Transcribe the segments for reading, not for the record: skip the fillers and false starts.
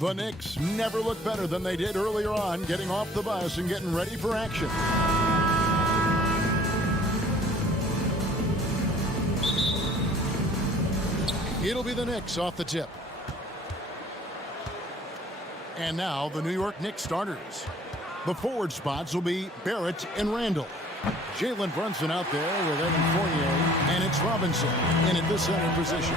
The Knicks never look better than they did earlier on, getting off the bus and getting ready for action. It'll be the Knicks off the tip. And now the New York Knicks starters. The forward spots will be Barrett and Randle. Jalen Brunson out there with Evan Fournier, and it's Robinson in at the center position.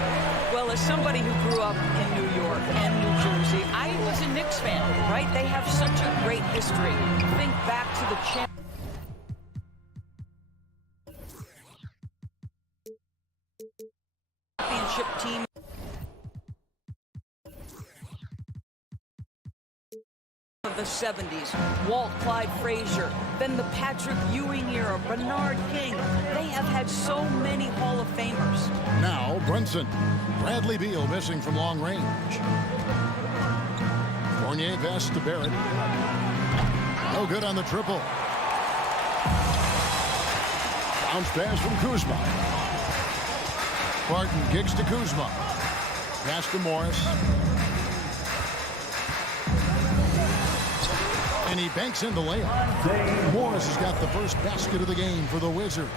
Well, as somebody who grew up in New York and New Jersey, I was a Knicks fan, right? They have such a great history. Think back to the championship team of the 70s, Walt Clyde Frazier, then the Patrick Ewing era, Bernard King. They have had so many Hall of Famers. Now Brunson. Bradley Beal missing from long range. Fournier pass to Barrett. No good on the triple. Bounce pass from Kuzma. Barton kicks to Kuzma. Pass to Morris. And he banks in the layup. Morris has got the first basket of the game for the Wizards.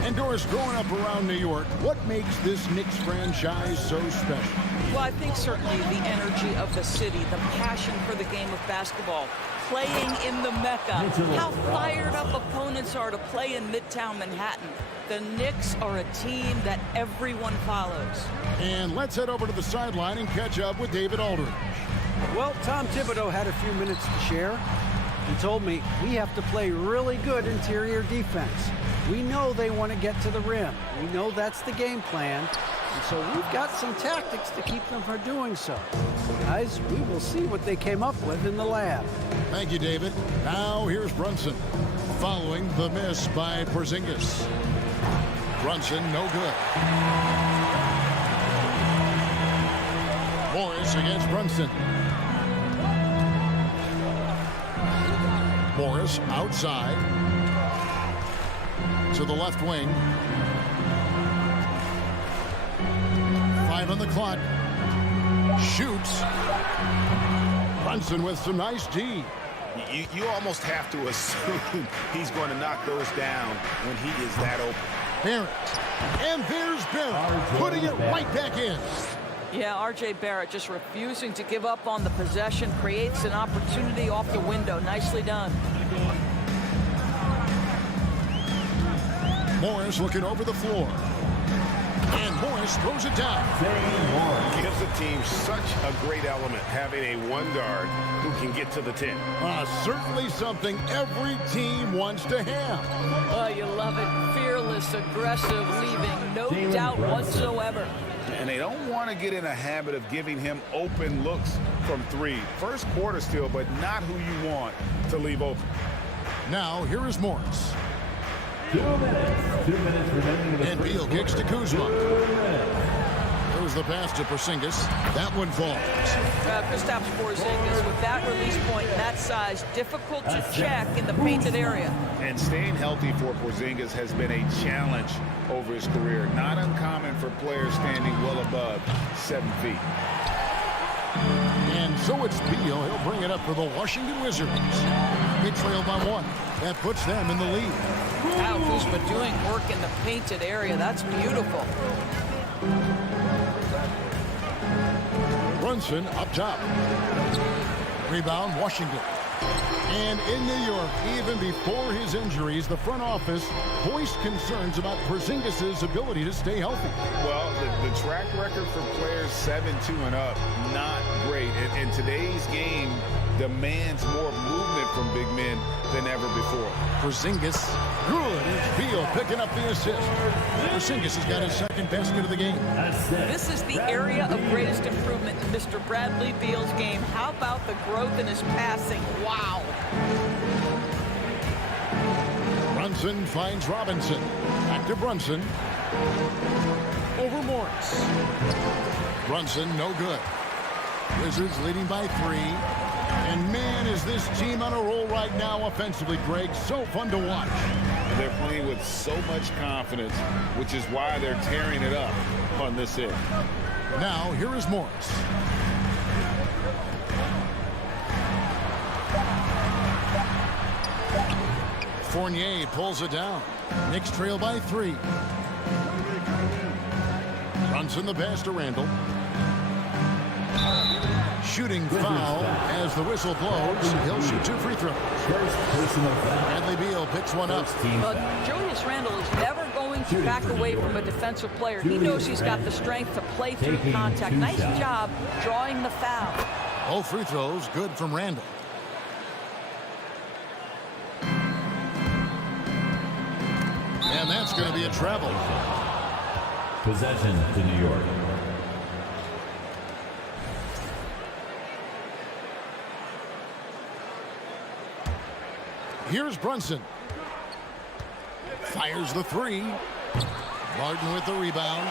And Doris, growing up around New York, what makes this Knicks franchise so special? Well, I think certainly the energy of the city, the passion for the game of basketball, playing in the Mecca, how fired up opponents are to play in Midtown Manhattan. The Knicks are a team that everyone follows. And let's head over to the sideline and catch up with David Aldridge. Well, Tom Thibodeau had a few minutes to share. He told me we have to play really good interior defense. We know they want to get to the rim. We know that's the game plan. And so we've got some tactics to keep them from doing so. Guys, we will see what they came up with in the lab. Thank you, David. Now here's Brunson, following the miss by Porzingis. Brunson, no good. Morris against Brunson. Morris outside to the left wing. 5 on the clock. Shoots. Brunson with some nice D. You almost have to assume he's going to knock those down when he is that open. Barrett. And there's Barrett putting it right back in. Yeah, R.J. Barrett just refusing to give up on the possession, creates an opportunity off the window. Nicely done. Morris looking over the floor. And Morris throws it down. Gives the team such a great element, having a one guard who can get to the 10. Certainly something every team wants to have. Oh, you love it. Fearless, aggressive, leaving no doubt whatsoever. And they don't want to get in a habit of giving him open looks from 3. First quarter still, but not who you want to leave open. Now, here is Morris. 2 minutes. 2 minutes remaining. And Beal kicks to Kuzma. There's the pass to Porzingis. That one falls. Kristaps Porzingis with that release point and that size, difficult to check in the painted area. And staying healthy for Porzingis has been a challenge over his career. Not uncommon for players standing well above 7 feet. And so it's Beal. He'll bring it up for the Washington Wizards. They trail by 1. That puts them in the lead. Wow, Kuzma doing work in the painted area. That's beautiful. Brunson up top. Rebound, Washington. And in New York, even before his injuries, the front office voiced concerns about Porzingis' ability to stay healthy. Well, the track record for players 7-2 and up, not great. And today's game demands more movement from big men than ever before. Porzingis, good. It's Beal picking up the assist. Porzingis has got his second basket of the game. This is the area of greatest improvement in Mr. Bradley Beal's game. How about the growth in his passing? Wow. Brunson finds Robinson. Back to Brunson. Over Morris. Brunson, no good. Wizards leading by 3. And man, is this team on a roll right now offensively, Greg. So fun to watch. They're playing with so much confidence, which is why they're tearing it up on this end. Now, here is Morris. Fournier pulls it down. Knicks trail by 3. Brunson the pass to Randle. Shooting foul as the whistle blows. He'll shoot 2 free throws. First personal foul. Bradley Beal picks one up. But Julius Randle is never going to back away from a defensive player. He knows he's got the strength to play through contact. Nice job drawing the foul. Both free throws good from Randle. And that's going to be a travel. Possession to New York. Here's Brunson. Fires the 3. Martin with the rebound.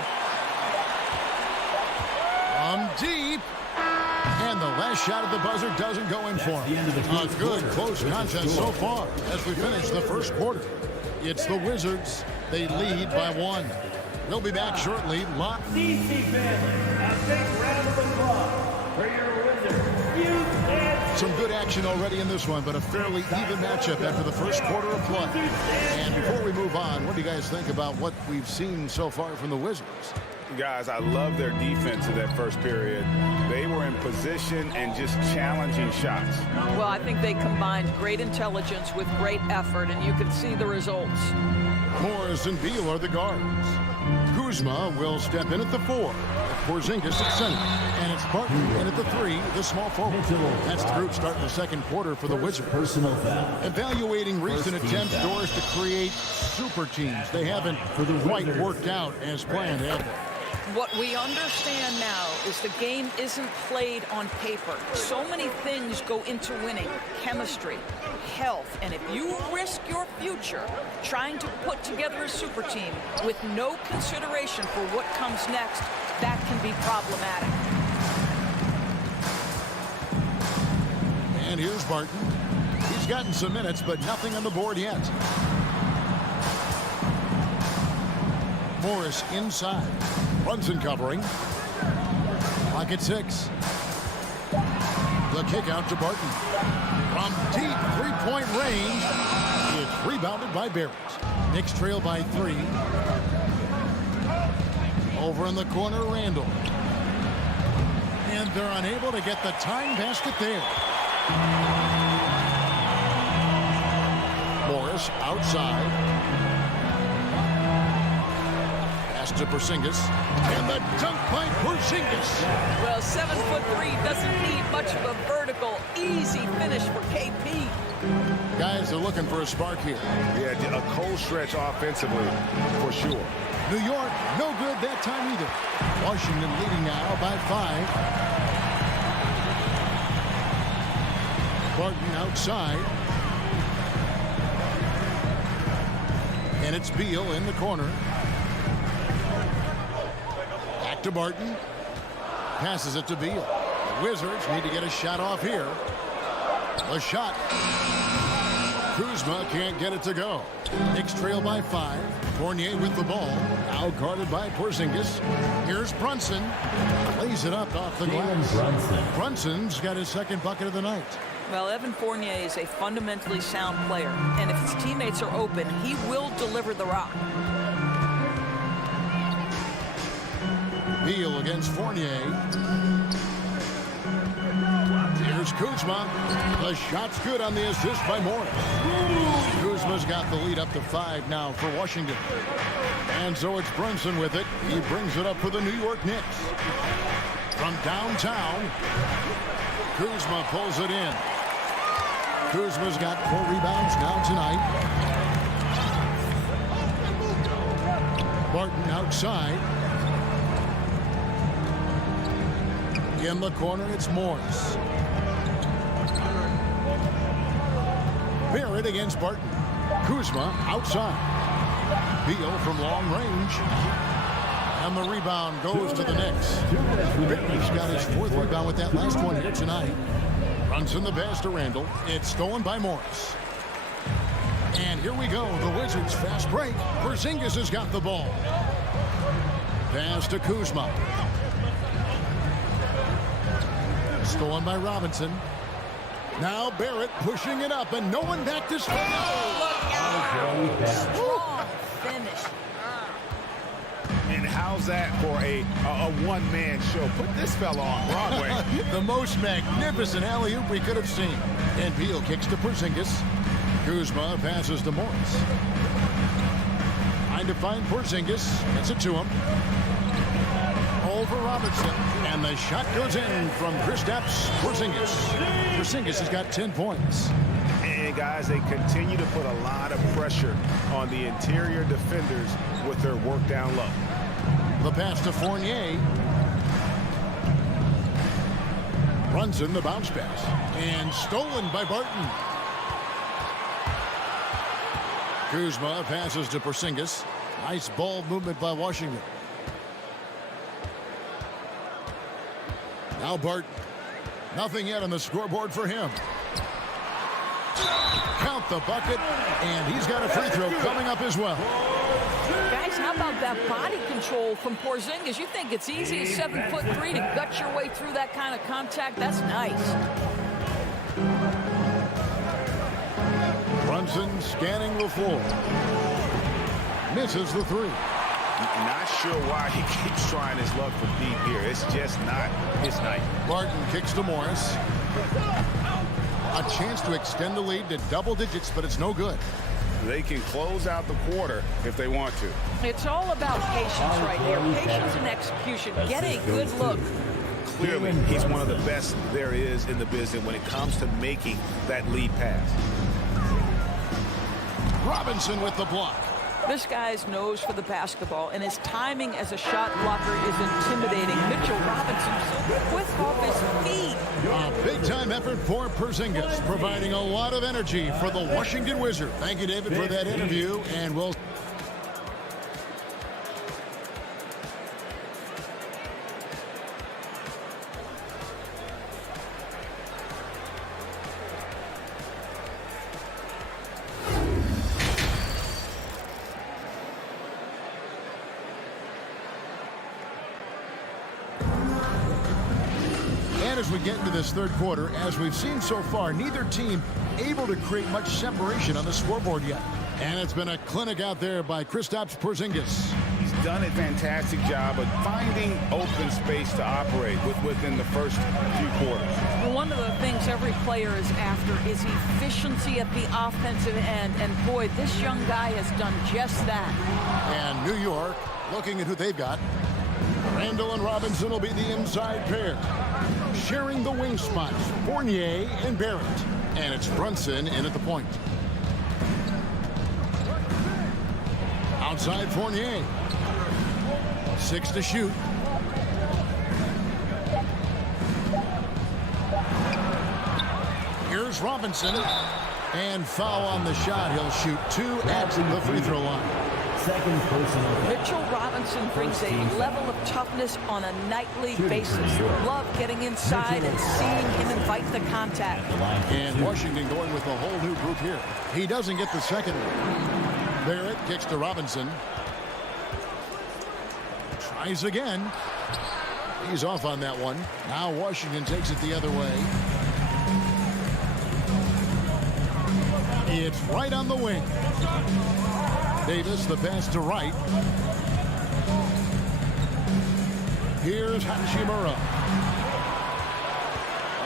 From deep. And the last shot at the buzzer doesn't go in for him. A good close contest so far as we finish the first quarter. It's the Wizards. They lead by 1. We'll be back shortly. DC family, a big round of applause for your Wizards. Some good action already in this one, but a fairly even matchup after the first quarter of play. And before we move on, what do you guys think about what we've seen so far from the Wizards? Guys, I love their defense in that first period. They were in position and just challenging shots. Well, I think they combined great intelligence with great effort, and you can see the results. Morris and Beal are the guards. Kuzma will step in at the 4. Porzingis at center. And it's Barton in at the 3, the small forward. That's the group starting the second quarter for the Wizards. Personal foul. Evaluating recent attempts, Doris, to create super teams. They haven't quite worked out as planned, have they? What we understand now is the game isn't played on paper. So many things go into winning. Chemistry, health, and if you risk your future trying to put together a super team with no consideration for what comes next, that can be problematic. And here's Barton. He's gotten some minutes, but nothing on the board yet. Morris inside. Brunson covering. Clock at 6. The kick out to Barton. From deep three-point range. It's rebounded by Barrett. Knicks trail by 3. Over in the corner, Randle. And they're unable to get the tying basket there. Morris outside. To Porzingis, and the dunk by Porzingis. Well, 7'3" doesn't need much of a vertical, easy finish for KP. Guys are looking for a spark here. Yeah, a cold stretch offensively, for sure. New York, no good that time either. Washington leading now by 5. Barton outside. And it's Beal in the corner. To Barton. Passes it to Beal. The Wizards need to get a shot off here. A shot. Kuzma can't get it to go. Knicks trail by 5. Fournier with the ball. Now guarded by Porzingis. Here's Brunson. Lays it up off the glass. Brunson's got his second bucket of the night. Well, Evan Fournier is a fundamentally sound player. And if his teammates are open, he will deliver the rock. Beal against Fournier. Here's Kuzma. The shot's good on the assist by Morris. Kuzma's got the lead up to 5 now for Washington. And so it's Brunson with it. He brings it up for the New York Knicks. From downtown, Kuzma pulls it in. Kuzma's got 4 rebounds now tonight. Barton outside. In the corner, it's Morris. Barrett against Barton. Kuzma outside. Beal from long range. And the rebound goes to the Knicks. Barrett's got his 4th rebound with that last one here tonight. Runs in the pass to Randle. It's stolen by Morris. And here we go. The Wizards fast break. Porzingis has got the ball. Pass to Kuzma. Stolen by Robinson. Now Barrett pushing it up, and no one back to stop. Look out! How's that for a one-man show? Put this fella on Broadway. The most magnificent alley-oop we could have seen. And Beal kicks to Porzingis. Kuzma passes to Morris. Trying to find Porzingis. Gets it to him. Over Robinson. And the shot goes in from Kristaps Porzingis. Porzingis has got 10 points. And guys, they continue to put a lot of pressure on the interior defenders with their work down low. The pass to Fournier. Runs in the bounce pass. And stolen by Barton. Kuzma passes to Porzingis. Nice ball movement by Washington. Now Barton. Nothing yet on the scoreboard for him. Count the bucket, and he's got a free throw coming up as well. Guys, how about that body control from Porzingis? You think it's easy at 7'3" to gut your way through that kind of contact? That's nice. Brunson scanning the floor. Misses the three. Not sure why he keeps trying his luck from deep here. It's just not his night. Barton kicks to Morris. A chance to extend the lead to double digits, but it's no good. They can close out the quarter if they want to. It's all about patience right here. Patience and execution. Get a good look. Clearly, he's one of the best there is in the business when it comes to making that lead pass. Robinson with the block. This guy's nose for the basketball, and his timing as a shot blocker is intimidating. Mitchell Robinson so quick off his feet. A big-time effort for Porzingis, providing a lot of energy for the Washington Wizards. Thank you, David, for that interview, and we'll... As we get into this third quarter, as we've seen so far, neither team able to create much separation on the scoreboard yet. And it's been a clinic out there by Kristaps Porzingis. He's done a fantastic job of finding open space to operate within the first few quarters. One of the things every player is after is efficiency at the offensive end. And boy, this young guy has done just that. And New York, looking at who they've got. Randle and Robinson will be the inside pair. Sharing the wing spots, Fournier and Barrett. And it's Brunson in at the point. Outside Fournier. 6 to shoot. Here's Robinson. And foul on the shot. He'll shoot 2 at the free throw line. Second personal. Mitchell Robinson brings a level of toughness on a nightly basis. Love getting inside and seeing him invite the contact. And Washington going with a whole new group here. He doesn't get the second one. Barrett kicks to Robinson. Tries again. He's off on that one. Now Washington takes it the other way. It's right on the wing. Davis, the pass to Wright. Here's Hachimura.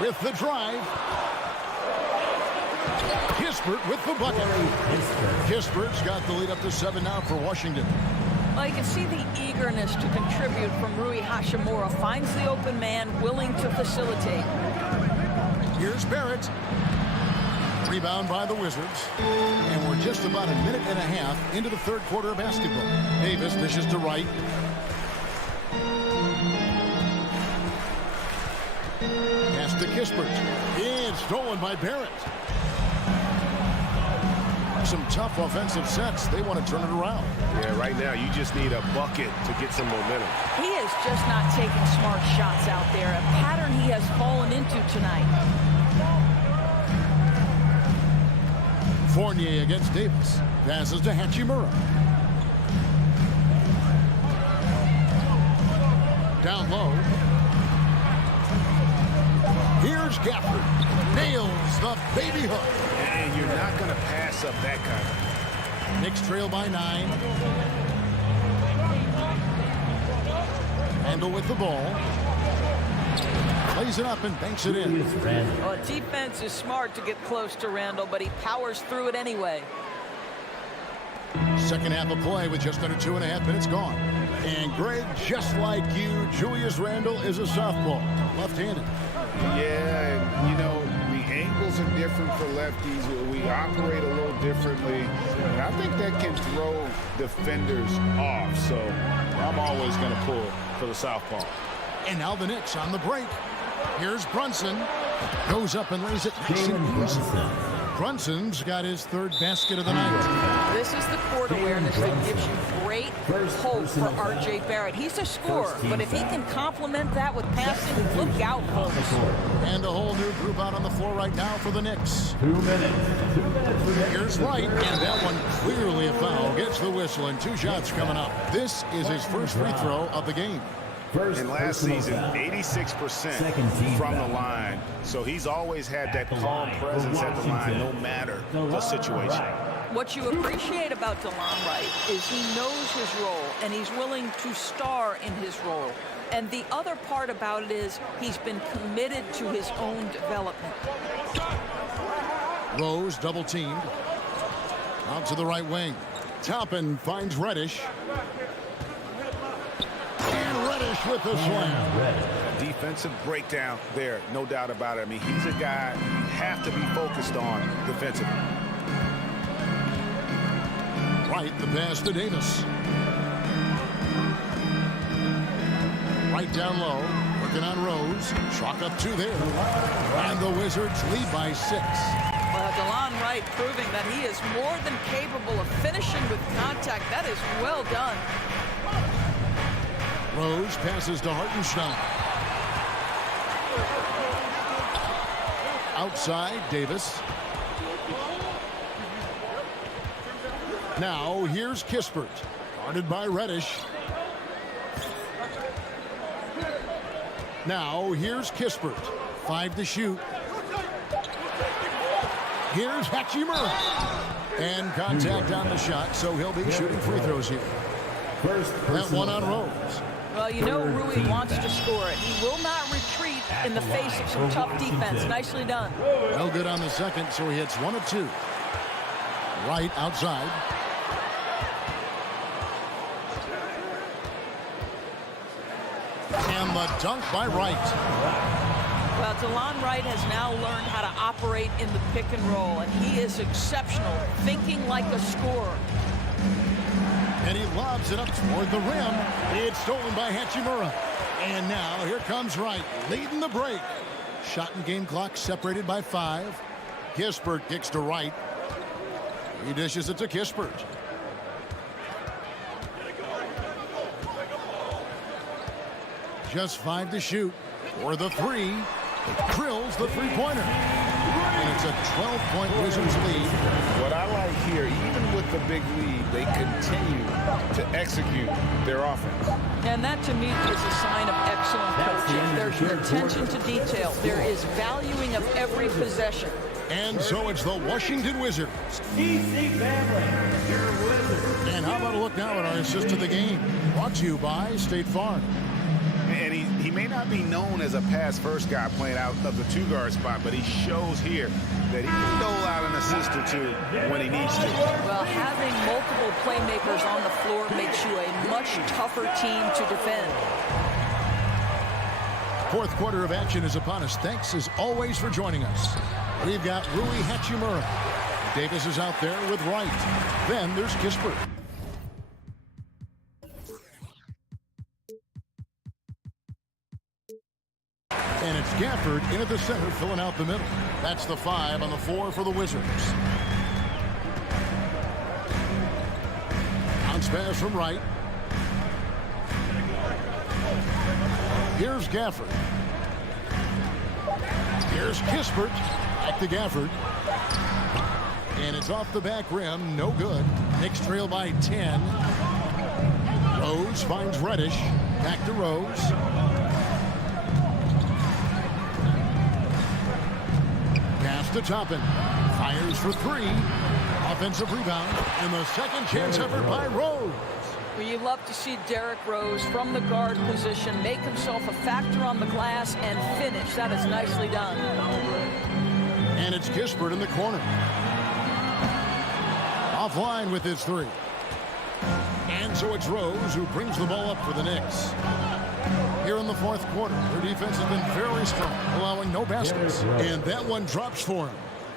With the drive. Kispert with the bucket. Kispert's got the lead up to 7 now for Washington. Well, you can see the eagerness to contribute from Rui Hachimura. Finds the open man, willing to facilitate. Here's Barrett. Rebound by the Wizards. And we're just about a minute and a half into the third quarter of basketball. Davis dishes to Wright. Pass to Kispert. It's stolen by Barrett. Some tough offensive sets. They want to turn it around. Yeah, right now you just need a bucket to get some momentum. He is just not taking smart shots out there. A pattern he has fallen into tonight. Fournier against Davis. Passes to Hachimura. Down low. Here's Gafford. Nails the baby hook. And you're not going to pass up that kind of. Knicks trail by 9. Randle with the ball. Plays it up and banks it in. Well, defense is smart to get close to Randle, but he powers through it anyway. Second half of play with just under 2.5 minutes gone. And Greg, just like you, Julius Randle is a softball, left-handed. Yeah, and, you know, the angles are different for lefties. We operate a little differently. And I think that can throw defenders off. So I'm always going to pull for the southpaw. And now the Knicks on the break. Here's Brunson. Goes up and lays it nice and easy. Brunson's got his third basket of the night. This is the court awareness that gives you great hope for R.J. Barrett. He's a scorer, but if he can complement that with passing, look out, folks. And a whole new group out on the floor right now for the Knicks. 2 minutes. 2 minutes for Knicks. Here's Wright, and that one clearly a foul. Gets the whistle, and 2 shots coming up. This is his first free throw of the game. In last season, 86% from the line. So he's always had that calm presence at the line, no matter the situation. What you appreciate about DeLon Wright is he knows his role, and he's willing to star in his role. And the other part about it is he's been committed to his own development. Rose double-teamed. Out to the right wing. Toppin finds Reddish. Reddish with the slam. Defensive breakdown there, no doubt about it. I mean, he's a guy you have to be focused on defensively. Right, the pass to Davis. Right down low, working on Rose. Chalk up 2 there. And the Wizards lead by 6. Well, DeLon Wright proving that he is more than capable of finishing with contact. That is well done. Rose passes to Hartenstein. Outside, Davis. Now, here's Kispert. Guarded by Reddish. Now, here's Kispert. 5 to shoot. Here's Hachimura. And contact on the shot, so he'll be shooting free throws here. That one on Rose. Well, you know Rui wants to score it. He will not retreat in the face of some tough defense. Nicely done. No good on the second, so he hits 1 of 2. Right outside. And the dunk by Wright. Well, DeLon Wright has now learned how to operate in the pick and roll, and he is exceptional, thinking like a scorer. And he lobs it up toward the rim. It's stolen by Hachimura. And now here comes Wright, leading the break. Shot and game clock separated by 5. Kispert kicks to Wright. He dishes it to Kispert. Just 5 to shoot for the 3. It drills the three-pointer. And it's a 12-point Wizards lead. What I like here, even with the big lead, they continue to execute their offense. And that, to me, is a sign of excellent coaching. There's your attention to detail. There is valuing of every possession. And so it's the Washington Wizards. DC family, your Wizards. And how about a look now at our assist to the game? Brought to you by State Farm. And he may not be known as a pass-first guy playing out of the 2-guard spot, but he shows here that he can dole out an assist or 2 when he needs to. Well, having multiple playmakers on the floor makes you a much tougher team to defend. Fourth quarter of action is upon us. Thanks, as always, for joining us. We've got Rui Hachimura. Davis is out there with Wright. Then there's Kispert. And it's Gafford in at the center, filling out the middle. That's the 5 on the 4 for the Wizards. Bounce pass from Wright. Here's Gafford. Here's Kispert. Back to Gafford. And it's off the back rim. No good. Knicks trail by 10. Rose finds Reddish. Back to Rose. Pass to Toppin. Fires for 3. Offensive rebound. And the second chance effort by Rose. Well, you love to see Derrick Rose from the guard position make himself a factor on the glass and finish. That is nicely done. And it's Kispert in the corner. Offline with his three. And so it's Rose who brings the ball up for the Knicks. Here in the fourth quarter, their defense has been very strong, allowing no baskets. And that one drops for him.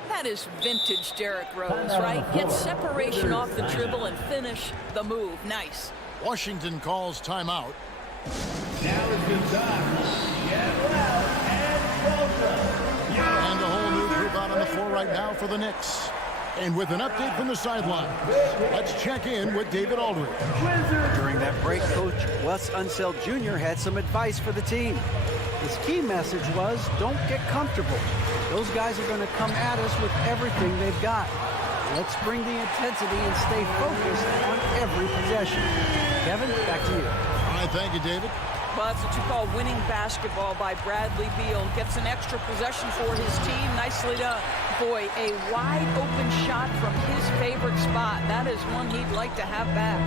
That is vintage Derrick Rose, right? Get separation off the dribble and finish the move. Nice. Washington calls timeout. Now is the time. Get loud and welcome. And a whole new group out on the floor right now for the Knicks. And with an update from the sidelines, let's check in with David Aldridge. During that break, Coach Wes Unseld Jr. had some advice for the team. His key message was, don't get comfortable. Those guys are going to come at us with everything they've got. Let's bring the intensity and stay focused on every possession. Kevin, back to you. All right, thank you, David. Well, that's what you call winning basketball by Bradley Beal. Gets an extra possession for his team. Nicely done. Boy, a wide open shot from his favorite spot. That is one he'd like to have back.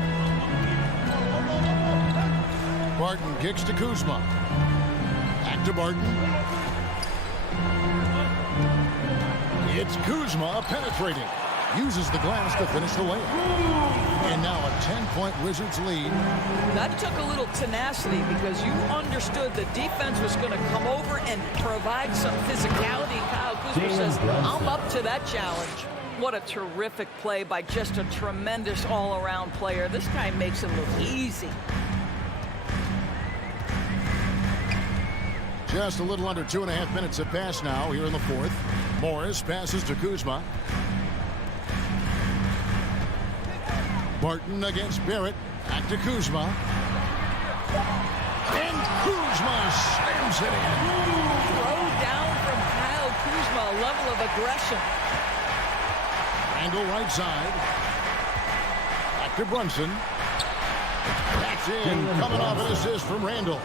Barton kicks to Kuzma. Back to Barton. It's Kuzma penetrating. Uses the glass to finish the layup. And now a 10-point Wizards lead. That took a little tenacity because you understood the defense was going to come over and provide some physicality. Kyle Kuzma says, I'm up to that challenge. What a terrific play by just a tremendous all-around player. This guy makes it look easy. Just a little under 2.5 minutes have passed now here in the fourth. Morris passes to Kuzma. Barton against Barrett. Back to Kuzma. And Kuzma slams it in. Throw down from Kyle Kuzma, a level of aggression. Randle right side. Back to Brunson. That's in. Coming off an assist from Randle.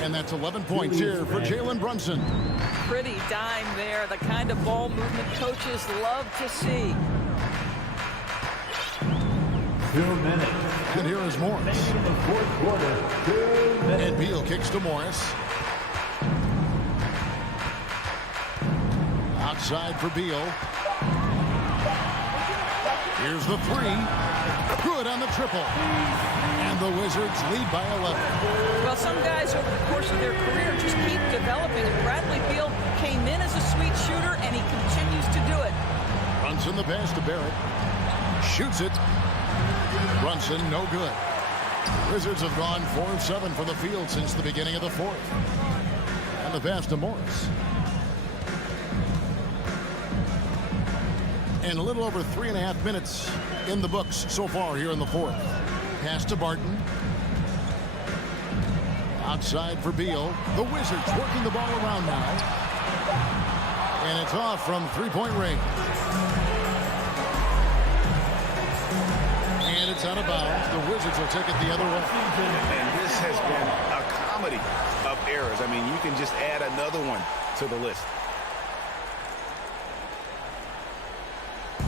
And that's 11 points here for Jalen Brunson. Pretty dime there. The kind of ball movement coaches love to see. 2 minutes. And here is Morris. In the fourth quarter, 2 minutes. And Beal kicks to Morris. Outside for Beal. Here's the three. Good on the triple. And the Wizards lead by 11. Well, some guys over the course of their career just keep developing. Bradley Beal came in as a sweet shooter, and he continues to do it. Brunson the pass to Barrett. Shoots it. Brunson, no good. Wizards have gone 4 of 7 from the field since the beginning of the fourth. And the pass to Morris. And a little over 3.5 minutes in the books so far here in the fourth. Pass to Barton. Outside for Beal. The Wizards working the ball around now. And it's off from three-point range. And it's out of bounds. The Wizards will take it the other way. And this has been a comedy of errors. I mean, you can just add another one to the list.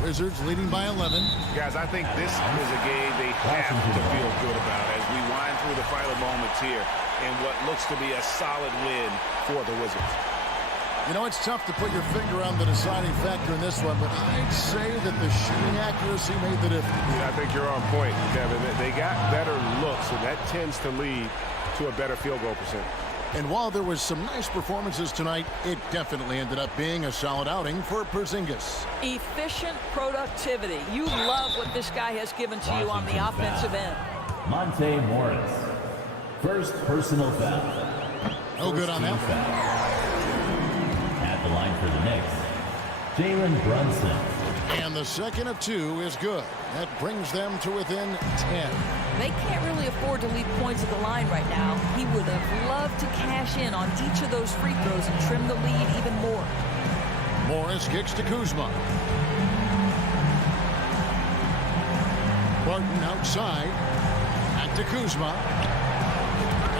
Wizards leading by 11. Guys, I think this is a game they have to feel good about as we wind through the final moments here in what looks to be a solid win for the Wizards. You know, it's tough to put your finger on the deciding factor in this one, but I'd say that the shooting accuracy made the difference. Yeah, I think you're on point, Kevin. They got better looks, and that tends to lead to a better field goal percentage. And while there was some nice performances tonight, it definitely ended up being a solid outing for Porzingis. Efficient productivity. You love what this guy has given to you on the offensive end. Monte Morris. First personal foul. No good on that one. At the line for the Knicks, Jalen Brunson. And the second of 2 is good. That brings them to within 10. They can't really afford to leave points at the line right now. He would have loved to cash in on each of those free throws and trim the lead even more. Morris kicks to Kuzma. Barton outside. Back to Kuzma.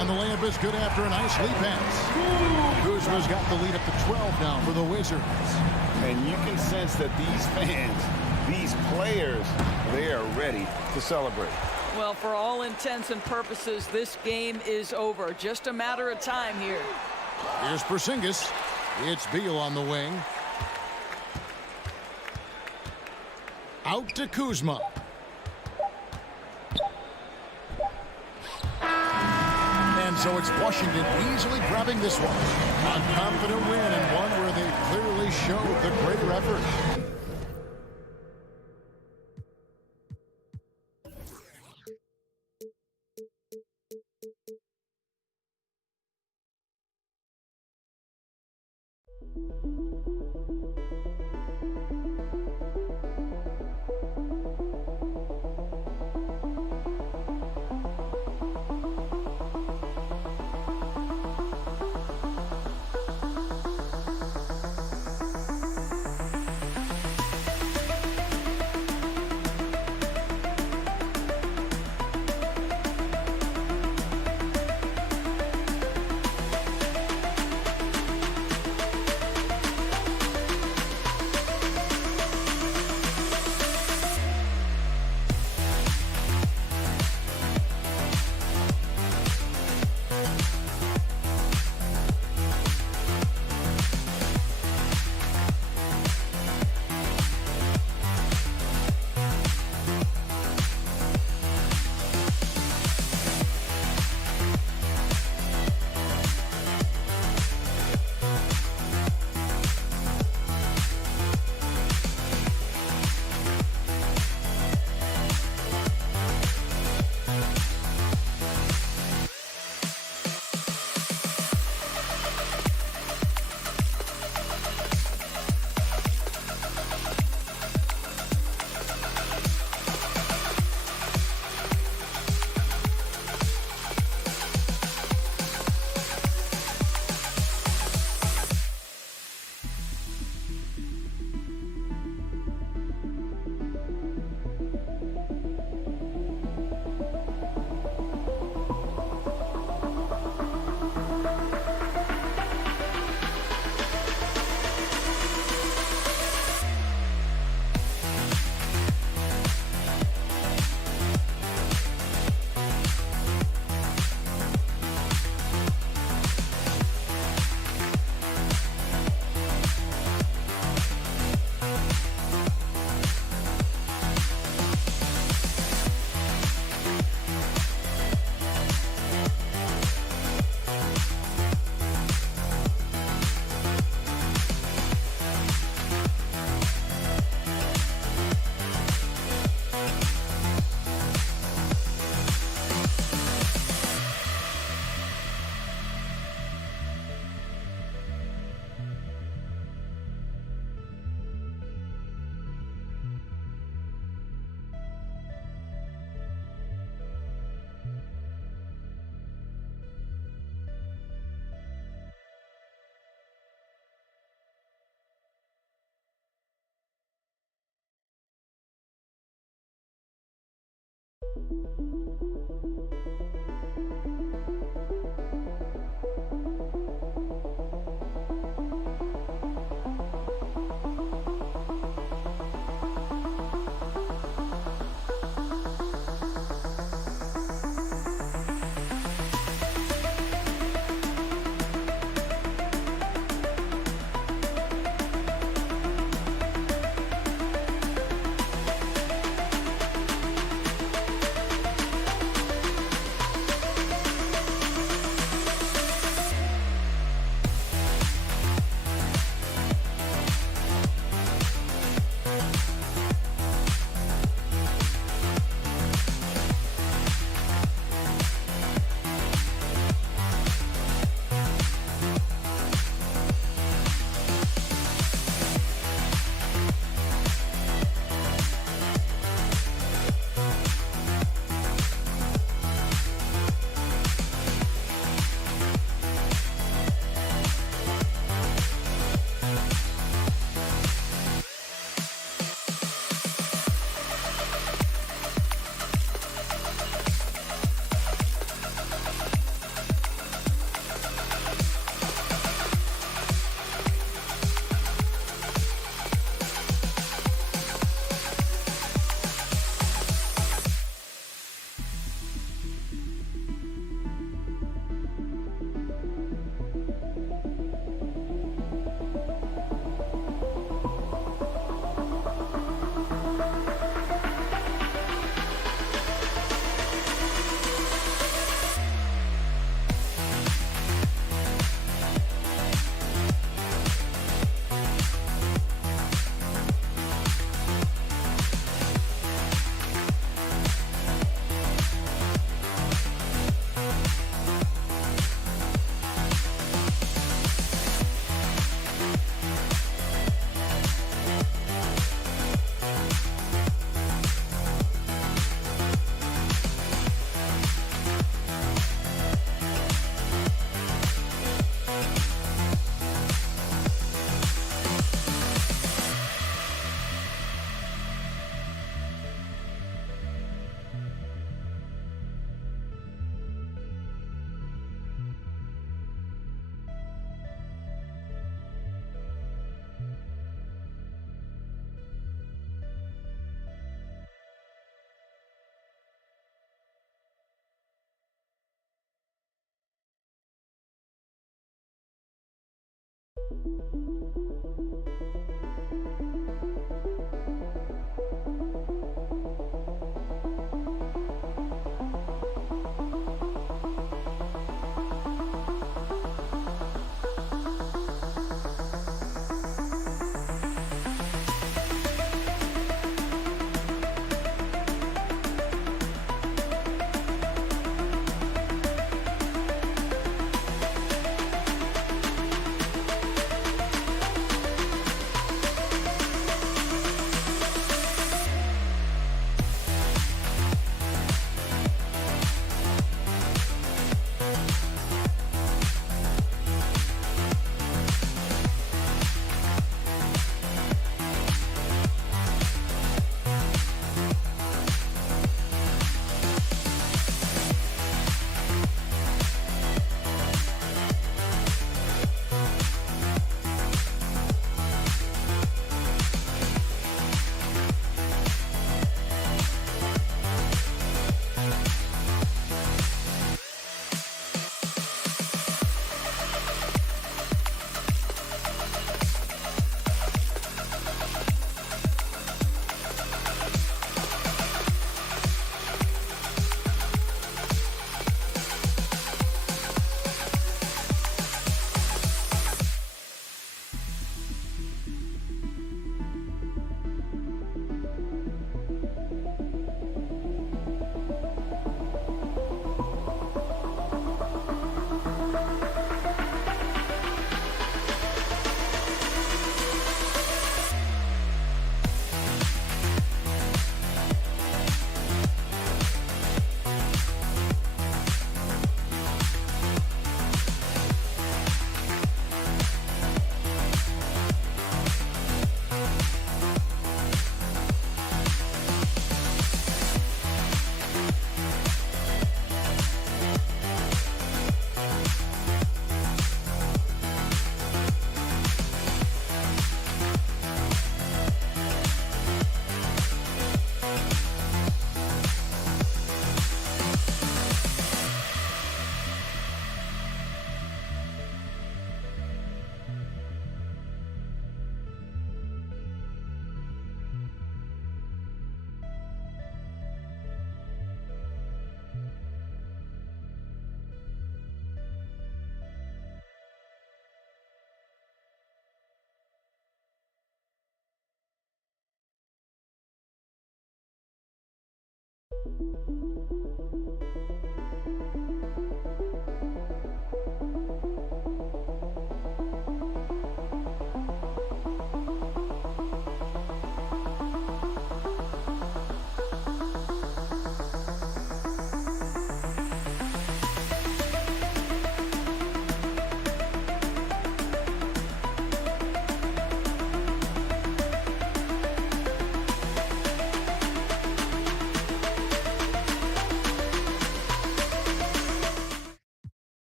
And the layup is good after a nice lead pass. Kuzma's got the lead up to 12 now for the Wizards. And you can sense that these fans, these players, they are ready to celebrate. Well, for all intents and purposes, this game is over. Just a matter of time here. Here's Porzingis. It's Beal on the wing. Out to Kuzma. And so it's Washington easily grabbing this one. A confident win and one where they clearly showed the greater effort.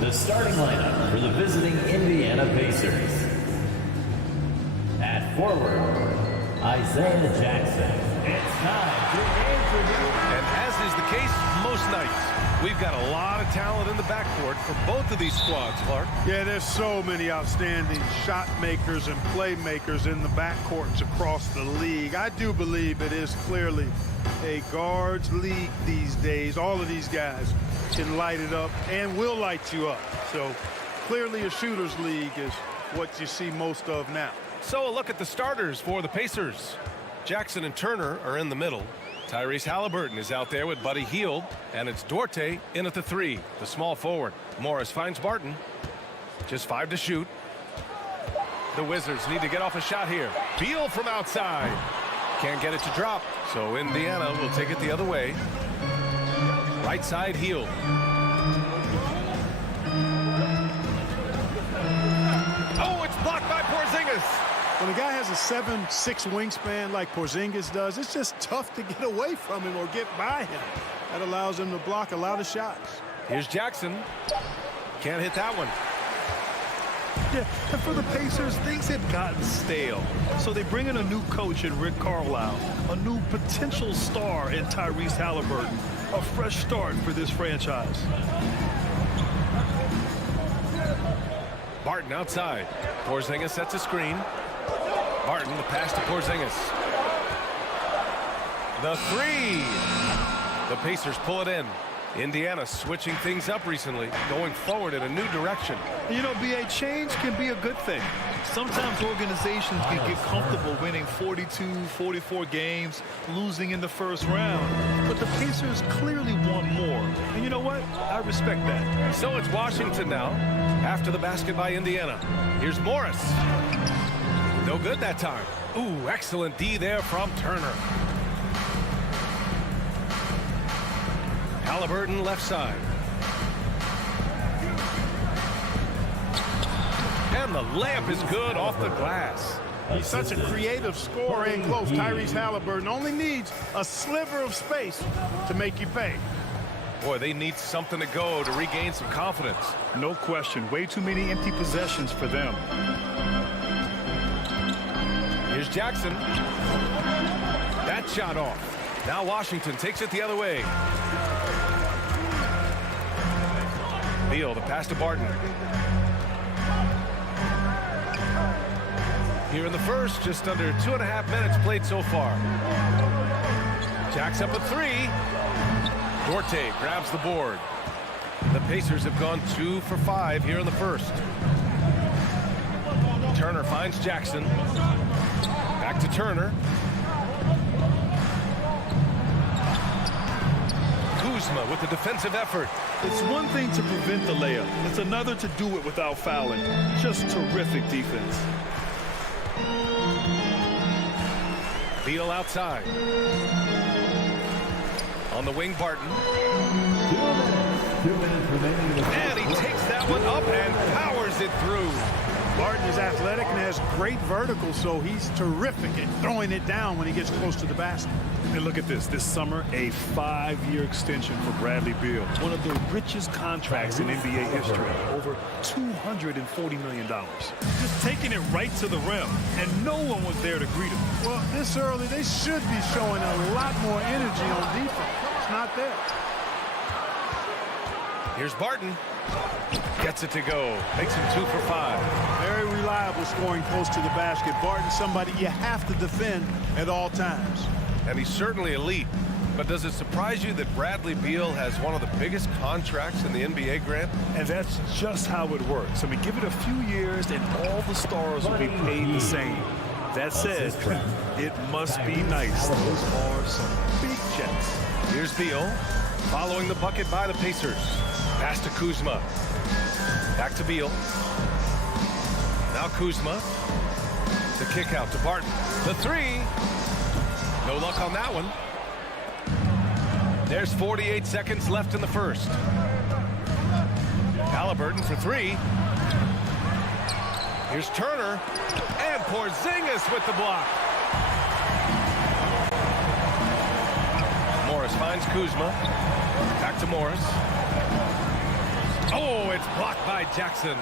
The starting lineup for the visiting Indiana Pacers. At forward, Isaiah Jackson. It's time to introduce. And as is the case most nights, we've got a lot of talent in the backcourt for both of these squads, Clark. Yeah, there's so many outstanding shot makers and playmakers in the backcourts across the league. I do believe it is clearly a guards league these days. All of these guys can light it up and will light you up. So clearly a shooters league is what you see most of now. So a look at the starters for the Pacers. Jackson and Turner are in the middle. Tyrese Halliburton is out there with Buddy Hield, and it's Duarte in at the 3, the small forward. Morris finds Barton. Just 5 to shoot. The Wizards need to get off a shot here. Beal from outside. Can't get it to drop, so Indiana will take it the other way. Right side, Hield. Oh, it's blocked by Porzingis. When a guy has a 7'6" wingspan like Porzingis does, it's just tough to get away from him or get by him. That allows him to block a lot of shots. Here's Jackson. Can't hit that one. Yeah, and for the Pacers, things had gotten stale. So they bring in a new coach in Rick Carlisle, a new potential star in Tyrese Halliburton. a fresh start for this franchise. Barton outside. Porzingis sets a screen. Barton, the pass to Porzingis. The three. The Pacers pull it in. Indiana switching things up recently, going forward in a new direction. You know, BA, change can be a good thing. Sometimes organizations can get comfortable winning 42, 44 games, losing in the first round. But the Pacers clearly want more. And you know what? I respect that. So it's Washington now, after the basket by Indiana. Here's Morris. No good that time. Ooh, excellent D there from Turner. Halliburton left side. And the layup is good off the glass. He's such a creative scorer in close. Tyrese Halliburton only needs a sliver of space to make you pay. Boy, they need something to go to regain some confidence. No question. Way too many empty possessions for them. Here's Jackson. That shot off. Now Washington takes it the other way. Beal, the pass to Barton. Here in the first, just under 2.5 minutes played so far. Jack's up a three. Duarte grabs the board. The Pacers have gone 2 for 5 here in the first. Turner finds Jackson. Back to Turner. Kuzma with the defensive effort. It's one thing to prevent the layup. It's another to do it without fouling. Just terrific defense. Beal outside. On the wing, Barton. 2 minutes remaining in the And he takes that one up and powers it through. Barton is athletic and has great vertical, so he's terrific at throwing it down when he gets close to the basket. And look at this. This summer, a 5-year extension for Bradley Beal. One of the richest contracts in NBA history. Over $240 million. Just taking it right to the rim, and no one was there to greet him. Well, this early, they should be showing a lot more energy on defense. It's not there. Here's Barton. Gets it to go. Makes him 2 for 5. Very reliable scoring close to the basket. Barton, somebody you have to defend at all times. And he's certainly elite. But does it surprise you that Bradley Beal has one of the biggest contracts in the NBA, Grant? And that's just how it works. I mean, give it a few years and all the stars will be paid the same. That said, it must be nice. Those are some big checks. Here's Beal, following the bucket by the Pacers. Pass to Kuzma. Back to Beal. Now Kuzma. The kick out to Barton. The three. No luck on that one. There's 48 seconds left in the first. Halliburton for three. Here's Turner. And Porzingis with the block. Morris finds Kuzma. Back to Morris. Oh, it's blocked by Jackson.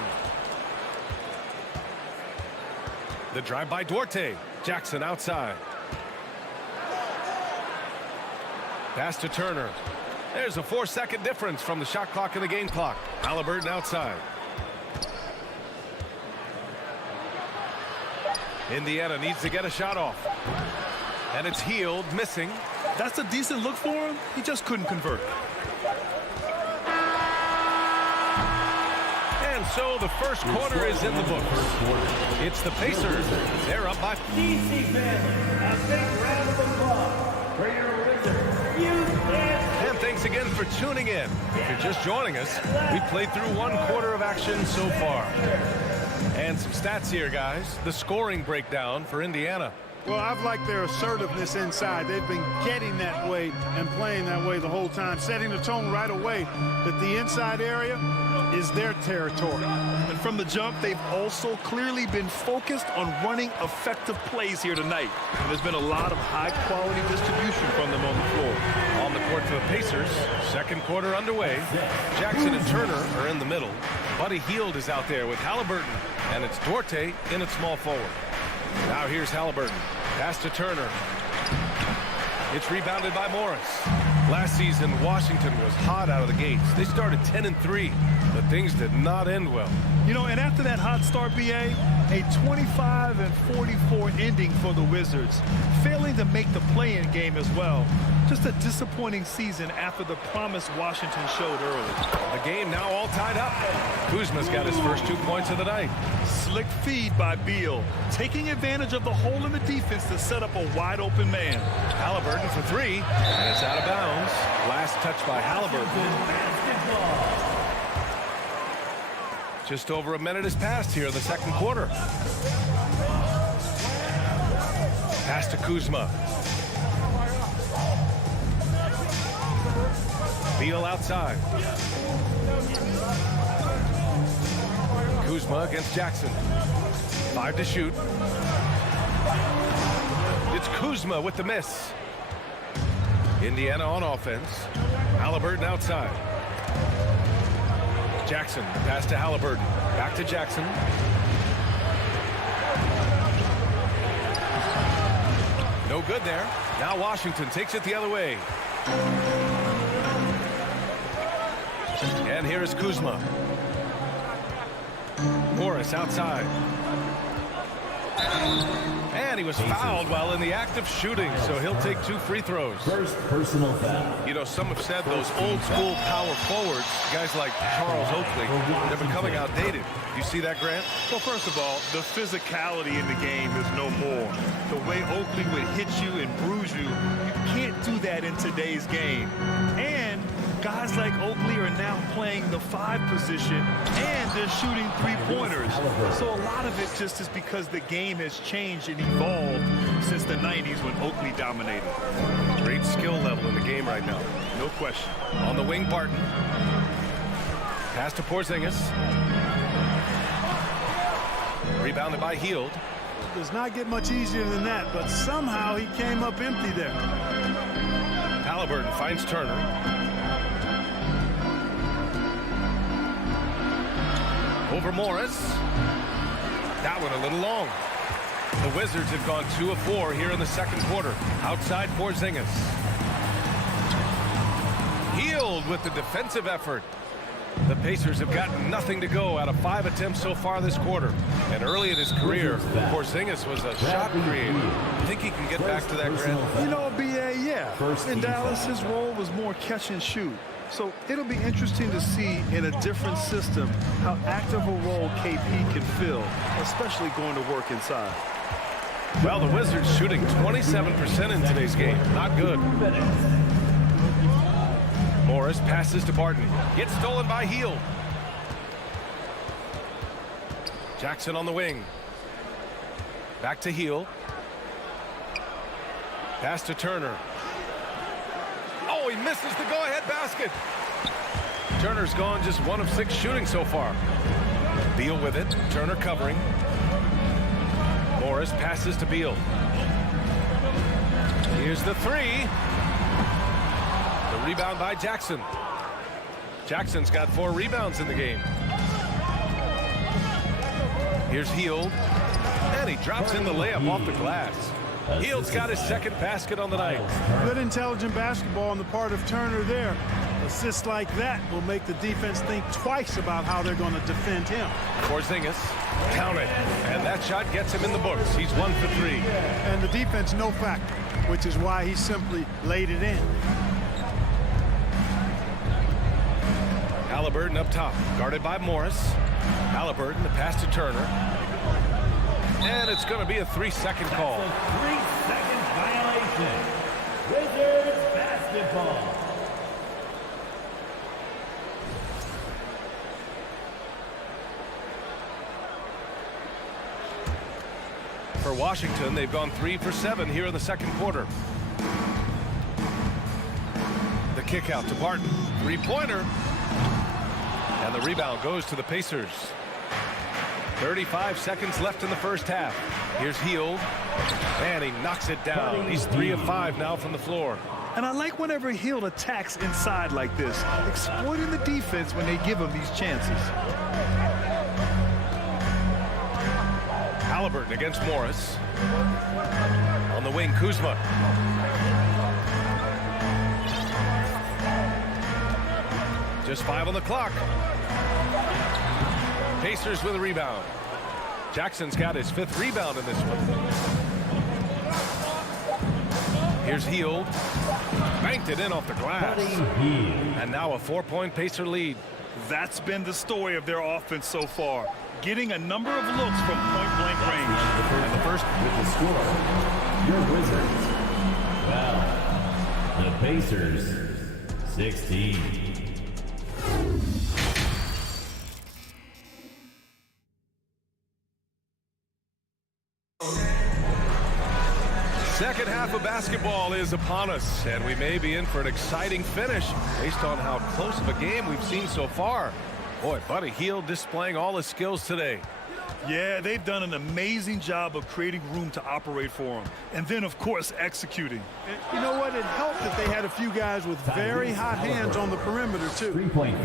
The drive by Duarte. Jackson outside. Pass to Turner. There's a 4-second difference from the shot clock and the game clock. Halliburton outside. Indiana needs to get a shot off. And it's Hield missing. That's a decent look for him. He just couldn't convert. And so the first quarter is in the books. It's the Pacers. They're up by. DC fans, a big round of applause for your And thanks again for tuning in. If you're just joining us, we've played through 1 quarter of action so far. And some stats here, guys. The scoring breakdown for Indiana. Well, I've liked their assertiveness inside. They've been getting that way and playing that way the whole time, setting the tone right away that the inside area is their territory. And from the jump, they've also clearly been focused on running effective plays here tonight. And there's been a lot of high-quality distribution from them on the floor. On the court for the Pacers, second quarter underway. Jackson and Turner are in the middle. Buddy Hield is out there with Halliburton, and it's Duarte in at small forward. Now here's Halliburton. Pass to Turner. It's rebounded by Morris. Last season, Washington was hot out of the gates. They started 10-3, but things did not end well. You know, and after that hot start, BA, a 25-44 ending for the Wizards, failing to make the play-in game as well. Just a disappointing season after the promise Washington showed early. The game now all tied up. Kuzma's got his first 2 points of the night. Slick feed by Beal, taking advantage of the hole in the defense to set up a wide-open man. Halliburton for three, and it's out of bounds. Last touch by Halliburton. Just over a minute has passed here in the second quarter. Pass to Kuzma. Beal outside. Kuzma against Jackson. 5 to shoot. It's Kuzma with the miss. Indiana on offense. Halliburton outside. Jackson, pass to Halliburton. Back to Jackson. No good there. Now Washington takes it the other way. And here is Kuzma. Morris outside. And he was fouled while in the act of shooting, so he'll take 2 free throws. First personal foul. You know, some have said those old school power forwards, guys like Charles Oakley, they're becoming outdated. You see that, Grant? Well, first of all, the physicality in the game is no more. The way Oakley would hit you and bruise you, you can't do that in today's game. And guys like Oakley are now playing the 5 position, and they're shooting 3-pointers. So a lot of it just is because the game has changed and evolved since the 90s when Oakley dominated. Great skill level in the game right now. No question. On the wing, Barton. Pass to Porzingis. Rebounded by Hield. Does not get much easier than that, but somehow he came up empty there. Halliburton finds Turner. Over Morris. That one a little long. The Wizards have gone 2 of 4 here in the second quarter. Outside Porzingis. Hield with the defensive effort. The Pacers have gotten nothing to go out of 5 attempts so far this quarter. And early in his career, Porzingis was a shot creator. Think he can get back to that, Grant? You know, BA, yeah. In Dallas, his role was more catch and shoot. So it'll be interesting to see in a different system how active a role KP can fill, especially going to work inside. Well, the Wizards shooting 27% in today's game. Not good. Morris passes to Barton. Gets stolen by Hield. Jackson on the wing. Back to Hield. Pass to Turner. Oh, he misses the go-ahead basket. Turner's gone just 1 of 6 shooting so far. Beal with it. Turner covering. Morris passes to Beal. Here's the 3. The rebound by Jackson. Jackson's got 4 rebounds in the game. Here's Hield. And he drops in the layup off the glass. Hield's got his second basket on the night. Good intelligent basketball on the part of Turner there. Assists like that will make the defense think twice about how they're going to defend him. Porzingis, count it. And that shot gets him in the books. He's 1 for 3. And the defense no factor, which is why he simply laid it in. Halliburton up top, guarded by Morris. Halliburton, the pass to Turner. And it's going to be a 3-second call. 3-second violation. Wizards basketball. For Washington, they've gone 3 for 7 here in the second quarter. The kick out to Barton. 3-pointer. And the rebound goes to the Pacers. 35 seconds left in the first half. Here's Hield. And he knocks it down. He's 3 of 5 now from the floor. And I like whenever Hield attacks inside like this, exploiting the defense when they give him these chances. Halliburton against Morris. On the wing, Kuzma. Just 5 on the clock. Pacers with a rebound. Jackson's got his 5th rebound in this one. Here's Hield. Banked it in off the glass. And now a 4-point Pacer lead. That's been the story of their offense so far. Getting a number of looks from point-blank range. And the first with the score, your Wizards. Well, the Pacers, 16. Second half of basketball is upon us, and we may be in for an exciting finish based on how close of a game we've seen so far. Boy, Buddy Hield displaying all his skills today. Yeah, they've done an amazing job of creating room to operate for him. And then, of course, executing. You know what? It helped that they had a few guys with very hot hands on the perimeter, too.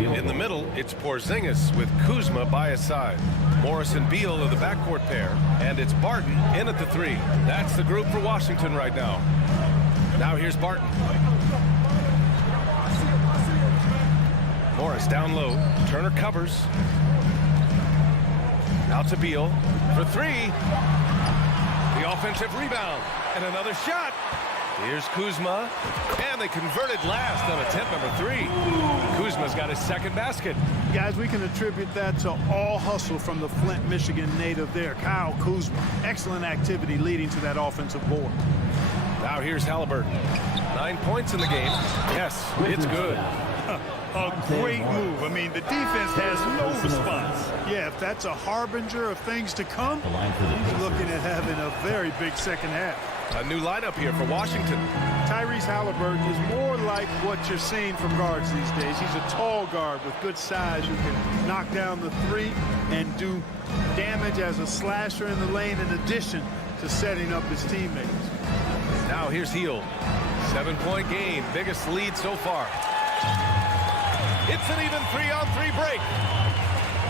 In the middle, it's Porzingis with Kuzma by his side. Morris and Beal are the backcourt pair, and it's Barton in at the 3. That's the group for Washington right now. Now here's Barton. Morris down low. Turner covers. Out to Beal for 3. The offensive rebound and another shot. Here's Kuzma, and they converted last on attempt number 3. Kuzma's got his 2nd basket. Guys, we can attribute that to all hustle from the Flint, Michigan native there, Kyle Kuzma. Excellent activity leading to that offensive board. Now here's Halliburton. 9 points in the game. Yes, it's good. A great move. I mean, the defense has no response. Yeah, if that's a harbinger of things to come, he's looking at having a very big second half. A new lineup here for Washington. Tyrese Halliburton is more like what you're seeing from guards these days. He's a tall guard with good size who can knock down the 3 and do damage as a slasher in the lane in addition to setting up his teammates. Now here's Hield. 7-point game, biggest lead so far. It's an even 3-on-3 break.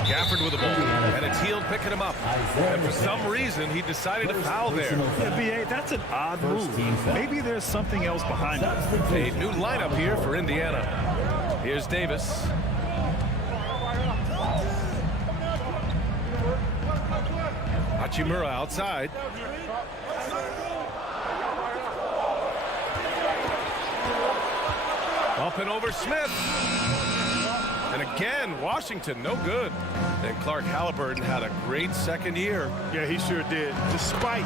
Gafford with the ball, and it's Hield picking him up. And for some reason, he decided to foul there. Yeah, B.A., that's an odd move. Maybe there's something else behind it. A new lineup here for Indiana. Here's Davis. Hachimura outside. Up and over Smith. And again, Washington, no good. And Clark Halliburton had a great second year. Yeah, he sure did. Despite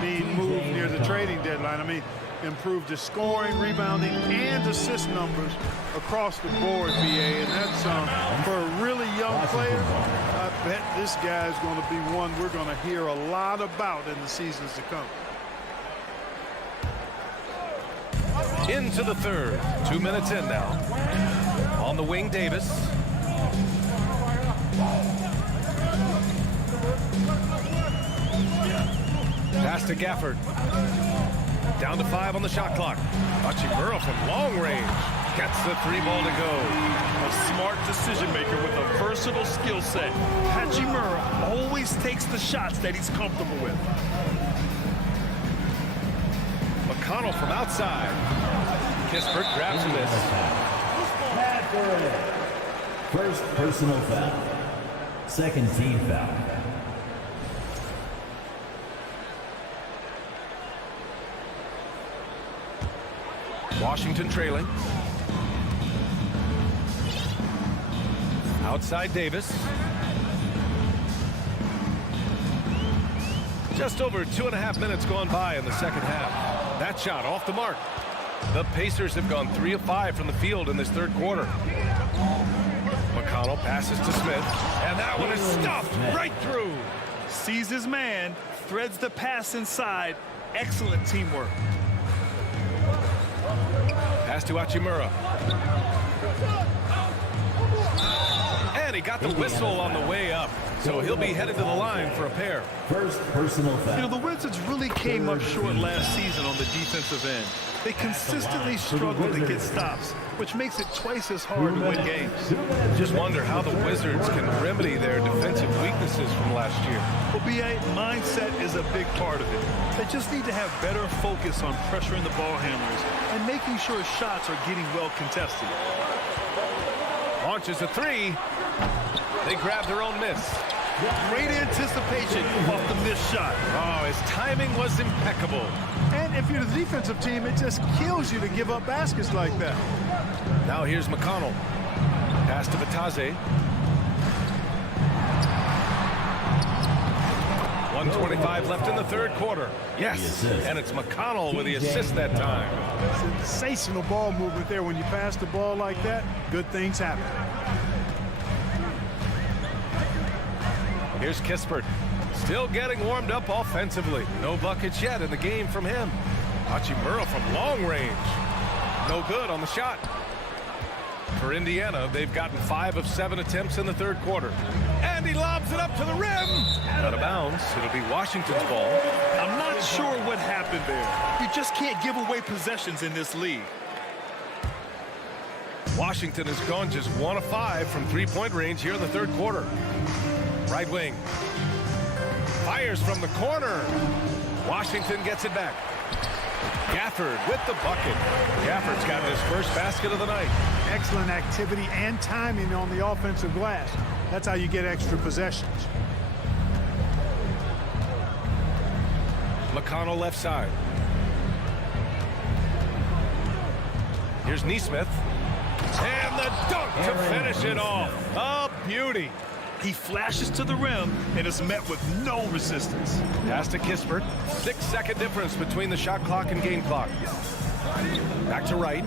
being moved near the trading deadline, I mean, improved his scoring, rebounding, and assist numbers across the board, BA. And that's for a really young player. I bet this guy's going to be one we're going to hear a lot about in the seasons to come. Into the third. 2 minutes in now. On the wing, Davis. Pass to Gafford. Down to 5 on the shot clock. Hachimura from long range. Gets the 3 ball to go. A smart decision maker with a versatile skill set. Hachimura always takes the shots that he's comfortable with. McConnell from outside. Kispert grabs a miss. First personal foul. Second team foul. Washington trailing. Outside Davis. Just over 2.5 minutes gone by in the second half. That shot off the mark. The Pacers have gone 3 of 5 from the field in this third quarter. McConnell passes to Smith, and that one is stuffed right through. Sees his man, threads the pass inside. Excellent teamwork. Pass to Hachimura. And he got the whistle on the way up. So he'll be headed to the line for a pair. First personal foul. You know, the Wizards really came up short last season on the defensive end. They consistently struggle to get stops, which makes it twice as hard to win games. Just wonder how the Wizards can remedy their defensive weaknesses from last year. Well, B.A., mindset is a big part of it. They just need to have better focus on pressuring the ball handlers and making sure shots are getting well contested. Launches a three. They grab their own miss. Great anticipation off the missed shot. Oh, his timing was impeccable. And if you're the defensive team, it just kills you to give up baskets like that. Now here's McConnell. Pass to Vitazze. 1:25 left in the third quarter. Yes, and it's McConnell with the assist that time. Sensational ball movement there. When you pass the ball like that, good things happen. Here's Kispert. Still getting warmed up offensively. No buckets yet in the game from him. Hachimura from long range. No good on the shot. For Indiana, they've gotten 5 of 7 attempts in the third quarter. And he lobs it up to the rim. Out of bounds. It'll be Washington's ball. I'm not sure what happened there. You just can't give away possessions in this league. Washington has gone just 1 of 5 from three-point range here in the third quarter. Right wing. Fires from the corner. Washington gets it back. Gafford with the bucket. Gafford's got his first basket of the night. Excellent activity and timing on the offensive glass. That's how you get extra possessions. McConnell left side. Here's Nesmith. And the dunk to finish it off. A beauty. He flashes to the rim and is met with no resistance. Pass to Kispert. 6-second difference between the shot clock and game clock. Back to Wright.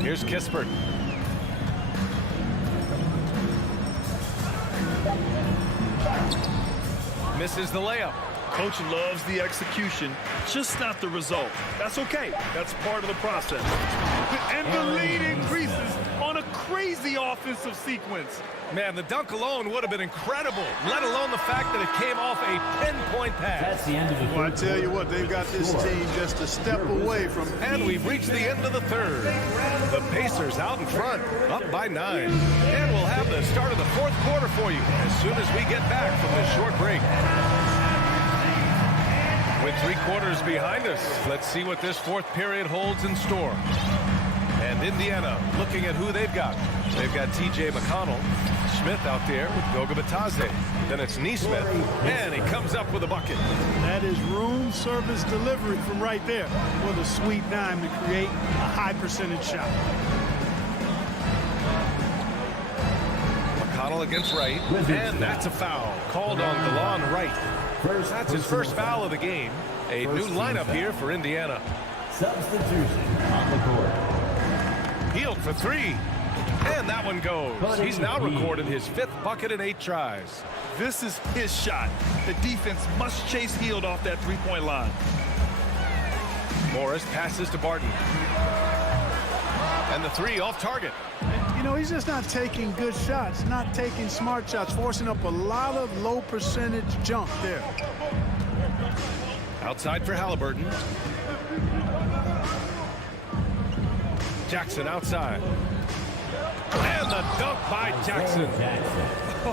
Here's Kispert. Misses the layup. Coach loves the execution, just not the result. That's okay. That's part of the process. And the lead increases on a crazy offensive sequence. Man, the dunk alone would have been incredible, let alone the fact that it came off a pinpoint pass. That's the end of the Well, I tell you what, they've got this team just a step away from... And we've reached the end of the third. The Pacers out in front, up by 9. And we'll have the start of the fourth quarter for you as soon as we get back from this short break. With 3 quarters behind us, let's see what this fourth period holds in store. And Indiana looking at who they've got. They've got T.J. McConnell. Smith out there with Goga Bitadze. Then it's Nesmith, and he comes up with a bucket. That is room service delivery from right there. What a sweet dime to create a high percentage shot. McConnell against Wright, and that's a foul called on DeLon Wright. That's his first foul of the game. A new lineup here for Indiana. Substitution on the court. Healed for 3. And that one goes. He's now recorded his 5th bucket in 8 tries. This is his shot. The defense must chase Hield off that three-point line. Morris passes to Barton. And the 3 off target. You know, he's just not taking good shots, not taking smart shots, forcing up a lot of low percentage jump there. Outside for Halliburton. Jackson outside. And the dunk by Jackson.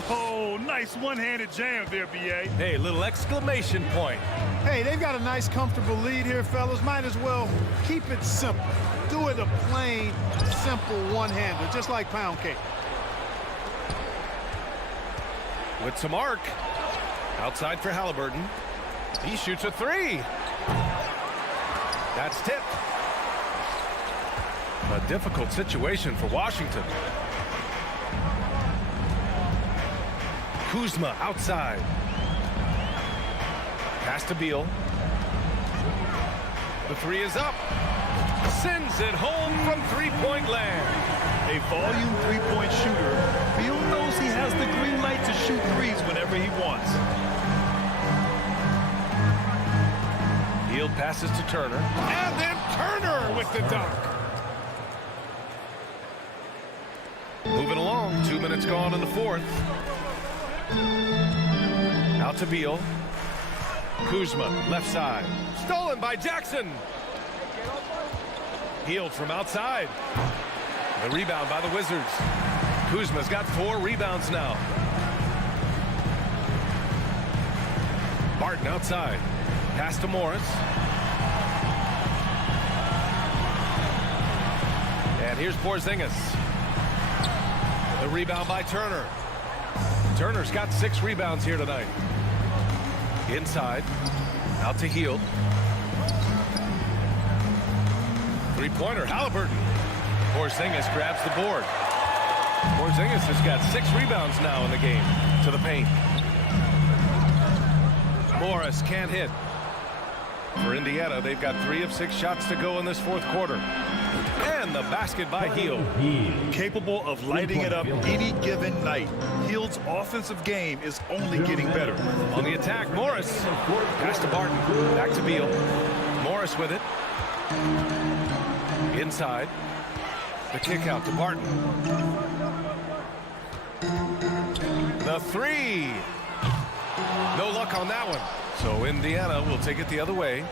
Oh, nice one-handed jam there, B.A. Hey, little exclamation point. Hey, they've got a nice, comfortable lead here, fellas. Might as well keep it simple. Do it a plain, simple one-hander, just like pound cake. With some arc. Outside for Halliburton. He shoots a 3. That's tipped. A difficult situation for Washington. Kuzma outside. Pass to Beal. The 3 is up. Sends it home from three-point land. A volume three-point shooter. Beal knows he has the green light to shoot threes whenever he wants. Hield passes to Turner. And then Turner with the dunk. Moving along, 2 minutes gone in the fourth. Out to Beal. Kuzma, left side. Stolen by Jackson. Hield from outside. The rebound by the Wizards. Kuzma's got 4 rebounds now. Barton outside. Pass to Morris. here's Porzingis. The rebound by Turner. Turner's got 6 rebounds here tonight. Inside. Out to Hield. Three-pointer, Halliburton. Porzingis grabs the board. Porzingis has got 6 rebounds now in the game. To the paint. Morris can't hit. For Indiana, they've got 3 of 6 shots to go in this fourth quarter. And the basket by Hield. Capable of lighting it up any given night. Hield's offensive game is only getting better. On the attack, Morris. Pass to Barton. Back to Beal. Morris with it. Inside. The kick out to Barton. The 3. No luck on that one. So Indiana will take it the other way.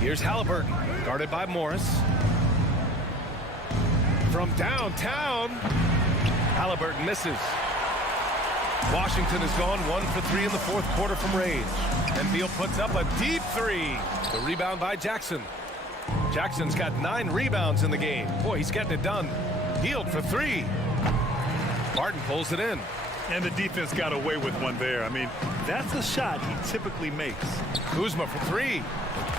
Here's Halliburton, guarded by Morris. From downtown, Halliburton misses. Washington has gone 1 for 3 in the fourth quarter from range. And Beal puts up a deep 3. The rebound by Jackson. Jackson's got 9 rebounds in the game. Boy, he's getting it done. Hield for 3. Barton pulls it in. And the defense got away with one there. I mean, that's a shot he typically makes. Kuzma for 3.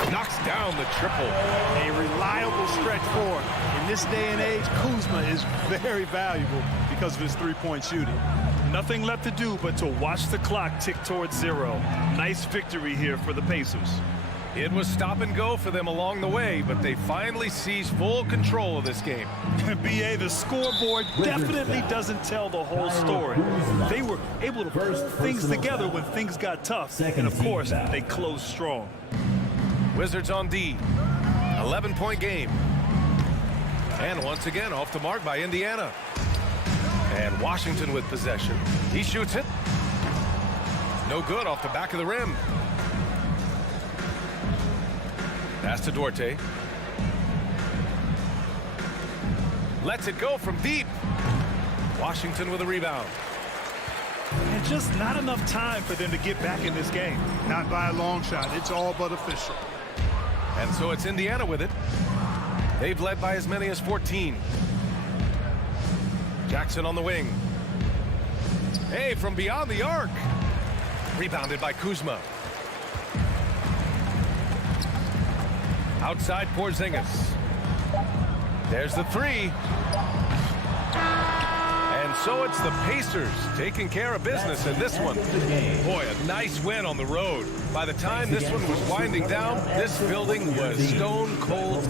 Knocks down the triple. A reliable stretch forward. In this day and age, Kuzma is very valuable because of his three-point shooting. Nothing left to do but to watch the clock tick towards 0. Nice victory here for the Pacers. It was stop and go for them along the way, but they finally seized full control of this game. BA, the scoreboard definitely doesn't tell the whole story. They were able to put things together when things got tough. And of course, they closed strong. Wizards on D. 11-point game. And once again, off the mark by Indiana. And Washington with possession. He shoots it. No good off the back of the rim. Pass to Duarte. Lets it go from deep. Washington with a rebound. And just not enough time for them to get back in this game. Not by a long shot. It's all but official. And so it's Indiana with it. They've led by as many as 14. Jackson on the wing. Hey, from beyond the arc. Rebounded by Kuzma. Outside Porzingis. There's the 3. And so it's the Pacers taking care of business in this one. Boy, a nice win on the road. By the time this one was winding down, this building was stone cold.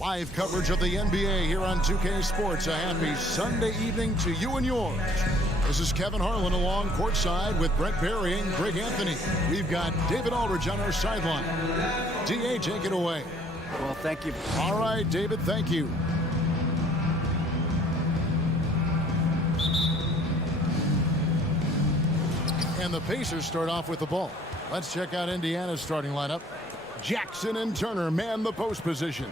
Live coverage of the NBA here on 2K Sports. A happy Sunday evening to you and yours. This is Kevin Harlan along courtside with Brett Barry and Greg Anthony. We've got David Aldridge on our sideline. DA, take it away. Well, thank you. All right, David, thank you. And the Pacers start off with the ball. Let's check out Indiana's starting lineup. Jackson and Turner man the post positions.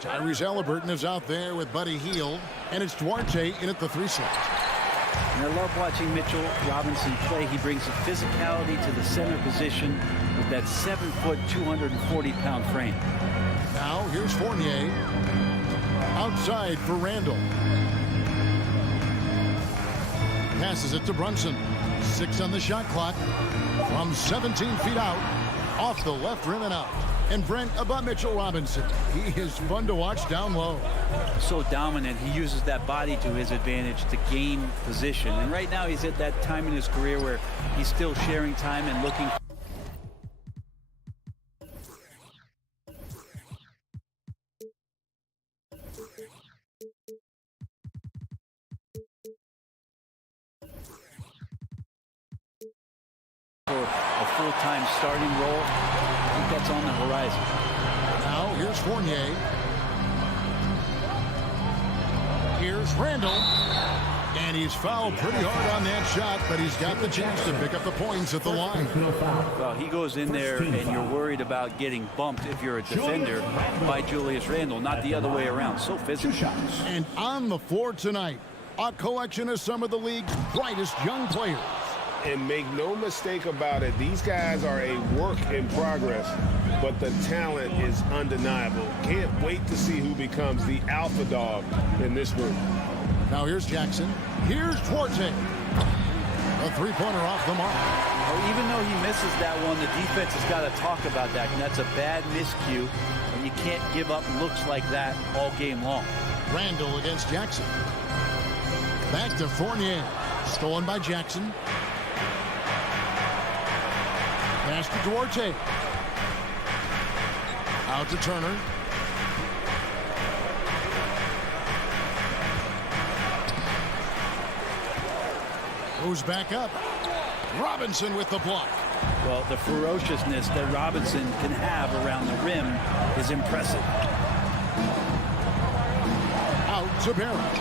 Tyrese Halliburton is out there with Buddy Hield, and it's Duarte in at the 3 slot. And I love watching Mitchell Robinson play. He brings a physicality to the center position with that 7-foot, 240-pound frame. Now here's Fournier. Outside for Randle. Passes it to Brunson. 6 on the shot clock. From 17 feet out. Off the left rim and out. And Brent, about Mitchell Robinson. He is fun to watch down low. So dominant. He uses that body to his advantage to gain position. And right now he's at that time in his career where he's still sharing time and looking for a full-time starting role. I think that's on the horizon. Now here's Fournier. Here's Randle. And he's fouled pretty hard on that shot, but he's got the chance to pick up the points at the line. Well, he goes in there and you're worried about getting bumped if you're a defender by Julius Randle, not the other way around. So physical. And on the floor tonight, a collection of some of the league's brightest young players. And make no mistake about it, these guys are a work in progress, but the talent is undeniable. Can't wait to see who becomes the alpha dog in this group. Now here's Jackson. Here's Duarte. A three-pointer off the mark. Well, even though he misses that one, the defense has got to talk about that, and that's a bad miscue. And you can't give up looks like that all game long. Randle against Jackson. Back to Fournier. Stolen by Jackson. Pass to Duarte. Out to Turner. Goes back up. Robinson with the block. Well, the ferociousness that Robinson can have around the rim is impressive. Out to Barrett.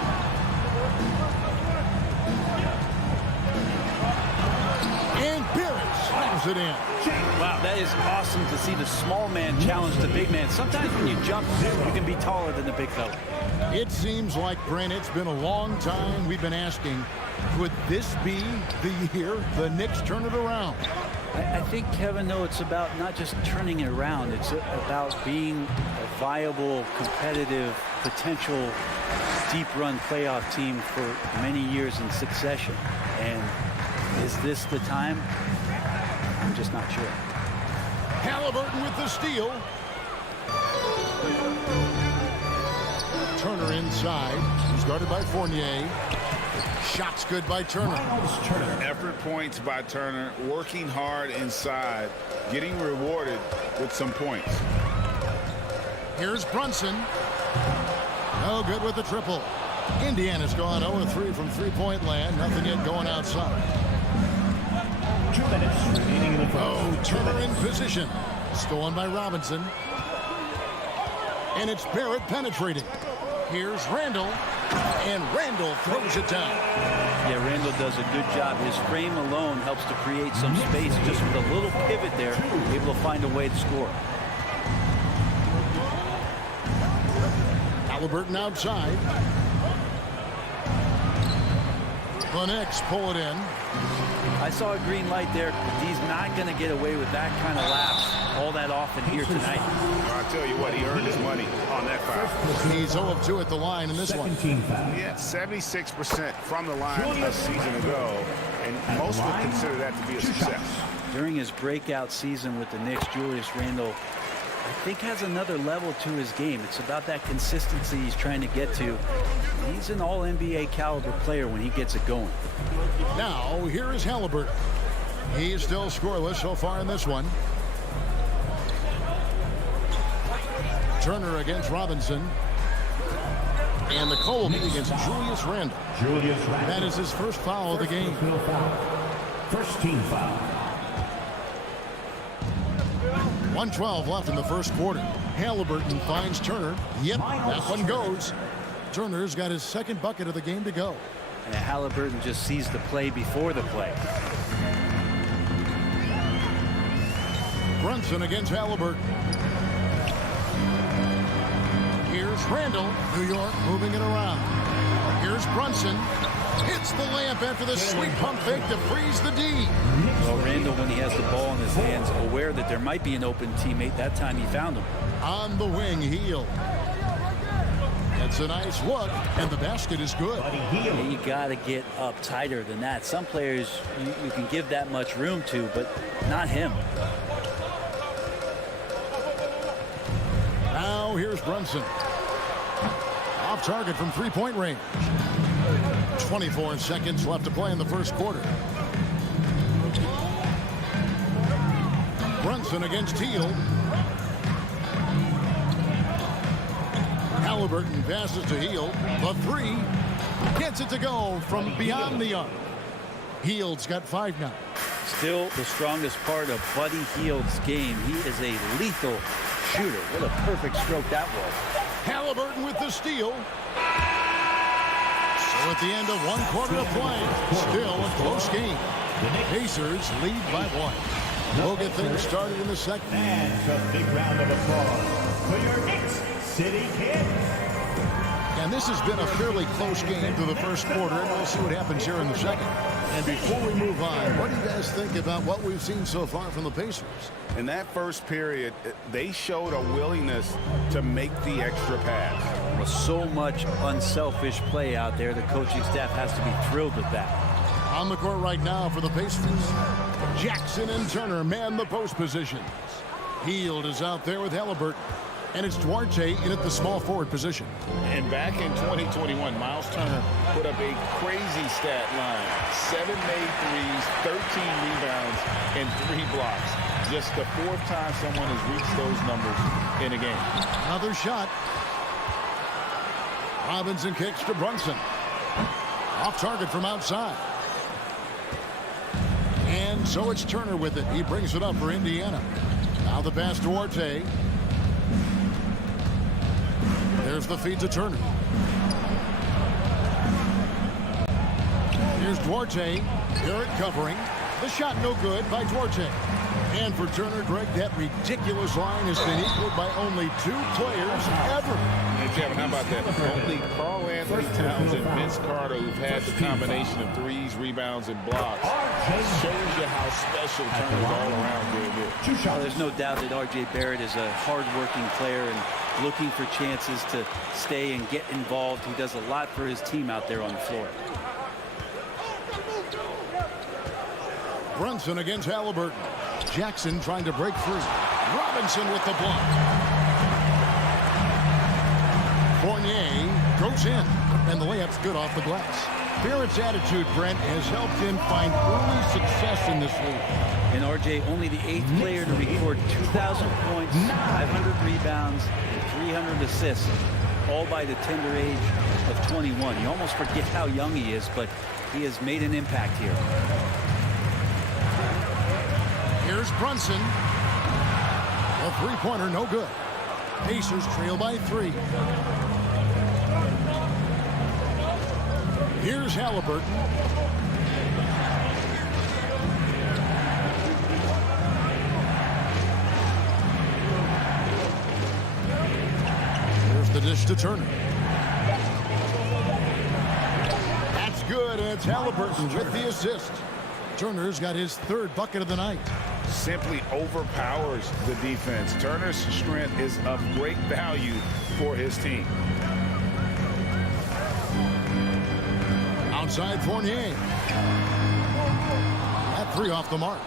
And Barrett slams it in. Wow, that is awesome to see the small man challenge the big man. Sometimes when you jump, you can be taller than the big fella. It seems like, Brent, it's been a long time we've been asking, could this be the year the Knicks turn it around? I think, Kevin, though, it's about not just turning it around. It's about being a viable, competitive, potential deep-run playoff team for many years in succession. And is this the time? I'm just not sure. Halliburton with the steal. Turner inside. He's guarded by Fournier. Shots good by Turner. Effort points by Turner. Working hard inside. Getting rewarded with some points. Here's Brunson. No good with the triple. Indiana's gone 0-3 from three-point land. Nothing yet going outside. 2 minutes remaining in the Oh, Turner in position. Stolen by Robinson. And it's Barrett penetrating. Here's Randle. And Randle throws it down. Yeah, Randle does a good job. His frame alone helps to create some space. Just with a little pivot there, able to find a way to score. Halliburton outside. The Knicks pull it in. I saw a green light there. He's not going to get away with that kind of lapse all that often here tonight. I tell you what, he earned his money on that foul. He's 0-2 at the line in this one. Yeah, 76% from the line a season ago, and most would consider that to be a success. During his breakout season with the Knicks, Julius Randle, I think, has another level to his game. It's about that consistency he's trying to get to. He's an all-NBA caliber player when he gets it going. Now, here is Halliburton. He is still scoreless so far in this one. Turner against Robinson. And the call will be against Julius Randle. That is his first foul of the game. First team foul. 1:12 left in the first quarter. Halliburton finds Turner. Yep, that one goes. Turner's got his second bucket of the game to go. And Halliburton just sees the play before the play. Brunson against Halliburton. Here's Randle. New York moving it around. Here's Brunson. Hits the layup after the sweet pump fake to freeze the D. Well, Randle, when he has the ball in his hands, aware that there might be an open teammate, that time he found him. On the wing, Hield. That's a nice look, and the basket is good. Yeah, you got to get up tighter than that. Some players you can give that much room to, but not him. Now here's Brunson. Off target from three-point range. 24 seconds left to play in the first quarter. Brunson against Hield. Halliburton passes to Hield. The three gets it to go from beyond the arc. Hield's got 5 now. Still the strongest part of Buddy Hield's game. He is a lethal shooter. What a perfect stroke that was. Halliburton with the steal. So at the end of 1 quarter of play, still a close game. The Pacers lead by 1. We'll get things started in the second. And a big round of applause for your Knicks City Kings. And this has been a fairly close game through the first quarter, and we'll see what happens here in the second. And before we move on, what do you guys think about what we've seen so far from the Pacers? In that first period, they showed a willingness to make the extra pass. With so much unselfish play out there, the coaching staff has to be thrilled with that. On the court right now for the Pacers, Jackson and Turner man the post positions. Hield is out there with Halliburton. And it's Duarte in at the small forward position. And back in 2021, Miles Turner put up a crazy stat line. 7 made threes, 13 rebounds, and 3 blocks. Just the 4th time someone has reached those numbers in a game. Another shot. Robinson kicks to Brunson. Off target from outside. And so it's Turner with it. He brings it up for Indiana. Now the pass to Duarte. There's the feed to Turner. Here's Duarte. Barrett covering. The shot no good by Duarte. And for Turner, Greg, that ridiculous line has been equaled by only 2 players ever. Hey, Kevin, how about that? Only Carl Anthony Towns and Vince Carter, who've had the combination of threes, rebounds, and blocks. Shows you how special Turner's all around good. Well, there's no doubt that R.J. Barrett is a hard-working player and looking for chances to stay and get involved. He does a lot for his team out there on the floor. Brunson against Halliburton. Jackson trying to break free. Robinson with the block. Fournier goes in, and the layup's good off the glass. Barrett's attitude, Brent, has helped him find early success in this league. And R.J. only the 8th player to record 2,000 points, 500 rebounds, and 300 assists, all by the tender age of 21. You almost forget how young he is, but he has made an impact here. Here's Brunson. A 3-pointer, no good. Pacers trail by 3. Here's Halliburton. Here's the dish to Turner. That's good, and it's Halliburton with the assist. Turner's got his 3rd bucket of the night. Simply overpowers the defense. Turner's strength is of great value for his team. Outside Fournier. That 3 off the mark.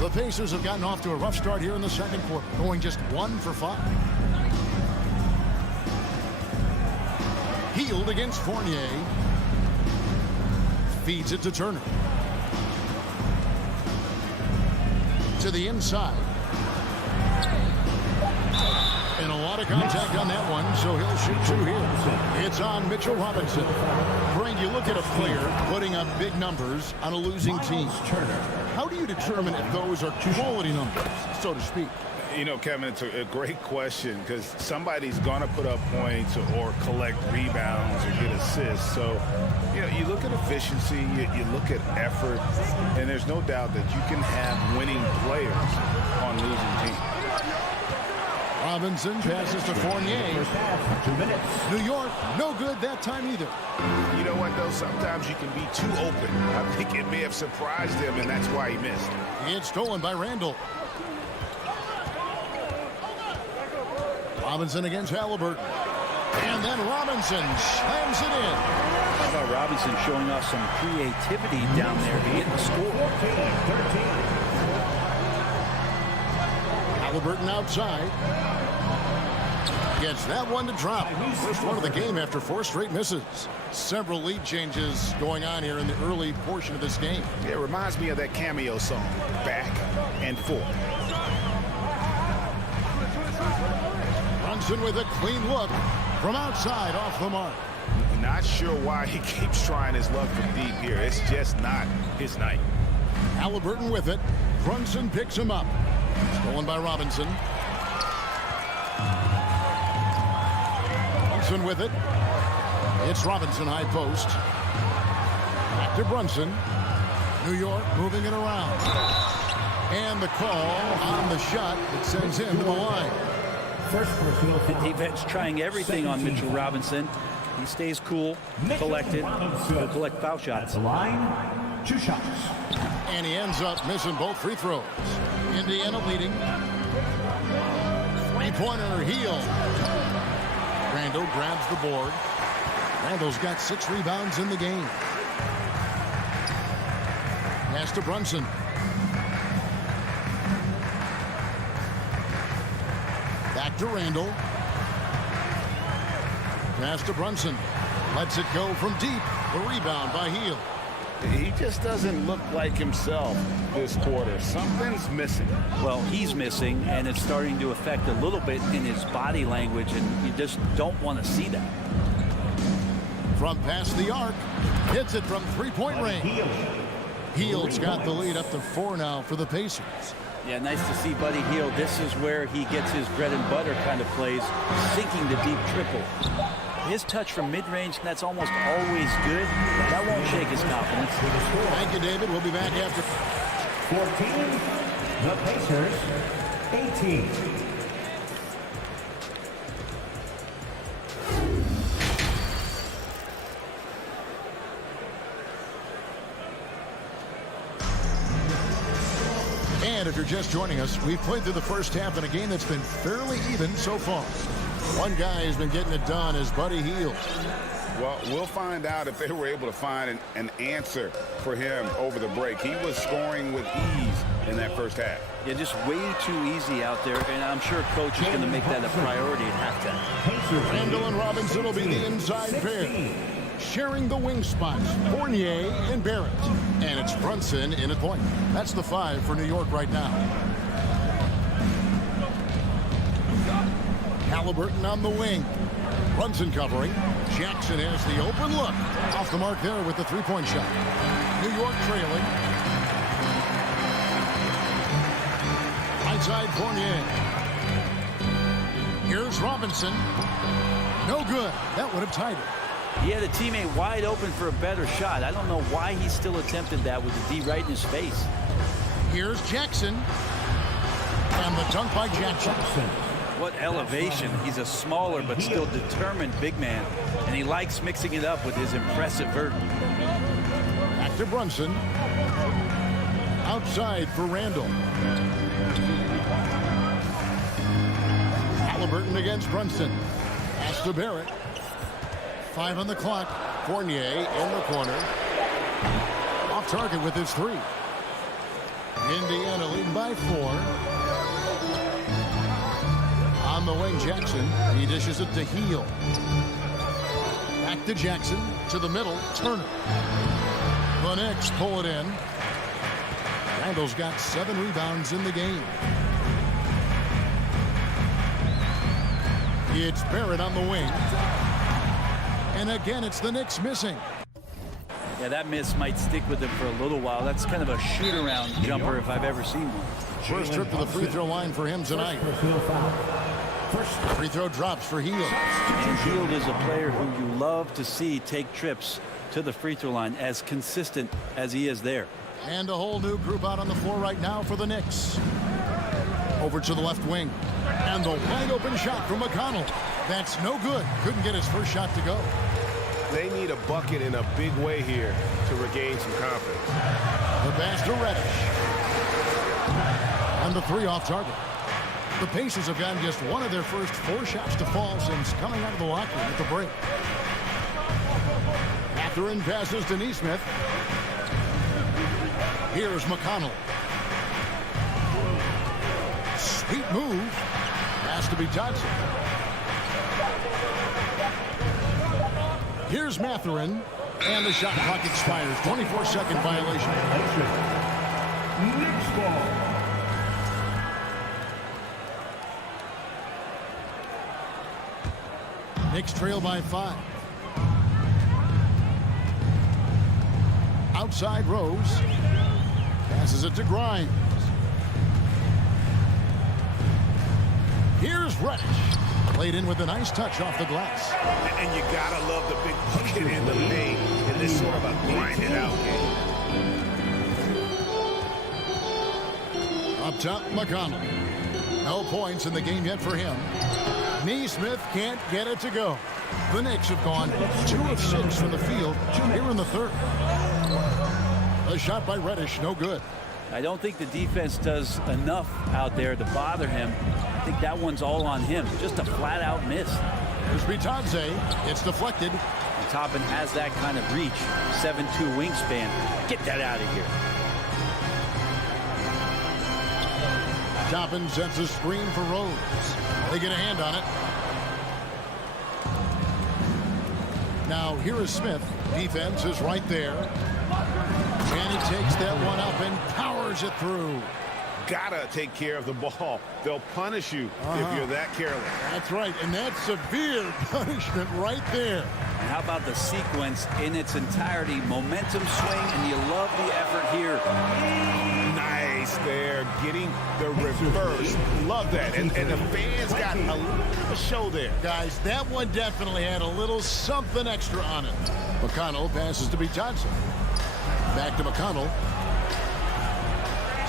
The Pacers have gotten off to a rough start here in the second quarter, going just 1 for 5. Hield against Fournier. Feeds it to Turner. To the inside. And a lot of contact on that one, so he'll shoot 2 here. It's on Mitchell Robinson. Frank, you look at a player putting up big numbers on a losing team. How do you determine if those are quality numbers, so to speak? You know, Kevin, it's a great question because somebody's going to put up points or collect rebounds or get assists. So, you know, you look at efficiency, you look at effort, and there's no doubt that you can have winning players on losing teams. Robinson passes to Fournier. 2 minutes. New York, no good that time either. You know what, though? Sometimes you can be too open. I think it may have surprised him, and that's why he missed. It's stolen by Randle. Robinson against Halliburton. And then Robinson slams it in. How about Robinson showing off some creativity down there to get the score? 13. Halliburton outside. Gets that one to drop. First one of the game after 4 straight misses. Several lead changes going on here in the early portion of this game. It reminds me of that cameo song, Back and Forth. Brunson with a clean look from outside off the mark. Not sure why he keeps trying his luck from deep here. It's just not his night. Halliburton with it. Brunson picks him up. Stolen by Robinson. Brunson with it. It's Robinson high post. Back to Brunson. New York moving it around. And the call on the shot that sends him to the line. The defense trying everything on Mitchell Robinson. He stays cool, collected, he'll collect foul shots. Line, 2 shots. And he ends up missing both free throws. Indiana leading. 3-pointer Hield. Randle grabs the board. Randle's got 6 rebounds in the game. Pass to Brunson. Back Back to Randle. Pass to Brunson. Lets it go from deep. The rebound by Beal. He just doesn't look like himself this quarter. Something's missing. Well, he's missing, and it's starting to affect a little bit in his body language, and you just don't want to see that. From past the arc. Hits it from three-point range. Beal's got the lead up to 4 now for the Pacers. Yeah, nice to see Buddy Hield. This is where he gets his bread and butter kind of plays, sinking the deep triple. His touch from mid-range, that's almost always good. That won't shake his confidence. Thank you, David. We'll be back after. 14, the Pacers, 18. And if you're just joining us, we've played through the first half in a game that's been fairly even so far. One guy has been getting it done is Buddy Hield. Well, we'll find out if they were able to find an answer for him over the break. He was scoring with ease in that first half. Yeah, just way too easy out there, and I'm sure Coach is going to make that a priority at halftime. Randle and Robinson will be the inside pair, sharing the wing spots, Fournier and Barrett. And it's Brunson in at point. That's the 5 for New York right now. Halliburton on the wing. Brunson covering. Jackson has the open look. Off the mark there with the three-point shot. New York trailing. Right side Fournier. Here's Robinson. No good. That would have tied it. He had a teammate wide open for a better shot. I don't know why he still attempted that with the D right in his face. Here's Jackson. And the dunk by Jackson. What elevation. He's a smaller but still determined big man. And he likes mixing it up with his impressive vert. Back to Brunson. Outside for Randle. Halliburton against Brunson. Pass to Barrett. 5 on the clock. Fournier in the corner. Off target with his 3. Indiana leading by 4. On the wing, Jackson. He dishes it to Hield. Back to Jackson. To the middle. Turner. The Knicks pull it in. Randle's got 7 rebounds in the game. It's Barrett on the wing. And again, it's the Knicks missing. Yeah, that miss might stick with him for a little while. That's kind of a shoot-around jumper if I've ever seen one. First trip to the free throw line for him tonight. Free throw drops for Hield. And Hield is a player who you love to see take trips to the free throw line, as consistent as he is there. And a whole new group out on the floor right now for the Knicks. Over to the left wing. And the wide open shot from McConnell. That's no good. Couldn't get his first shot to go. They need a bucket in a big way here to regain some confidence. The pass to Reddish. And the 3 off target. The Pacers have gotten just one of their first 4 shots to fall since coming out of the locker room at the break. Catherine passes to Nesmith. Here's McConnell. Sweet move. Has to be Dodson. Here's Mathurin. And the shot clock expires. 24-second violation. Knicks ball. Knicks trail by 5. Outside Rose. Passes it to Grimes. Here's Reddish. Played in with a nice touch off the glass. And you gotta love the big bucket in the paint in this sort of a grinded out game. Up top, McConnell. No points in the game yet for him. Nesmith can't get it to go. The Knicks have gone 2 of 6 from the field here in the third. A shot by Reddish, no good. I don't think the defense does enough out there to bother him. I think that one's all on him. Just a flat-out miss. Here's Bitadze. It's deflected. And Toppin has that kind of reach. 7'2" wingspan. Get that out of here. Toppin sets a screen for Rose. They get a hand on it. Now here is Smith. Defense is right there. And he takes that one up and powers it through. Gotta take care of the ball. They'll punish you if you're that careless. That's right, and that's severe punishment right there. And how about the sequence in its entirety? Momentum swing, and you love the effort here. Nice there, getting the reverse. Love that. And the fans got a little show there. Guys, that one definitely had a little something extra on it. McConnell passes to B. Johnson. Back to McConnell.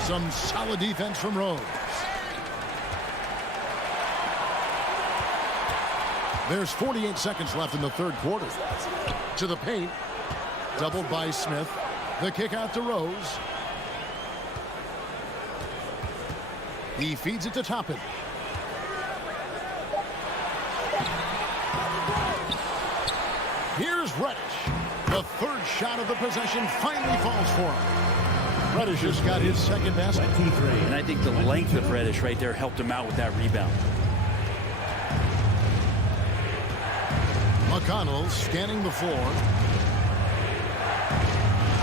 Some solid defense from Rose. There's 48 seconds left in the third quarter. To the paint. Doubled by Smith. The kick out to Rose. He feeds it to Toppin. Here's Reddish. The third shot of the possession finally falls for him. Reddish has got his second basket. And I think the length of Reddish right there helped him out with that rebound. McConnell scanning the floor.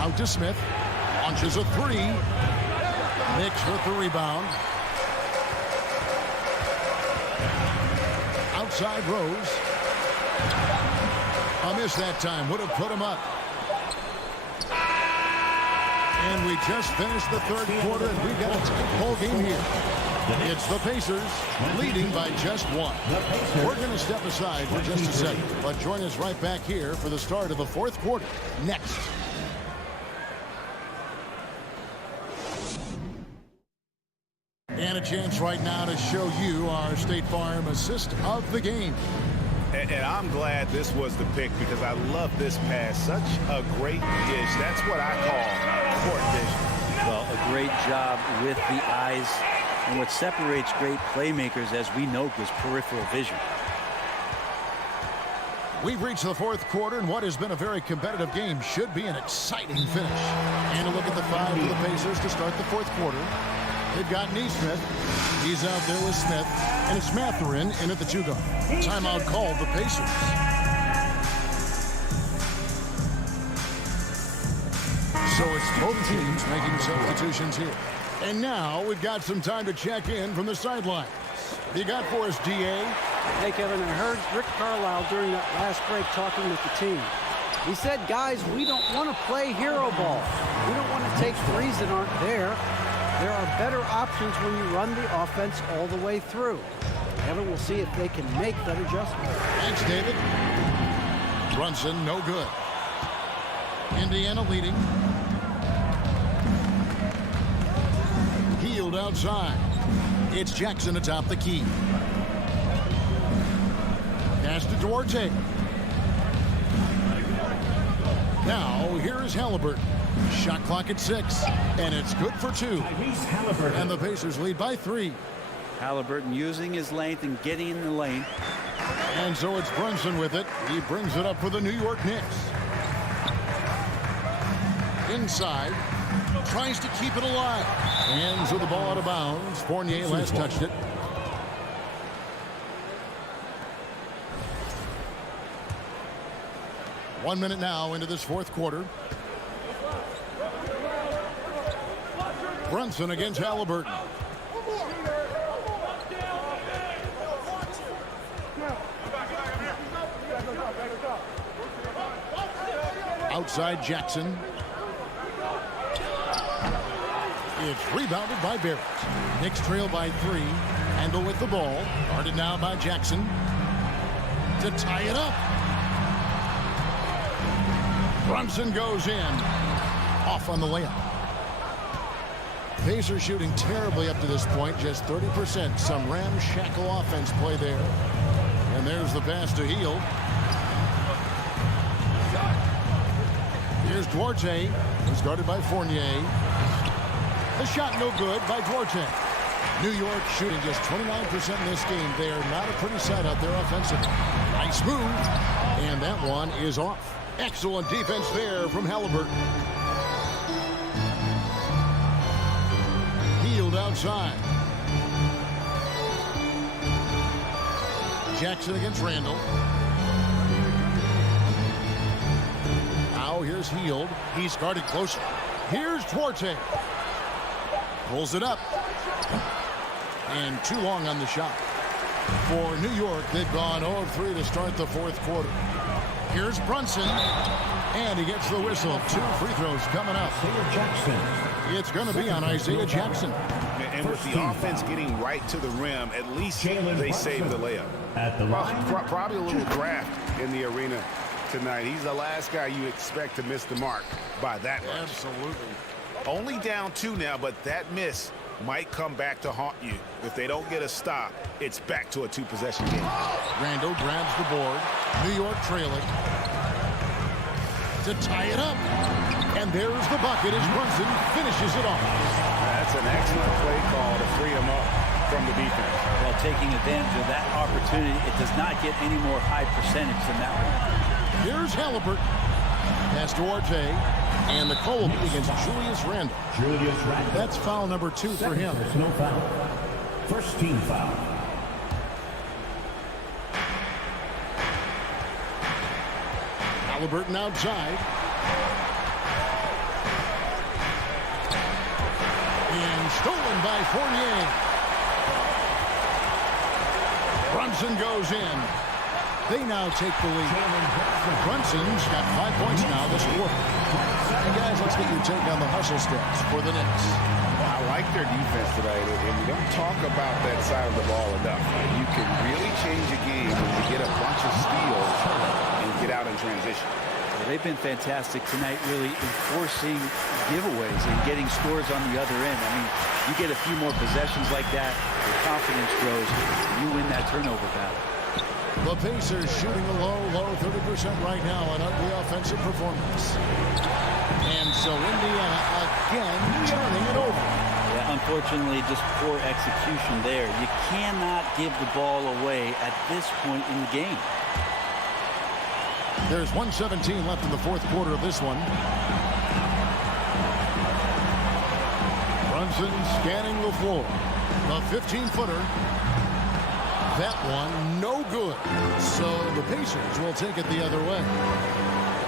Out to Smith. Launches a three. Knicks with the rebound. Outside Rose. A miss that time. Would have put him up. And we just finished the third quarter, and we've got a tight ball game here. It's the Pacers leading by just one. We're going to step aside for just a second, but join us right back here for the start of the fourth quarter next. And a chance right now to show you our State Farm assist of the game. And I'm glad this was the pick because I love this pass. Such a great dish. That's what I call court vision. Well, a great job with the eyes. And what separates great playmakers, as we know, is peripheral vision. We've reached the fourth quarter, and what has been a very competitive game should be an exciting finish. And a look at the five for the Pacers to start the fourth quarter. They've got Neesmith. He's out there with Smith. And it's Mathurin in at the two guard. Timeout called the Pacers. So it's both teams making substitutions here. And now we've got some time to check in from the sidelines. What you got for us, DA? Hey, Kevin, I heard Rick Carlisle during that last break talking with the team. He said, guys, we don't want to play hero ball. We don't want to take threes that aren't there. There are better options when you run the offense all the way through. Kevin, we'll see if they can make that adjustment. Thanks, David. Brunson, no good. Indiana leading. Healed outside. It's Jackson atop the key. Pass to Duarte. Now, here is Halliburton. Shot clock at 6, and it's good for 2. And the Pacers lead by 3. Halliburton using his length and getting in the lane. And so it's Brunson with it. He brings it up for the New York Knicks. Inside. Tries to keep it alive. Hands with the ball out of bounds. Fournier last touched it. One minute now into this fourth quarter. Brunson against Halliburton. Outside Jackson. It's rebounded by Barrett. Knicks trail by 3. Handle with the ball. Guarded now by Jackson. To tie it up. Brunson goes in. Off on the layup. Pacers shooting terribly up to this point. Just 30%. Some ramshackle offense play there. And there's the pass to Hield. Here's Duarte, who's guarded by Fournier. The shot no good by Duarte. New York shooting just 29% in this game. They are not a pretty sight out there offensively. Nice move. And that one is off. Excellent defense there from Halliburton. Hield outside. Jackson against Randle. Now here's Hield. He's guarded closer. Here's Duarte. Pulls it up. And too long on the shot. For New York, they've gone 0 of 3 to start the fourth quarter. Here's Brunson. And he gets the whistle. 2 free throws coming up. It's going to be on Isaiah Jackson. And with the offense getting right to the rim, at least they saved the layup. At the line. Probably a little draft in the arena tonight. He's the last guy you expect to miss the mark by that much. Absolutely. Only down 2 now, but that miss might come back to haunt you. If they don't get a stop, it's back to a 2-possession game. Randle grabs the board. New York trailing. To tie it up. And there's the bucket as Brunson finishes it off. That's an excellent play call to free him up from the defense. Well, taking advantage of that opportunity, it does not get any more high percentage than that one. Here's Halliburton. Pass to Duarte. And the call will be against Julius Randle. Julius Randle. That's foul number 2 for him. There's no foul. First team foul. Halliburton outside. And stolen by Fournier. Brunson goes in. They now take the lead. Brunson's got 5 points now this quarter. And guys, let's get your take on the hustle steps for the Knicks. I like their defense tonight, and we don't talk about that side of the ball enough. You can really change a game when you get a bunch of steals and get out in transition. Well, they've been fantastic tonight, really enforcing giveaways and getting scores on the other end. I mean, you get a few more possessions like that, your confidence grows, and you win that turnover battle. The Pacers shooting a low 30% right now, an ugly offensive performance. And so Indiana again turning it over. Yeah, unfortunately, just poor execution there. You cannot give the ball away at this point in the game. There's 1:17 left in the fourth quarter of this one. Brunson scanning the floor. The 15-footer. That one no good. So the Pacers will take it the other way.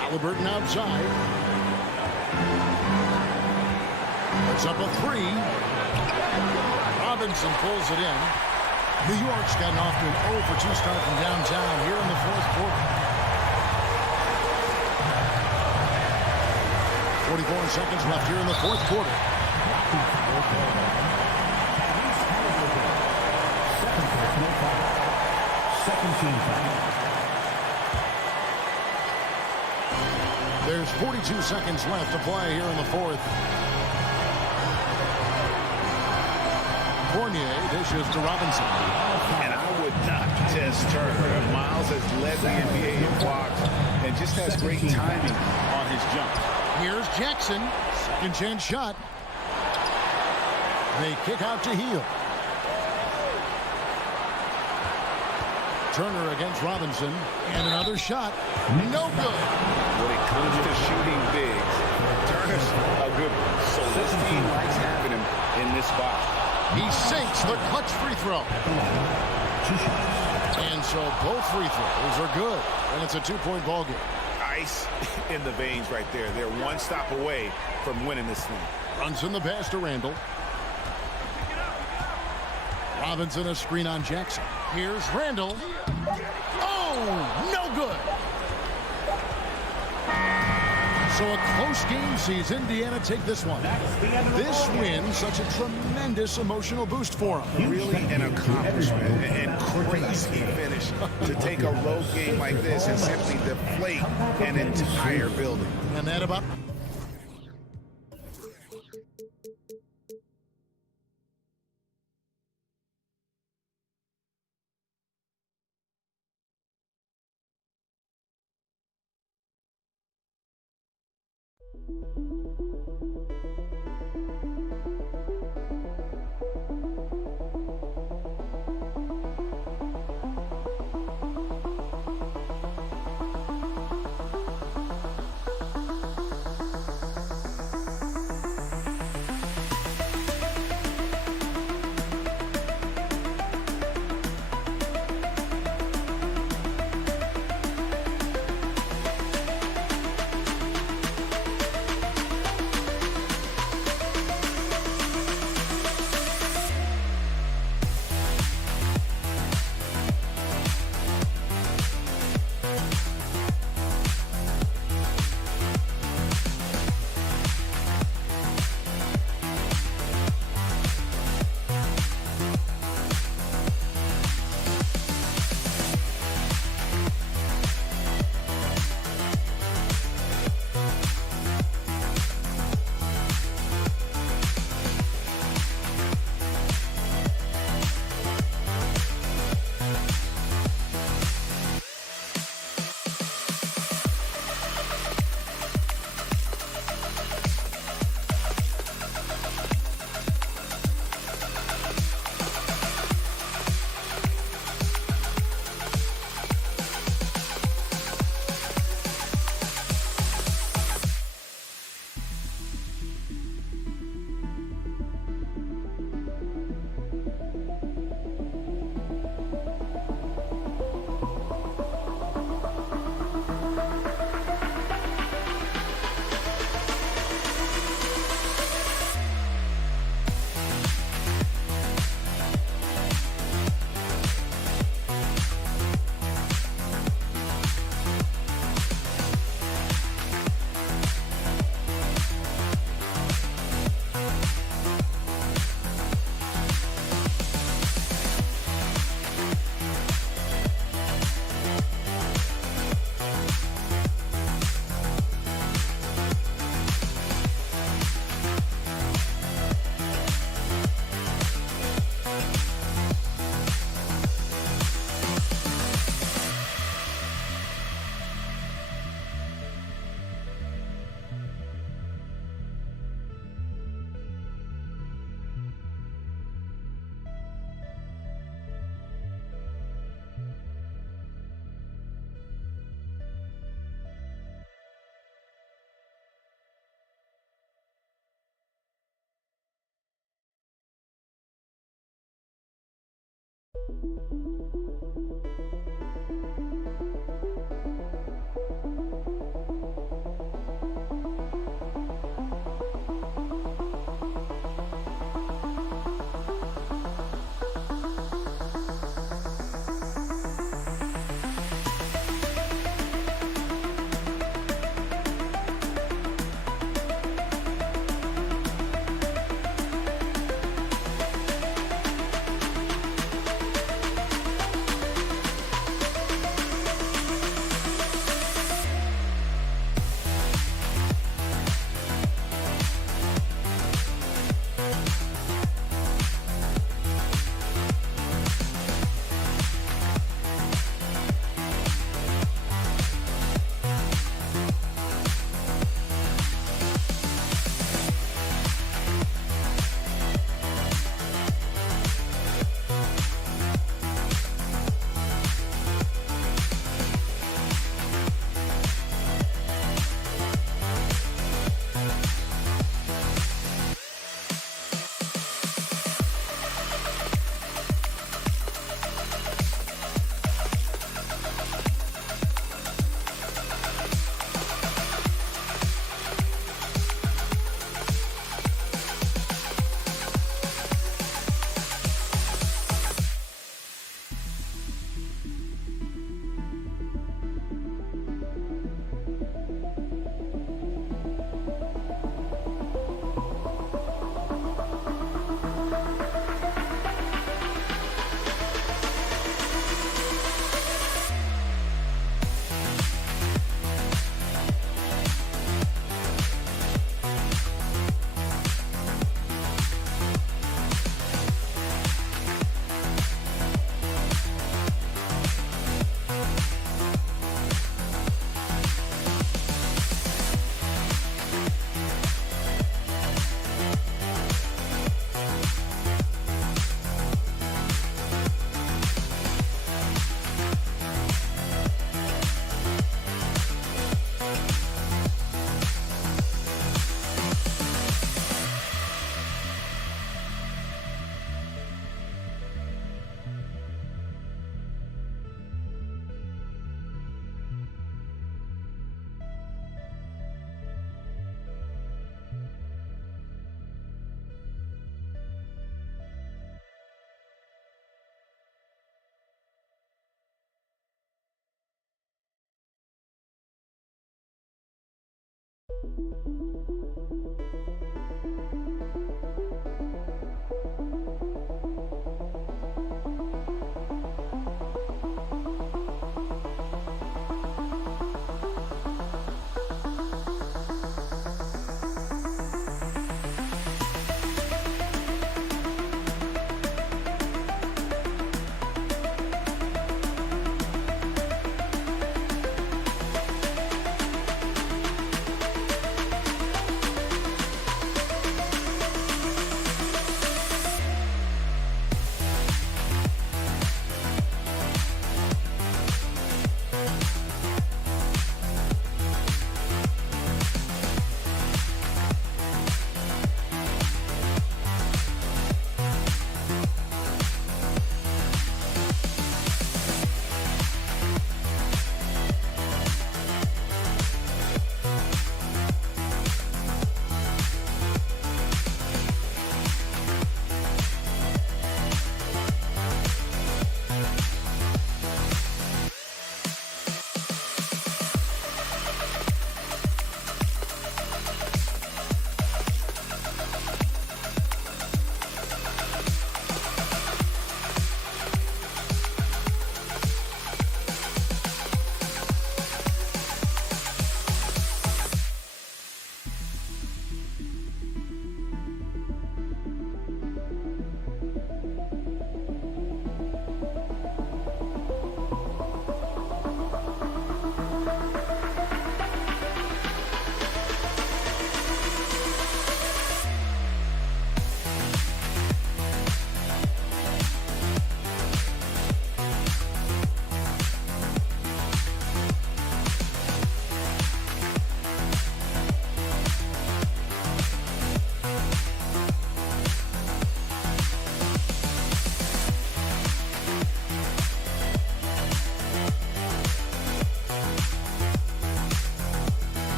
Halliburton outside. Puts up a 3. Robinson pulls it in. New York's gotten off to an 0 for 2 start from downtown here in the fourth quarter. 44 seconds left here in the fourth quarter. Second team foul. There's 42 seconds left to play here in the fourth. Fournier dishes to Robinson. And I would not test Turner. Miles has led the NBA in blocks and just has great timing on his jump. Here's Jackson. Second chance shot. They kick out to Hield. Turner against Robinson. And another shot. No good. When it comes to shooting bigs, Turner's a good one. So this team likes having him in this spot. He sinks the clutch free throw. And so both free throws are good. And it's a 2-point ball game. Ice in the veins right there. They're one stop away from winning this thing. Brunson the pass to Randle. Robinson a screen on Jackson. Here's Randle. Oh, no good. So a close game sees Indiana take this one. This win, such a tremendous emotional boost for them. Really an accomplishment and crazy finish to take a road game like this and simply deflate an entire building. And that about...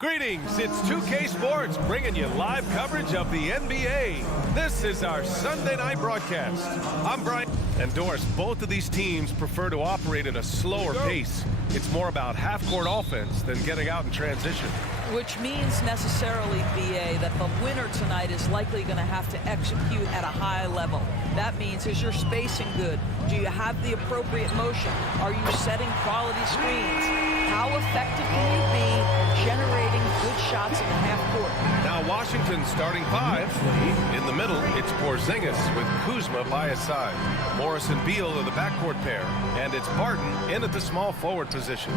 Greetings, it's 2K Sports bringing you live coverage of the NBA. This is our Sunday night broadcast. I'm Brian. Endorse, both of these teams prefer to operate at a slower pace. It's more about half-court offense than getting out in transition. Which means necessarily, BA, that the winner tonight is likely going to have to execute at a high level. That means, is your spacing good? Do you have the appropriate motion? Are you setting quality screens? How effective can you be generating good shots in the half court? Now Washington starting five. In the middle, it's Porzingis with Kuzma by his side. Morris and Beal are the backcourt pair. And it's Barton in at the small forward position.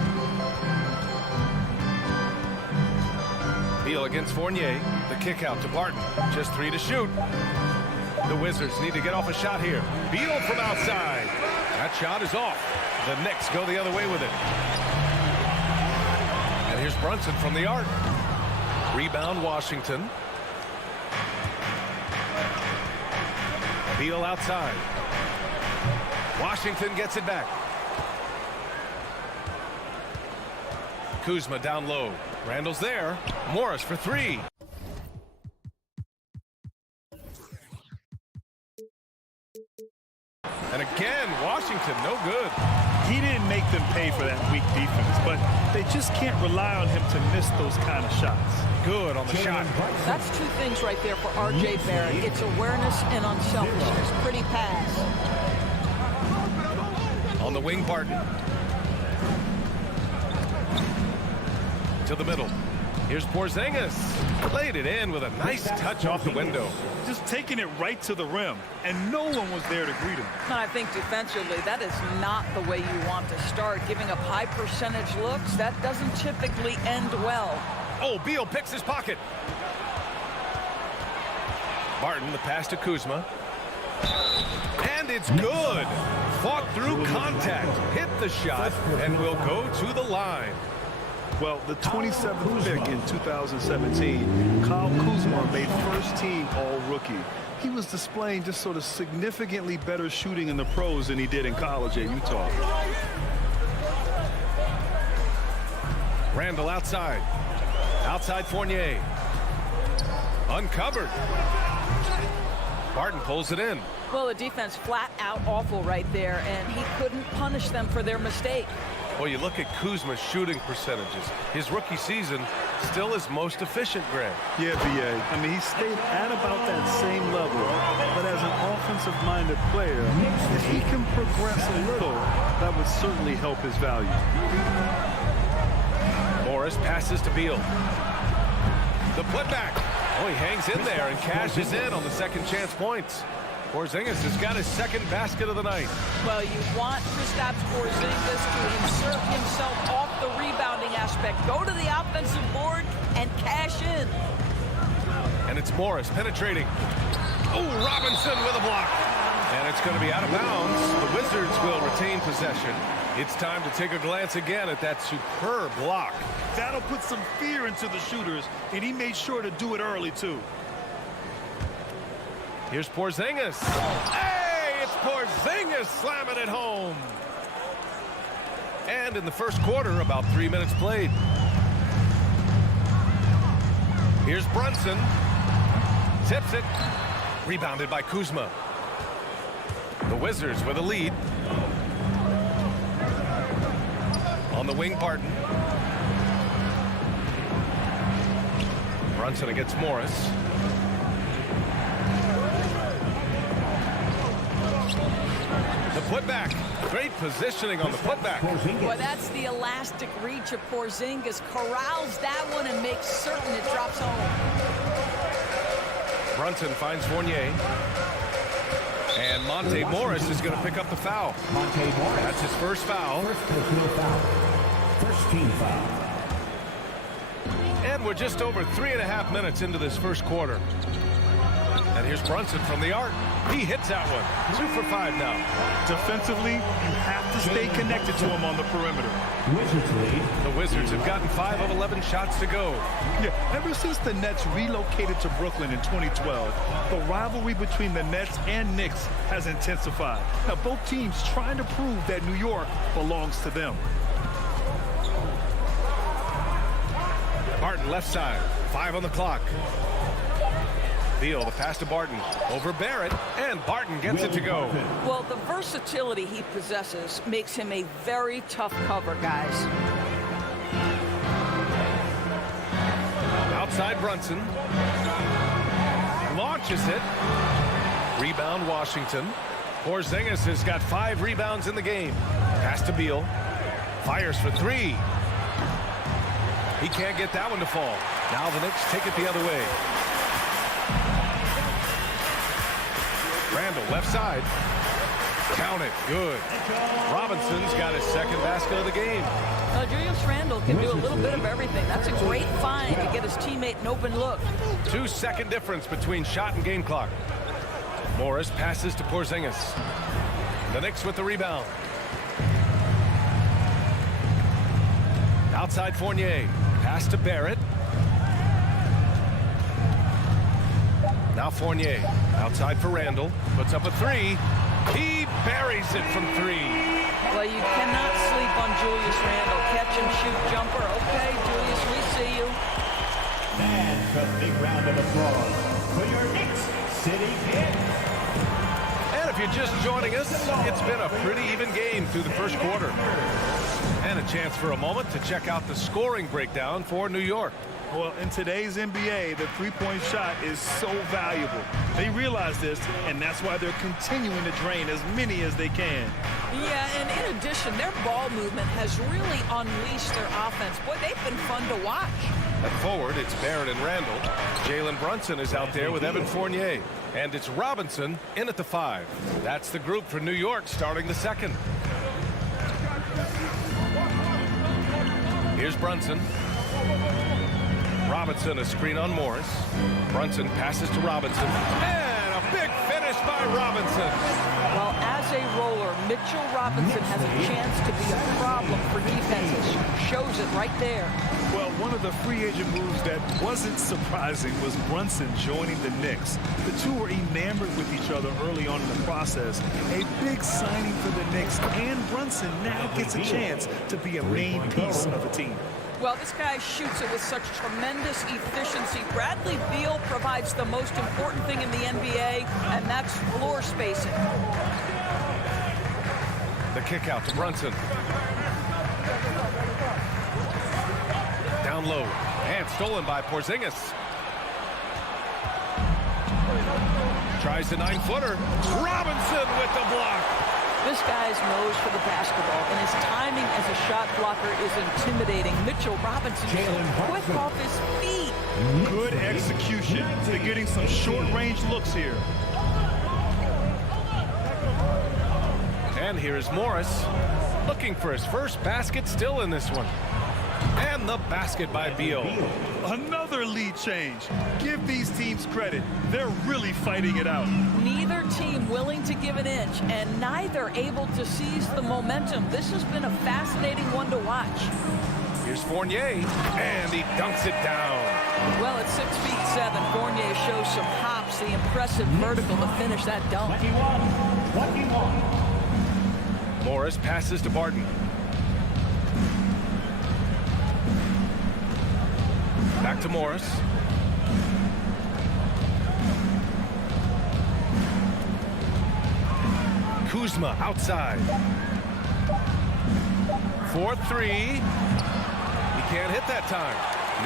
Beal against Fournier. The kick out to Barton. Just 3 to shoot. The Wizards need to get off a shot here. Beal from outside. That shot is off. The Knicks go the other way with it. And here's Brunson from the arc. Rebound Washington. Beal outside. Washington gets it back. Kuzma down low. Randle's there. Morris for 3. And again, Washington, no good. He didn't make them pay for that weak defense, but they just can't rely on him to miss those kind of shots. Good on the shot. That's 2 things right there for R.J. Barrett. It's awareness and unselfishness. Pretty pass. On the wing, Barton. To the middle. Here's Porzingis. Laid it in with a nice touch off the window. Just taking it right to the rim, and no one was there to greet him. I think defensively, that is not the way you want to start. Giving up high percentage looks, that doesn't typically end well. Oh, Beal picks his pocket. Barton, the pass to Kuzma. And it's good. Fought through contact. Hit the shot, and will go to the line. Well, the 27th pick in 2017, Kyle Kuzma made first-team All-Rookie. He was displaying just sort of significantly better shooting in the pros than he did in college at Utah. Randle outside. Outside Fournier. Uncovered. Barton pulls it in. Well, the defense flat out awful right there, and he couldn't punish them for their mistake. Well, you look at Kuzma's shooting percentages. His rookie season still his most efficient, Greg. Yeah, B.A. I mean, he stayed at about that same level. But as an offensive-minded player, if he can progress a little, that would certainly help his value. Morris passes to Beal. The putback. Oh, he hangs in there and cashes in on the second chance points. Porzingis has got his second basket of the night. Well, you want Kristaps Porzingis to insert himself off the rebounding aspect, go to the offensive board, and cash in. And it's Morris penetrating. Oh, Robinson with a block. And it's going to be out of bounds. The Wizards will retain possession. It's time to take a glance again at that superb block. That'll put some fear into the shooters, and he made sure to do it early, too. Here's Porzingis. Hey, it's Porzingis slamming it home. And in the first quarter, about 3 minutes played. Here's Brunson. Tips it. Rebounded by Kuzma. The Wizards with a lead. On the wing, Barton. Brunson against Morris. The putback. Great positioning on the putback. Boy, that's the elastic reach of Porzingis. Corrals that one and makes certain it drops home. Brunson finds Fournier. And Monte Morris is going to pick up the foul. Monte Morris. That's his first foul. First personal foul. First team foul. And we're just over 3.5 minutes into this first quarter. And here's Brunson from the arc. He hits that one. 2 for 5 now. Defensively, you have to stay connected to him on the perimeter. Wizards lead. The Wizards have gotten 5 of 11 shots to go. Yeah, ever since the Nets relocated to Brooklyn in 2012, the rivalry between the Nets and Knicks has intensified. Now, both teams trying to prove that New York belongs to them. Barton left side. 5 on the clock. Beal, the pass to Barton. Over Barrett, and Barton gets it to go. Well, the versatility he possesses makes him a very tough cover, guys. Outside Brunson. Launches it. Rebound Washington. Porzingis has got 5 rebounds in the game. Pass to Beal. Fires for 3. He can't get that one to fall. Now the Knicks take it the other way. Randle left side. Count it. Good. Robinson's got his second basket of the game. Julius Randle can do a little bit of everything. That's a great find to get his teammate an open look. 2-second difference between shot and game clock. Morris passes to Porzingis. The Knicks with the rebound. Outside Fournier. Pass to Barrett. Now Fournier. Outside for Randle. Puts up a 3. He buries it from 3. Well, you cannot sleep on Julius Randle. Catch and shoot jumper. Okay, Julius, we see you. And a big round of applause for your Knicks City Knicks. And if you're just joining us, it's been a pretty even game through the first quarter. And a chance for a moment to check out the scoring breakdown for New York. Well, in today's NBA, the three-point shot is so valuable. They realize this, and that's why they're continuing to drain as many as they can. Yeah, and in addition, their ball movement has really unleashed their offense. Boy, they've been fun to watch. At forward, it's Barrett and Randle. Jalen Brunson is out there with Evan Fournier. And it's Robinson in at the 5. That's the group for New York starting the second. Here's Brunson. Robinson, a screen on Morris. Brunson passes to Robinson. And a big finish by Robinson. Well, as a roller, Mitchell Robinson has a chance to be a problem for defenses. Shows it right there. Well, one of the free agent moves that wasn't surprising was Brunson joining the Knicks. The two were enamored with each other early on in the process. A big signing for the Knicks, and Brunson now gets a chance to be a main piece of the team. Well, this guy shoots it with such tremendous efficiency. Bradley Beal provides the most important thing in the NBA, and that's floor spacing. The kick out to Brunson. Down low, and stolen by Porzingis. Tries the 9-footer. Robinson with the block. This guy's nose for the basketball, and his timing as a shot blocker is intimidating. Mitchell Robinson quick off his feet. Good execution. They're getting some short-range looks here. And here's Morris looking for his first basket, still in this one. And the basket by Beal. Another lead change. Give these teams credit. They're really fighting it out. Neither team willing to give an inch, and neither able to seize the momentum. This has been a fascinating one to watch. Here's Fournier, and he dunks it down. Well, at 6'7", Fournier shows some hops, the impressive vertical to finish that dunk. 21. Morris passes to Barton. Back to Morris. Kuzma outside. 4-3. He can't hit that time.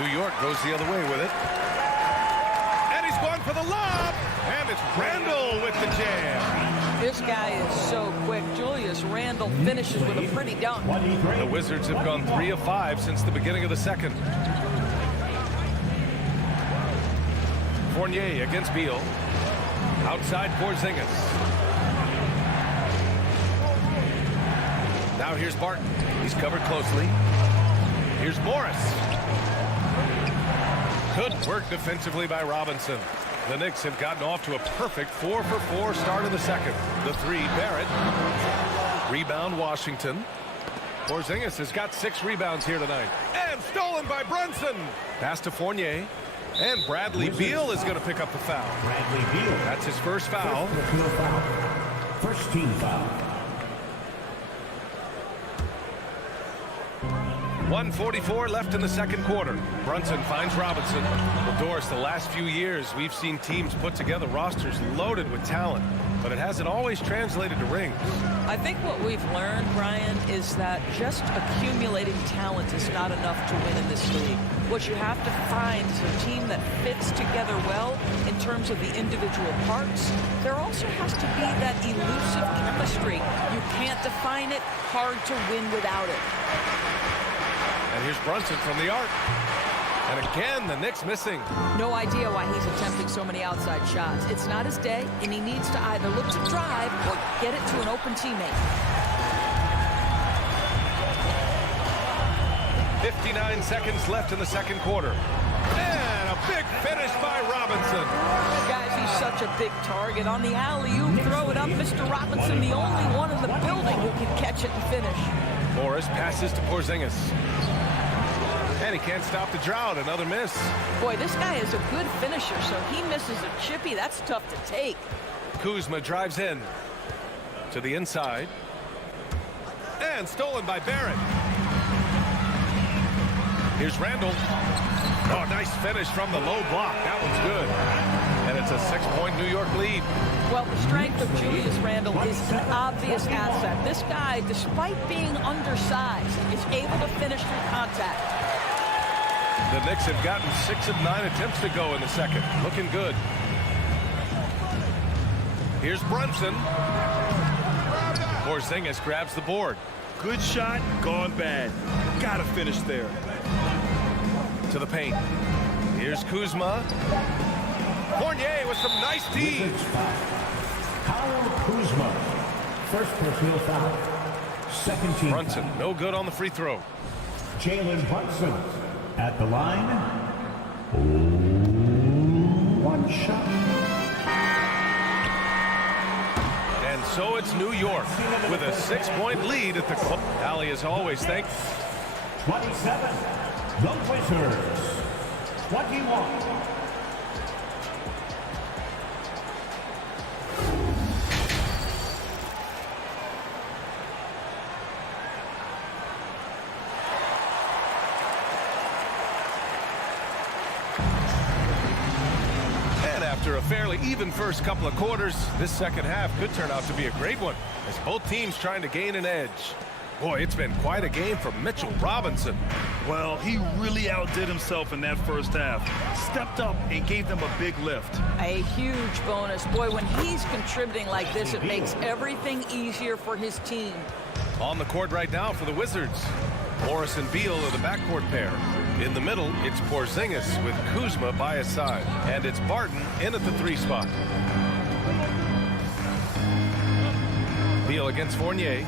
New York goes the other way with it. And he's going for the lob. And it's Randle with the jam. This guy is so quick. Julius Randle finishes with a pretty dunk. The Wizards have gone 3 of 5 since the beginning of the second. Fournier against Beal. Outside Porzingis. Now here's Barton. He's covered closely. Here's Morris. Good work defensively by Robinson. The Knicks have gotten off to a perfect 4-for-4 start of the second. The three, Barrett. Rebound, Washington. Porzingis has got 6 rebounds here tonight. And stolen by Brunson. Pass to Fournier. And Bradley Beal is going to pick up the foul. Bradley Beal. That's his first foul. First team foul. 1:44 left in the second quarter. Brunson finds Robinson. Well, Doris, the last few years, we've seen teams put together rosters loaded with talent, but it hasn't always translated to rings. I think what we've learned, Brian, is that just accumulating talent is not enough to win in this league. What you have to find is a team that fits together well in terms of the individual parts. There also has to be that elusive chemistry. You can't define it, hard to win without it. And here's Brunson from the arc. And again, the Knicks missing. No idea why he's attempting so many outside shots. It's not his day, and he needs to either look to drive or get it to an open teammate. 59 seconds left in the second quarter. And a big finish by Robinson. Guys, he's such a big target. On the alley-oop, throw it up. Mr. Robinson, the only one in the building who can catch it and finish. Morris passes to Porzingis. And he can't stop the drought. Another miss. Boy, this guy is a good finisher, so he misses a chippy. That's tough to take. Kuzma drives in to the inside. And stolen by Barrett. Here's Randle. Oh, nice finish from the low block. That one's good. And it's a 6-point New York lead. Well, the strength of Julius Randle is an obvious asset. This guy, despite being undersized, is able to finish through contact. The Knicks have gotten 6 of 9 attempts to go in the second. Looking good. Here's Brunson. Porzingis grabs the board. Good shot, gone bad. Gotta finish there. To the paint. Here's Kuzma. Fournier with some nice D. Kyle Kuzma. First personal foul. Second team. Brunson, no good on the free throw. Jalen Brunson at the line. One shot. And so it's New York with a 6-point lead at the club. Allie, as always, thank 27. The Wizards. 21. After a fairly even first couple of quarters, this second half could turn out to be a great one as both teams trying to gain an edge. Boy, it's been quite a game for Mitchell Robinson. Well, he really outdid himself in that first half. Stepped up and gave them a big lift. A huge bonus. Boy, when he's contributing like this, it makes everything easier for his team. On the court right now for the Wizards, Morris and Beal are the backcourt pair. In the middle, it's Porzingis with Kuzma by his side. And it's Barton in at the 3 spot. Beal against Fournier.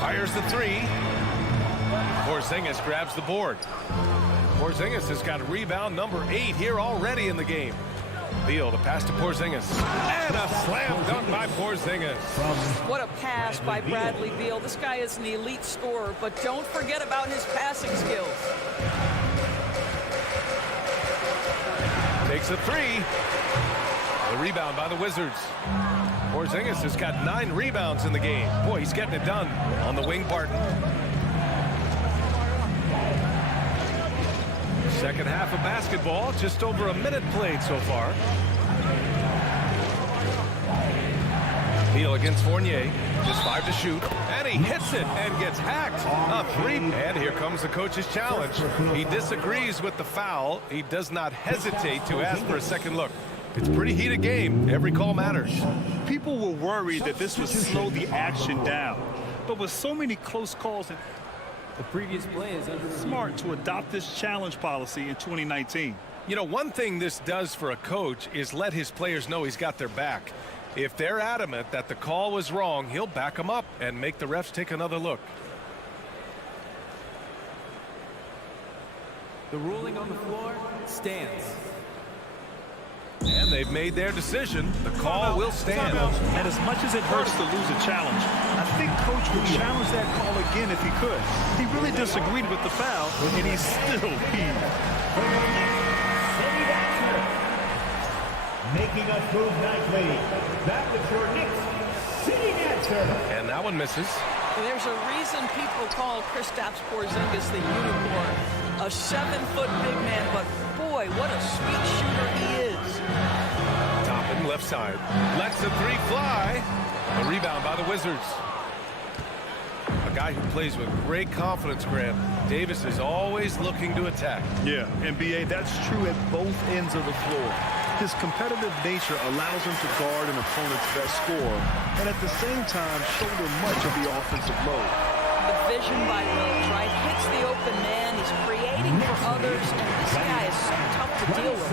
Fires the 3. Porzingis grabs the board. Porzingis has got rebound number 8 here already in the game. Beal, the pass to Porzingis. And a slam dunk by Porzingis. What a pass by Bradley Beal. This guy is an elite scorer, but don't forget about his passing skills. Takes a 3. The rebound by the Wizards. Porzingis has got 9 rebounds in the game. Boy, he's getting it done. On the wing, Barton. Second half of basketball, just over a minute played so far. Beal against Fournier, just 5 to shoot, and he hits it and gets hacked. A 3, and here comes the coach's challenge. He disagrees with the foul. He does not hesitate to ask for a second look. It's a pretty heated game. Every call matters. People were worried that this would slow the action down, but with so many close calls, The previous play is under smart to adopt this challenge policy in 2019. You know, one thing this does for a coach is let his players know he's got their back. If they're adamant that the call was wrong, he'll back them up and make the refs take another look. The ruling on the floor stands. And they've made their decision. The call will stand. And as much as it hurts to lose a challenge, I think Coach would challenge that call again if he could. He really disagreed with the foul, and he's still peeved. Making us move nicely. That was your Knicks sitting answer. And that one misses. There's a reason people call Kristaps Porzingis the unicorn. A 7-foot big man, but boy, what a sweet shooter he is. Toppin, left side. Lets the 3 fly. A rebound by the Wizards. A guy who plays with great confidence, Grant. Davis is always looking to attack. Yeah, NBA, that's true at both ends of the floor. His competitive nature allows him to guard an opponent's best score and at the same time shoulder much of the offensive load. The vision by Rose, right? Hits the open man. He's creating for others, and this guy is so tough to deal with.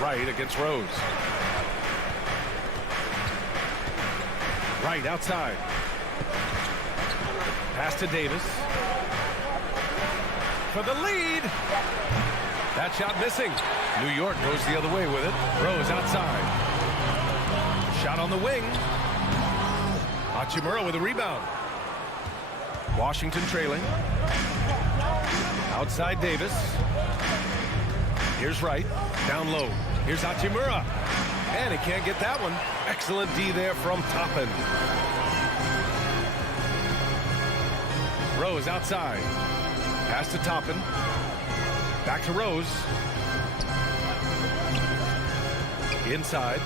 Right against Rose. Right outside. Pass to Davis. For the lead. That shot missing. New York goes the other way with it. Rose outside. Shot on the wing. Hachimura with a rebound. Washington trailing. Outside Davis. Here's Wright. Down low. Here's Hachimura. And he can't get that one. Excellent D there from Toppin. Rose outside. Pass to Toppin. Back to Rose. Inside.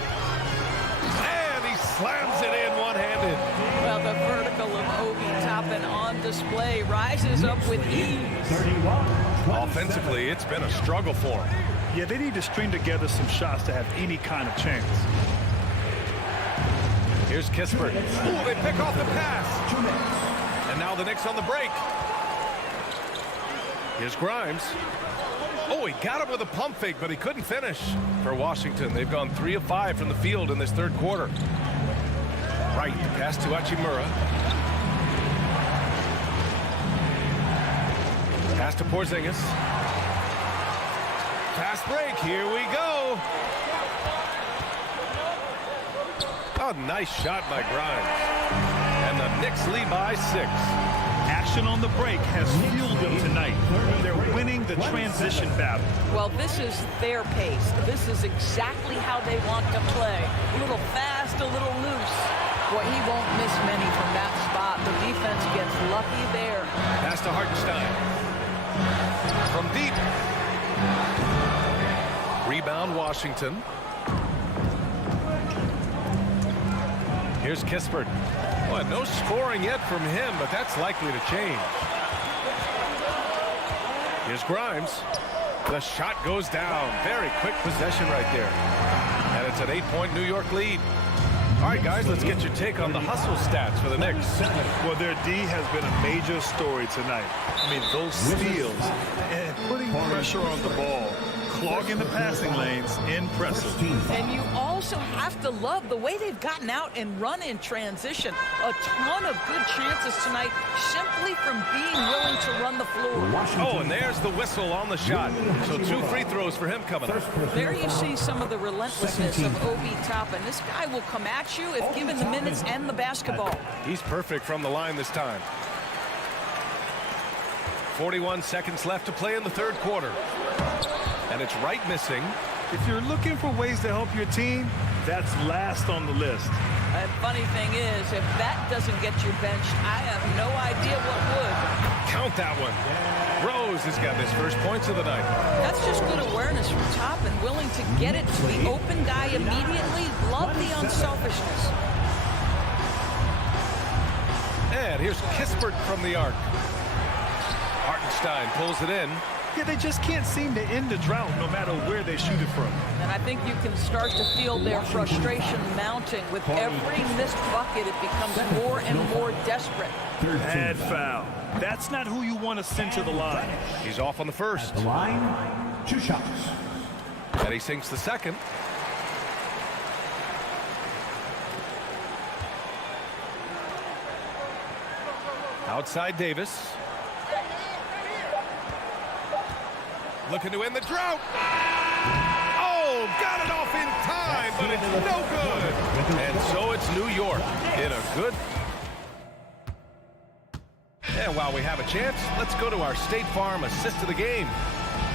And he slams it in one-handed. Well, the vertical of Obi Toppin on display rises up with ease. Offensively, it's been a struggle for him. Yeah, they need to string together some shots to have any kind of chance. Here's Kispert. Ooh, they pick off the pass. And now the Knicks on the break. Here's Grimes. Oh, he got him with a pump fake, but he couldn't finish. For Washington, they've gone 3 of 5 from the field in this third quarter. Right, pass to Hachimura. Pass to Porzingis. Fast break, here we go. A nice shot by Grimes. And the Knicks lead by 6. Action on the break has fueled them tonight. They're winning the transition battle. Well, this is their pace. This is exactly how they want to play. A little fast, a little loose. Boy, he won't miss many from that spot. The defense gets lucky there. Pass to Hartenstein. From deep. Rebound, Washington. Here's Kispert. Well, no scoring yet from him, but that's likely to change. Here's Grimes. The shot goes down. Very quick possession right there. And it's an 8-point New York lead. All right, guys, let's get your take on the hustle stats for the Knicks. Well, their D has been a major story tonight. I mean, those steals and putting pressure on the ball, clogging the passing lanes, impressive. And you also have to love the way they've gotten out and run in transition. A ton of good chances tonight simply from being willing to run the floor. Oh, and there's the whistle on the shot. So 2 free throws for him coming up. There you see some of the relentlessness of Obi Toppin. This guy will come at you if given the minutes and the basketball. He's perfect from the line this time. 41 seconds left to play in the third quarter. And it's Wright missing. If you're looking for ways to help your team, that's last on the list. And funny thing is, if that doesn't get you benched, I have no idea what would. Count that one. Rose has got his first points of the night. That's just good awareness from top and willing to get it to the open guy immediately. Love the unselfishness. And here's Kispert from the arc. Hartenstein pulls it in. Yeah, they just can't seem to end the drought no matter where they shoot it from. And I think you can start to feel their frustration mounting. With every missed bucket, it becomes more and more desperate. Bad foul. That's not who you want to send to the line. He's off on the first. The line, 2 shots. And he sinks the second. Outside Davis. Looking to end the drought. Oh, got it off in time, but it's no good. And so it's New York in a good. And while we have a chance, let's go to our State Farm assist of the game.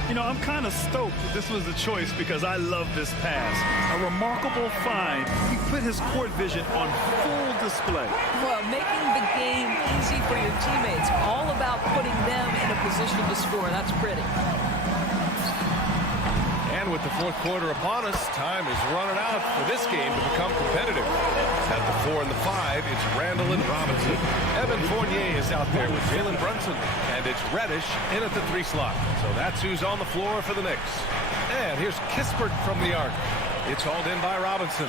You know, I'm kind of stoked that this was the choice because I love this pass. A remarkable find. He put his court vision on full display. Well, making the game easy for your teammates. All about putting them in a position to score. That's pretty. And with the fourth quarter upon us, time is running out for this game to become competitive. At the 4 and the 5, it's Randle and Robinson. Evan Fournier is out there with Jalen Brunson. And it's Reddish in at the 3 slot. So that's who's on the floor for the Knicks. And here's Kispert from the arc. It's hauled in by Robinson.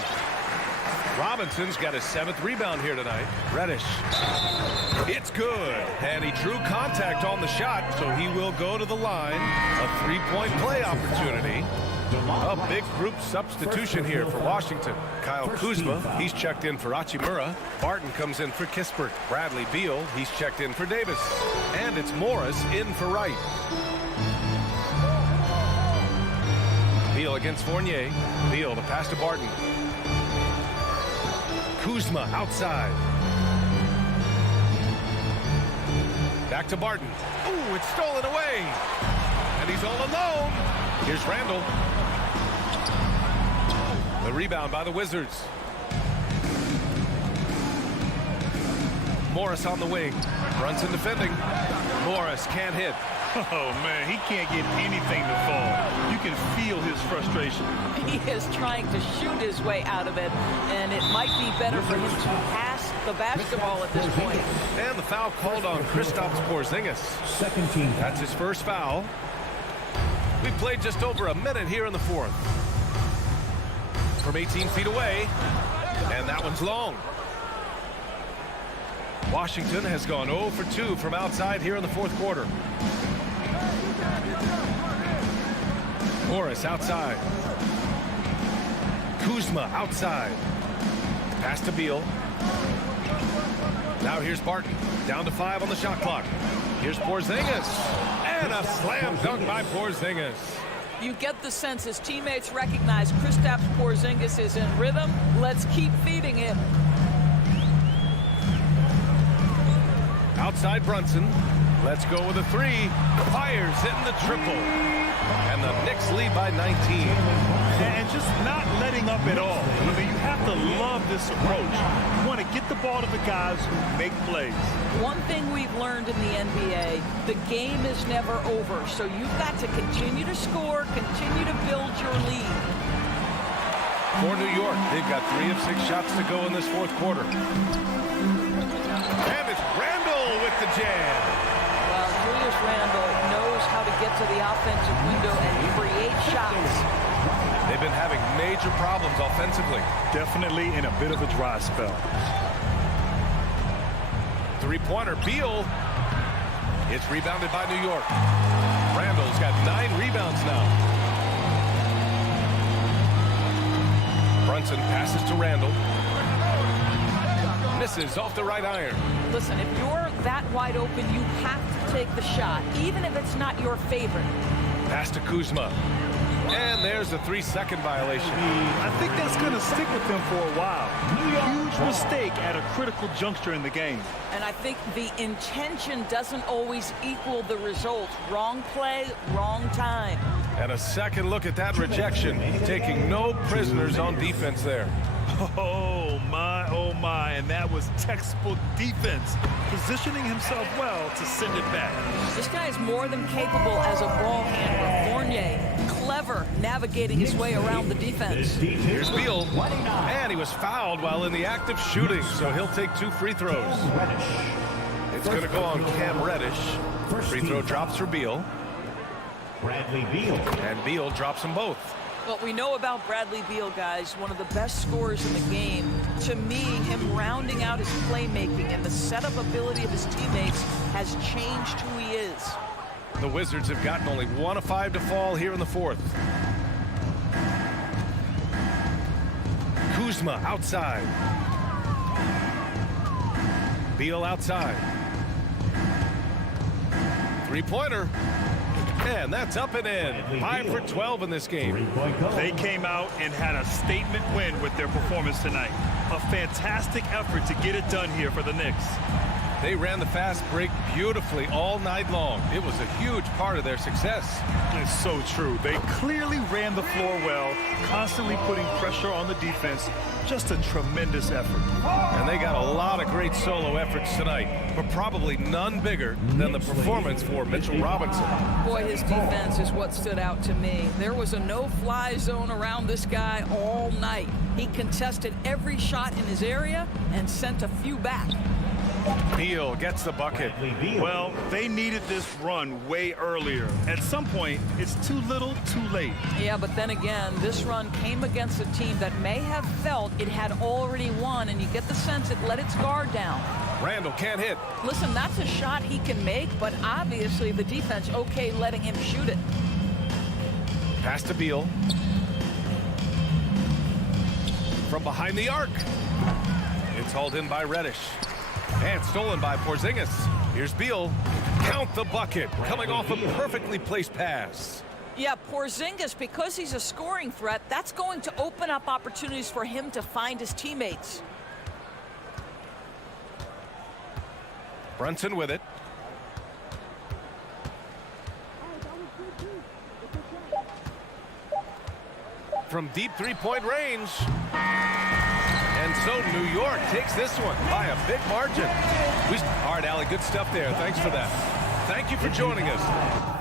Robinson's got his 7th rebound here tonight. Reddish. It's good. And he drew contact on the shot, so he will go to the line. A 3-point play opportunity. A big group substitution here for Washington. Kyle Kuzma, he's checked in for Hachimura. Barton comes in for Kispert. Bradley Beal, he's checked in for Davis. And it's Morris in for Wright. Beal against Fournier. Beal, the pass to Barton. Kuzma outside. Back to Barton. Ooh, it's stolen away. And he's all alone. Here's Randle. The rebound by the Wizards. Morris on the wing. Brunson defending. Morris can't hit. Oh, man, he can't get anything to fall. You can feel his frustration. He is trying to shoot his way out of it, and it might be better for him to pass the basketball at this point. And the foul called on Kristaps Porzingis. Second team. That's his first foul. We played just over a minute here in the fourth. From 18 feet away, and that one's long. Washington has gone 0 for 2 from outside here in the fourth quarter. Morris outside. Kuzma outside. Pass to Beal. Now here's Barton. Down to 5 on the shot clock. Here's Porzingis. And a slam dunk by Porzingis. You get the sense his teammates recognize Kristaps Porzingis is in rhythm. Let's keep feeding him. Outside Brunson. Let's go with a 3. Fires hitting the triple. And the Knicks lead by 19. And just not letting up at all. I mean, you have to love this approach. You want to get the ball to the guys who make plays. One thing we've learned in the NBA, the game is never over. So you've got to continue to score, continue to build your lead. For New York, they've got 3 of 6 shots to go in this fourth quarter. And it's Randle with the jam. Well, Julius Randle knows how to get to the offensive window and create shots. They've been having major problems offensively. Definitely in a bit of a dry spell. 3-pointer, Beal. It's rebounded by New York. Randle's got 9 rebounds now. Brunson passes to Randle. Misses off the right iron. Listen, if you're that wide open, you have to take the shot, even if it's not your favorite. Pass to Kuzma. And there's a 3-second violation. I think that's going to stick with them for a while. Huge mistake at a critical juncture in the game. And I think the intention doesn't always equal the result. Wrong play, wrong time. And a second look at that rejection, taking no prisoners on defense there. Oh, my, oh, my, and that was textbook defense, positioning himself well to send it back. This guy is more than capable as a ball handler. Fournier, clever, navigating his way around the defense. Here's Beal, and he was fouled while in the act of shooting, so he'll take 2 free throws. It's going to go on Cam Reddish. Free throw drops for Beal. Bradley Beal. And Beal drops them both. What we know about Bradley Beal, guys, one of the best scorers in the game. To me, him rounding out his playmaking and the setup ability of his teammates has changed who he is. The Wizards have gotten only 1 of 5 to fall here in the 4th. Kuzma outside. Beal outside. Three-pointer. And that's up and in. 5 for 12 in this game. They came out and had a statement win with their performance tonight. A fantastic effort to get it done here for the Knicks. They ran the fast break beautifully all night long. It was a huge part of their success. It's so true. They clearly ran the floor well, constantly putting pressure on the defense. Just a tremendous effort. And they got a lot of great solo efforts tonight, but probably none bigger than the performance for Mitchell Robinson. Boy, his defense is what stood out to me. There was a no-fly zone around this guy all night. He contested every shot in his area and sent a few back. Beal gets the bucket. Well, they needed this run way earlier. At some point, it's too little, too late. Yeah, but then again, this run came against a team that may have felt it had already won, and you get the sense it let its guard down. Randle can't hit. Listen, that's a shot he can make, but obviously the defense okay letting him shoot it. Pass to Beal. From behind the arc. It's hauled in by Reddish. And stolen by Porzingis. Here's Beal. Count the bucket. Coming off a perfectly placed pass. Yeah, Porzingis, because he's a scoring threat, that's going to open up opportunities for him to find his teammates. Brunson with it. From deep three-point range. And so New York takes this one by a big margin. All right, Allie, good stuff there. Thanks for that. Thank you for joining us.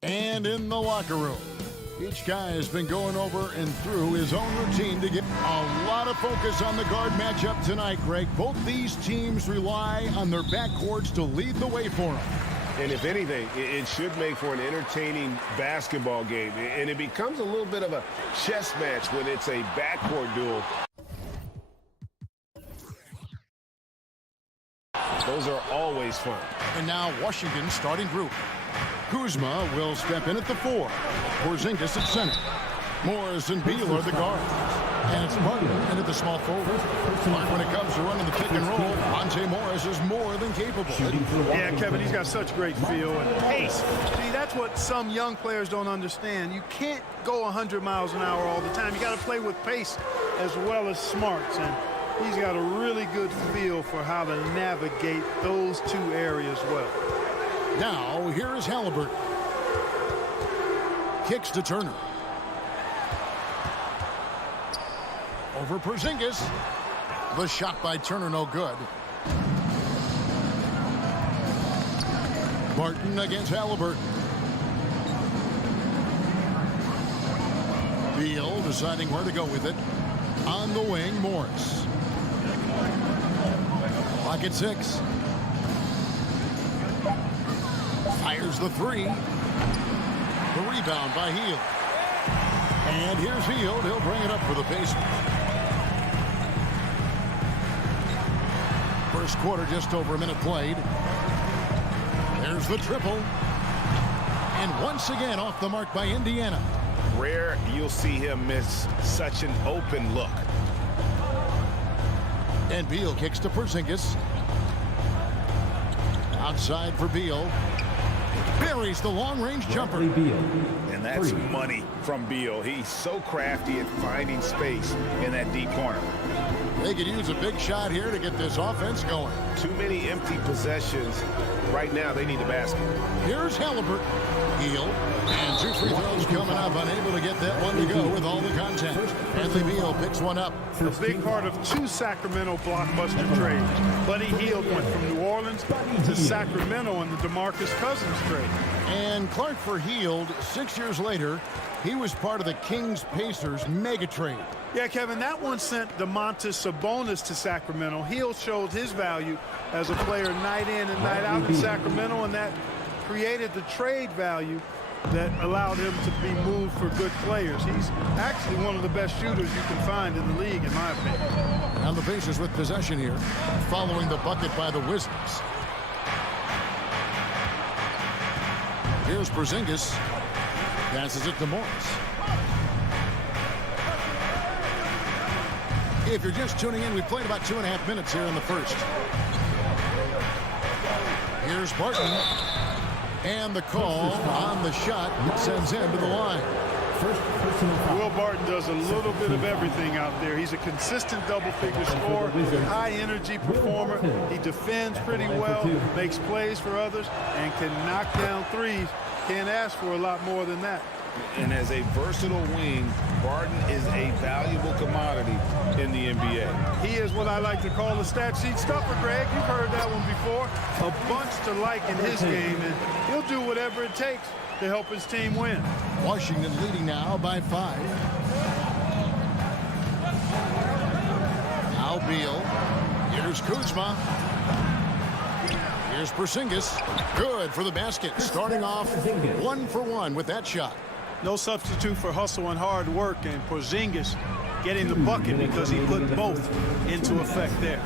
And in the locker room, each guy has been going over and through his own routine to get a lot of focus on the guard matchup tonight, Greg. Both these teams rely on their backcourts to lead the way for them. And if anything, it should make for an entertaining basketball game. And it becomes a little bit of a chess match when it's a backcourt duel. Those are always fun. And now Washington's starting group. Kuzma will step in at the 4. Porzingis at center. Morris and Beal are the guards. And it's Barrett in at the small forward. But when it comes to running the pick and roll, Monte Morris is more than capable. Yeah, Kevin, he's got such great feel and pace. See, that's what some young players don't understand. You can't go 100 miles an hour all the time. You got to play with pace as well as smarts. And he's got a really good feel for how to navigate those two areas well. Now, here is Halliburton. Kicks to Turner. Over Porzingis. The shot by Turner, no good. Barton against Halliburton. Beal deciding where to go with it. On the wing, Morris. Clock at 6. Fires the 3. The rebound by Hield. And here's Hield. He'll bring it up for the Pacers. First quarter, just over a minute played. There's the triple. And once again off the mark by Indiana. Rare you'll see him miss such an open look. And Beal kicks to Porzingis. Outside for Beal. Buries the long-range jumper. And that's money from Beal. He's so crafty at finding space in that deep corner. They could use a big shot here to get this offense going. Too many empty possessions. Right now, they need a basket. Here's Halliburton. Hield. And 2 free throws coming up. Unable to get that one to go with all the contact. Anthony Beal picks one up. A big part of 2 Sacramento blockbuster trades. Buddy Hield went from New Orleans to Sacramento in the DeMarcus Cousins trade. And Clark for Hield, 6 years later, he was part of the Kings-Pacers mega trade. Yeah, Kevin, that one sent Domantas Sabonis to Sacramento. Hield showed his value as a player night in and night out in Sacramento, and that created the trade value that allowed him to be moved for good players. He's actually one of the best shooters you can find in the league, in my opinion. And the Pacers with possession here, following the bucket by the Wizards. Here's Porzingis. Passes it to Morris. If you're just tuning in, we played about 2.5 minutes here in the first. Here's Barton. And the call on the shot sends him to the line. Will Barton does a little bit of everything out there. He's a consistent double-figure scorer, high-energy performer. He defends pretty well, makes plays for others, and can knock down threes. Can't ask for a lot more than that. And as a versatile wing, Barton is a valuable commodity in the NBA. He is what I like to call a stat sheet stuffer, Greg. You've heard that one before. A bunch to like in his game, and he'll do whatever it takes to help his team win. Washington leading now by 5. Now Beal. Here's Kuzma. Here's Porzingis. Good for the basket. Starting off 1 for 1 with that shot. No substitute for hustle and hard work, and Porzingis getting the bucket because he put both into effect there.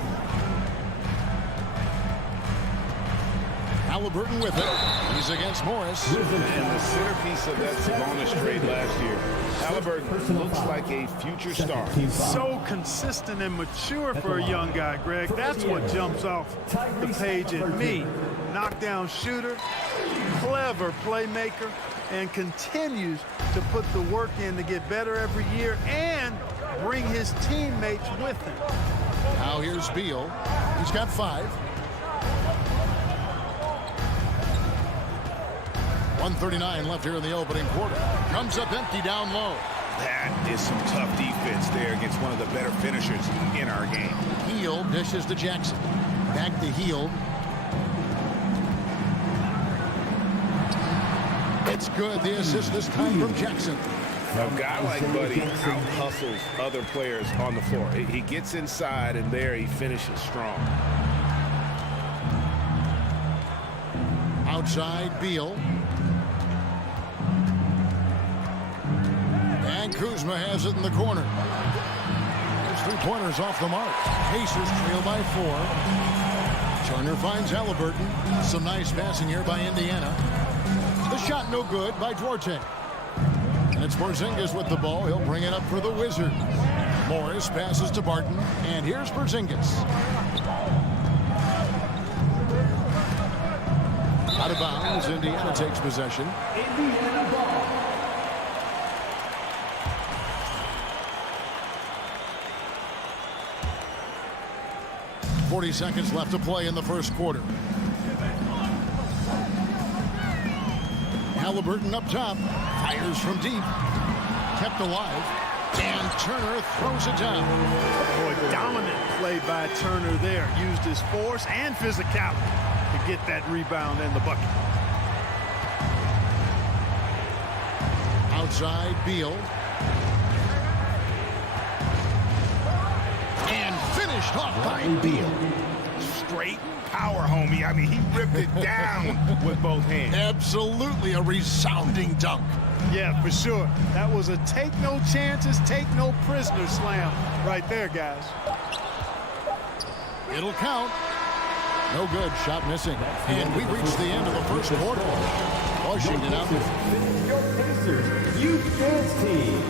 Halliburton with it. He's against Morris. And the centerpiece of that Sabonis trade last year. Halliburton looks like a future star. So consistent and mature for a young guy, Greg. That's what jumps off the page at me. Knockdown shooter, clever playmaker, and continues to put the work in to get better every year and bring his teammates with him. Now here's Beal. He's got 5. 1:39 left here in the opening quarter. Comes up empty down low. That is some tough defense there against one of the better finishers in our game. Hield dishes to Jackson. Back to Hield. It's good. The assist this time from Jackson. A guy like Buddy out-hustles other players on the floor. He gets inside, and there he finishes strong. Outside, Beal. And Kuzma has it in the corner. His 3-pointers off the mark. Pacers trail by 4. Turner finds Halliburton. Some nice passing here by Indiana. The shot no good by Duarte. And it's Porzingis with the ball. He'll bring it up for the Wizards. Morris passes to Barton. And here's Porzingis. Out of bounds. Indiana takes possession. Indiana ball. 40 seconds left to play in the first quarter. Halliburton up top. Fires from deep. Kept alive. And Turner throws it down. Boy, dominant play by Turner there. Used his force and physicality to get that rebound and the bucket. Outside, Beal. And finished off by Beal. Straight power, homie. I mean, he ripped it down with both hands. Absolutely a resounding dunk. Yeah, for sure. That was a take no chances, take no prisoner slam right there, guys. It'll count. No good. Shot missing. And we reached the end of the first quarter. Washington out. Your Pacers Youth Dance Team.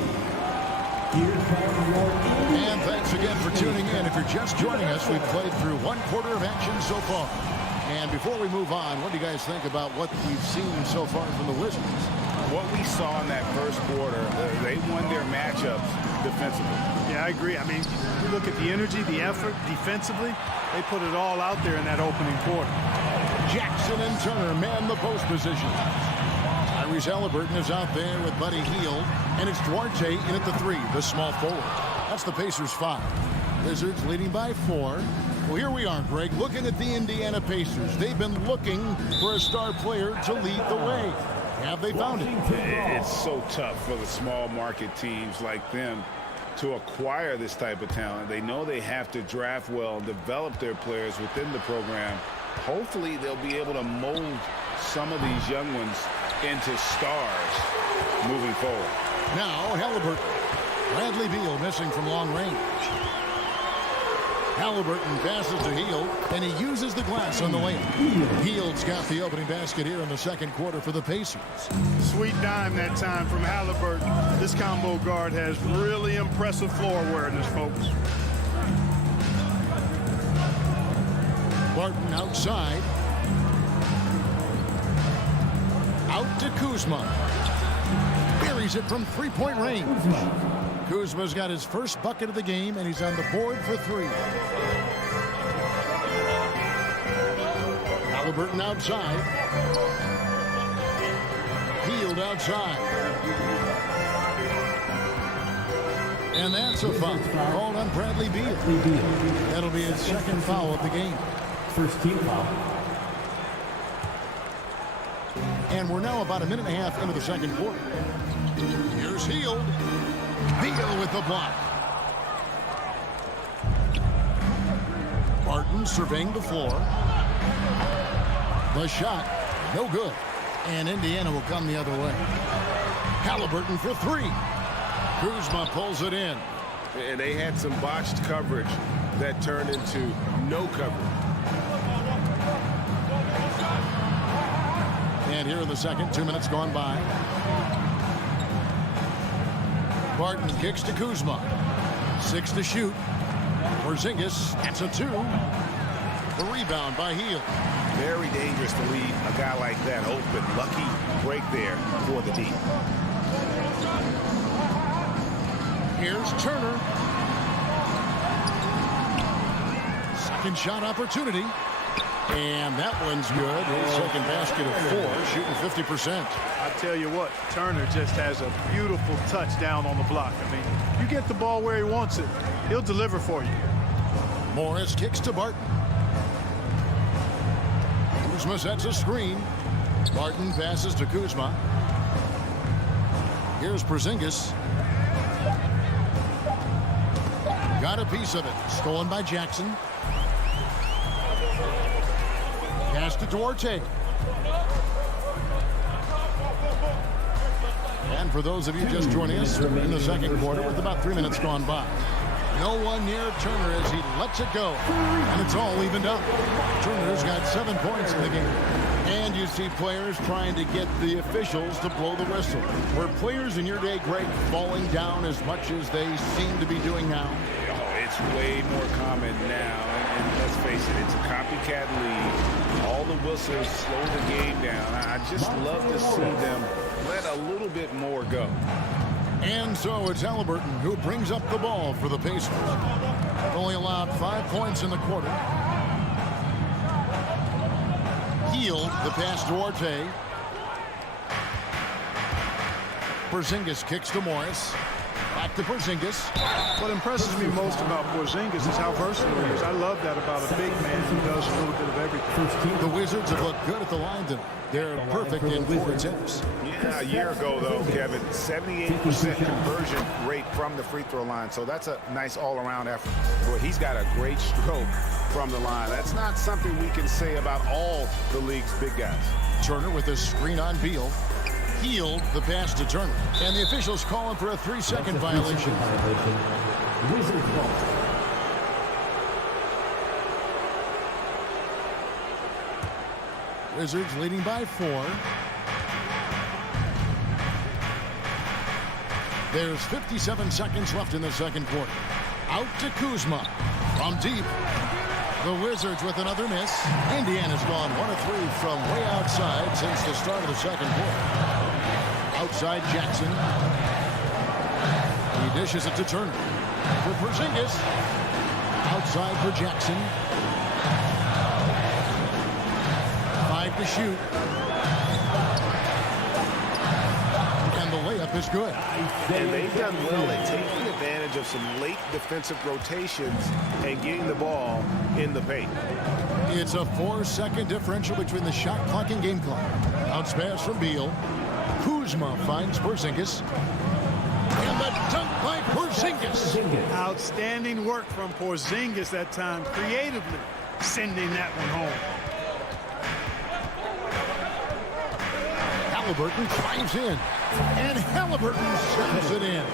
And thanks again for tuning in. If you're just joining us, we've played through 1 quarter of action so far. And before we move on, what do you guys think about what we've seen so far from the Wizards? What we saw in that first quarter, they won their matchups defensively. Yeah, I agree. I mean, you look at the energy, the effort defensively, they put it all out there in that opening quarter. Jackson and Turner man the post position. Tyrese Halliburton is out there with Buddy Hield, and it's Duarte in at the 3, the small forward. That's the Pacers 5. Wizards leading by 4. Well, here we are, Greg, looking at the Indiana Pacers. They've been looking for a star player to lead the way. Have they found it? It's so tough for the small market teams like them to acquire this type of talent. They know they have to draft well and develop their players within the program. Hopefully, they'll be able to mold some of these young ones into stars moving forward. Now, Halliburton. Bradley Beal missing from long range. Halliburton passes to Hield, and he uses the glass on the layup. Hield's got the opening basket here in the second quarter for the Pacers. Sweet dime that time from Halliburton. This combo guard has really impressive floor awareness, folks. Barton outside. Out to Kuzma. Buries it from 3-point range. Kuzma's got his first bucket of the game, and he's on the board for 3. Halliburton outside. Hield outside. And that's a foul called on Bradley Beal. That'll be his second foul of the game. First team foul. And we're now about a minute and a half into the second quarter. Here's Hield. Beal with the block. Barton surveying the floor. The shot, no good. And Indiana will come the other way. Halliburton for 3. Kuzma pulls it in. And they had some botched coverage that turned into no coverage. And here in the second, 2 minutes gone by. Barton kicks to Kuzma. 6 to shoot. Porzingis, that's a 2. The rebound by Beal. Very dangerous to leave a guy like that open. Lucky break there for the D. Here's Turner. Second shot opportunity. And that one's good. His second basket of 4, shooting 50%. I tell you what, Turner just has a beautiful touchdown on the block. I mean, you get the ball where he wants it, he'll deliver for you. Morris kicks to Barton. Kuzma sets a screen. Barton passes to Kuzma. Here's Porzingis. Got a piece of it. Stolen by Jackson. Pass to Duarte. And for those of you just joining us in the second quarter with about 3 minutes gone by. No one near Turner as he lets it go. And it's all evened up. Turner's got 7 points in the game. And you see players trying to get the officials to blow the whistle. Were players in your day, Greg, falling down as much as they seem to be doing now? Oh, it's way more common now. And let's face it, it's a copycat league. All the whistles slow the game down. I just love to see them let a little bit more go. And so it's Halliburton who brings up the ball for the Pacers. Only allowed 5 points in the quarter. Healed the pass to Duarte. Porzingis kicks to Morris. Back to Porzingis. What impresses me most about Porzingis is how versatile he is. I love that about a big man who does a little bit of everything. The Wizards have looked good at the line tonight. They're perfect in 4 attempts. Yeah, a year ago, though, Kevin, 78% conversion rate from the free throw line. So that's a nice all-around effort. Boy, he's got a great stroke from the line. That's not something we can say about all the league's big guys. Turner with a screen on Beal. Healed the pass to Turner. And the officials calling for a 3-second violation. Wizards ball. Wizards leading by 4. There's 57 seconds left in the second quarter. Out to Kuzma. From deep. The Wizards with another miss. Indiana's gone 1 of 3 from way outside since the start of the second quarter. Outside Jackson. He dishes it to Turner. For Porzingis. Outside for Jackson. 5 to shoot. And the layup is good. And they've done well at taking advantage of some late defensive rotations and getting the ball in the paint. It's a 4-second differential between the shot clock and game clock. Bounce pass from Beal. Kuzma finds Porzingis. And the dunk by Porzingis. Outstanding work from Porzingis that time, creatively sending that one home. Halliburton drives in. And Halliburton serves it in.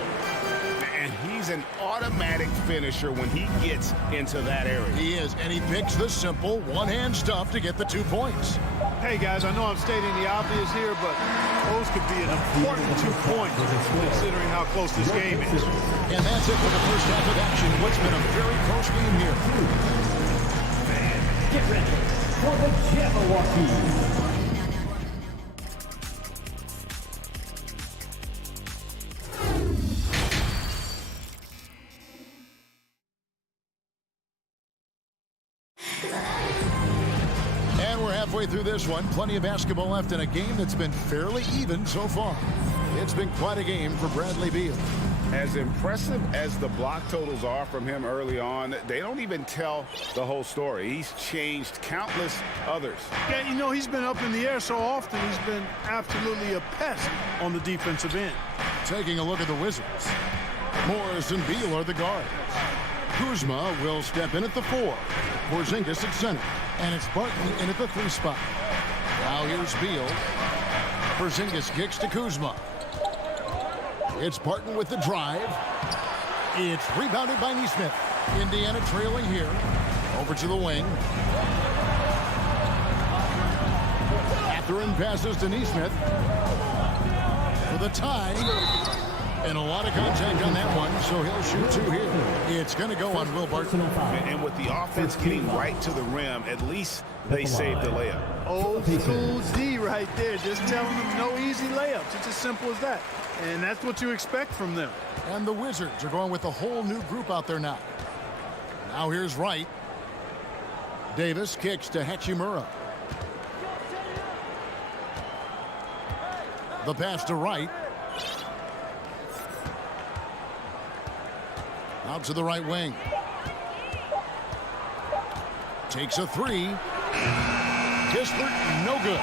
And he's an automatic finisher when he gets into that area. He is, and he picks the simple one-hand stuff to get the 2 points. Hey, guys, I know I'm stating the obvious here, but those could be an important 2 points considering how close this game is. And that's it for the first half of action. What's been a very close game here. Get ready for the Jabberwocky. Halfway through this one, plenty of basketball left in a game that's been fairly even so far. It's been quite a game for Bradley Beal. As impressive as the block totals are from him early on, they don't even tell the whole story. He's changed countless others. Yeah, you know, he's been up in the air so often, he's been absolutely a pest on the defensive end. Taking a look at the Wizards. Morris and Beal are the guards. Kuzma will step in at the 4. Porzingis at center. And it's Barton in at the 3 spot. Now here's Beal. Porzingis kicks to Kuzma. It's Barton with the drive. It's rebounded by Nesmith. Indiana trailing here. Over to the wing. Mathurin passes to Neesmith for the tie. And a lot of contact on that one, so he'll shoot two here. It's going to go on Will Barton. And with the offense getting right to the rim, at least they saved the layup. Old school D right there, just telling them no easy layups. It's as simple as that. And that's what you expect from them. And the Wizards are going with a whole new group out there now. Now here's Wright. Davis kicks to Hachimura. The pass to Wright. Out to the right wing. Takes a three. Kispert, no good.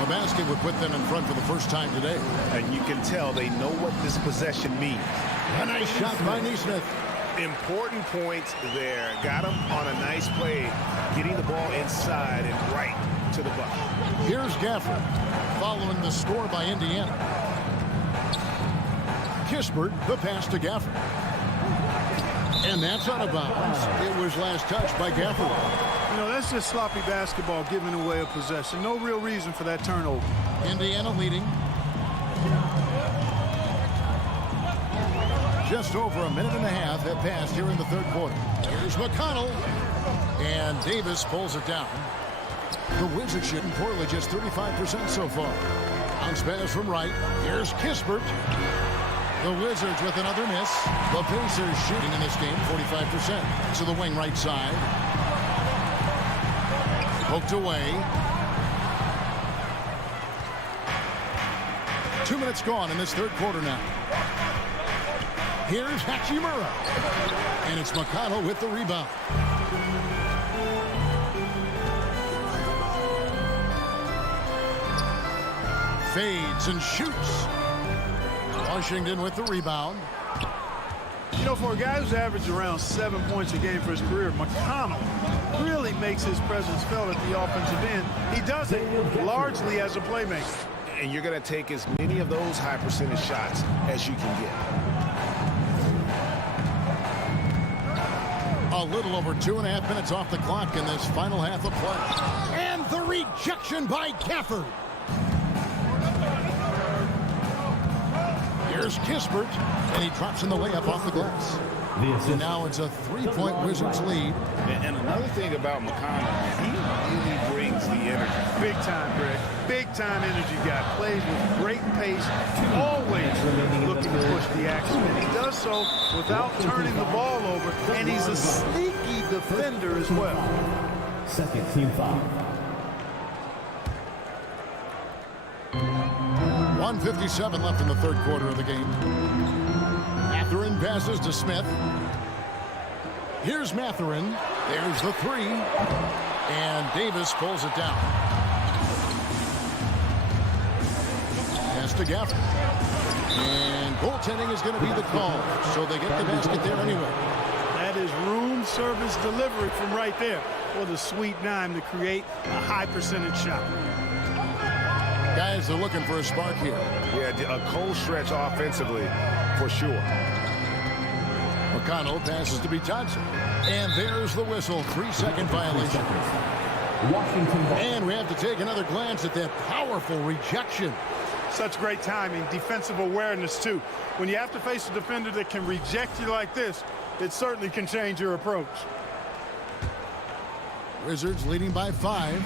The basket would put them in front for the first time today. And you can tell they know what this possession means. A nice shot by Neesmith. Important points there. Got him on a nice play, getting the ball inside and right to the bucket. Here's Gafford, following the score by Indiana. Kispert, the pass to Gafford. And that's out of bounds. It was last touched by Gafford. You know, that's just sloppy basketball, giving away a possession. No real reason for that turnover. Indiana leading. Just over a minute and a half have passed here in the third quarter. Here's McConnell. And Davis pulls it down. The Wizards shooting poorly, just 35% so far. Bounce pass from Wright. Here's Kispert. The Wizards with another miss. The Pacers shooting in this game 45%. To the wing right side. Poked away. 2 minutes gone in this third quarter now. Here's Hachimura. And it's McConnell with the rebound. Fades and shoots. Washington with the rebound. You know, for a guy who's averaged around 7 points a game for his career, McConnell really makes his presence felt at the offensive end. He does it largely as a playmaker. And you're going to take as many of those high percentage shots as you can get. A little over 2.5 minutes off the clock in this final half of play. And the rejection by Gafford. Here's Kispert, and he drops in the layup off the glass. And now it's a 3-point Wizards lead. And another thing about McConnell, he really brings the energy. Big time, Greg. Big time energy guy. Plays with great pace. Always looking to push the action. And he does so without turning the ball over. And he's a sneaky defender as well. Second team foul. 1:57 left in the third quarter of the game. Mathurin passes to Smith. Here's Mathurin. There's the three. And Davis pulls it down. Pass to Gafford. And goaltending is going to be the call. So they get the basket there anyway. That is room service delivery from right there. What a sweet dime to create a high percentage shot. Guys are looking for a spark here. Yeah, a cold stretch offensively, for sure. McConnell passes to be Thompson. And there's the whistle. 3-second violation. And we have to take another glance at that powerful rejection. Such great timing, defensive awareness, too. When you have to face a defender that can reject you like this, it certainly can change your approach. Wizards leading by 5.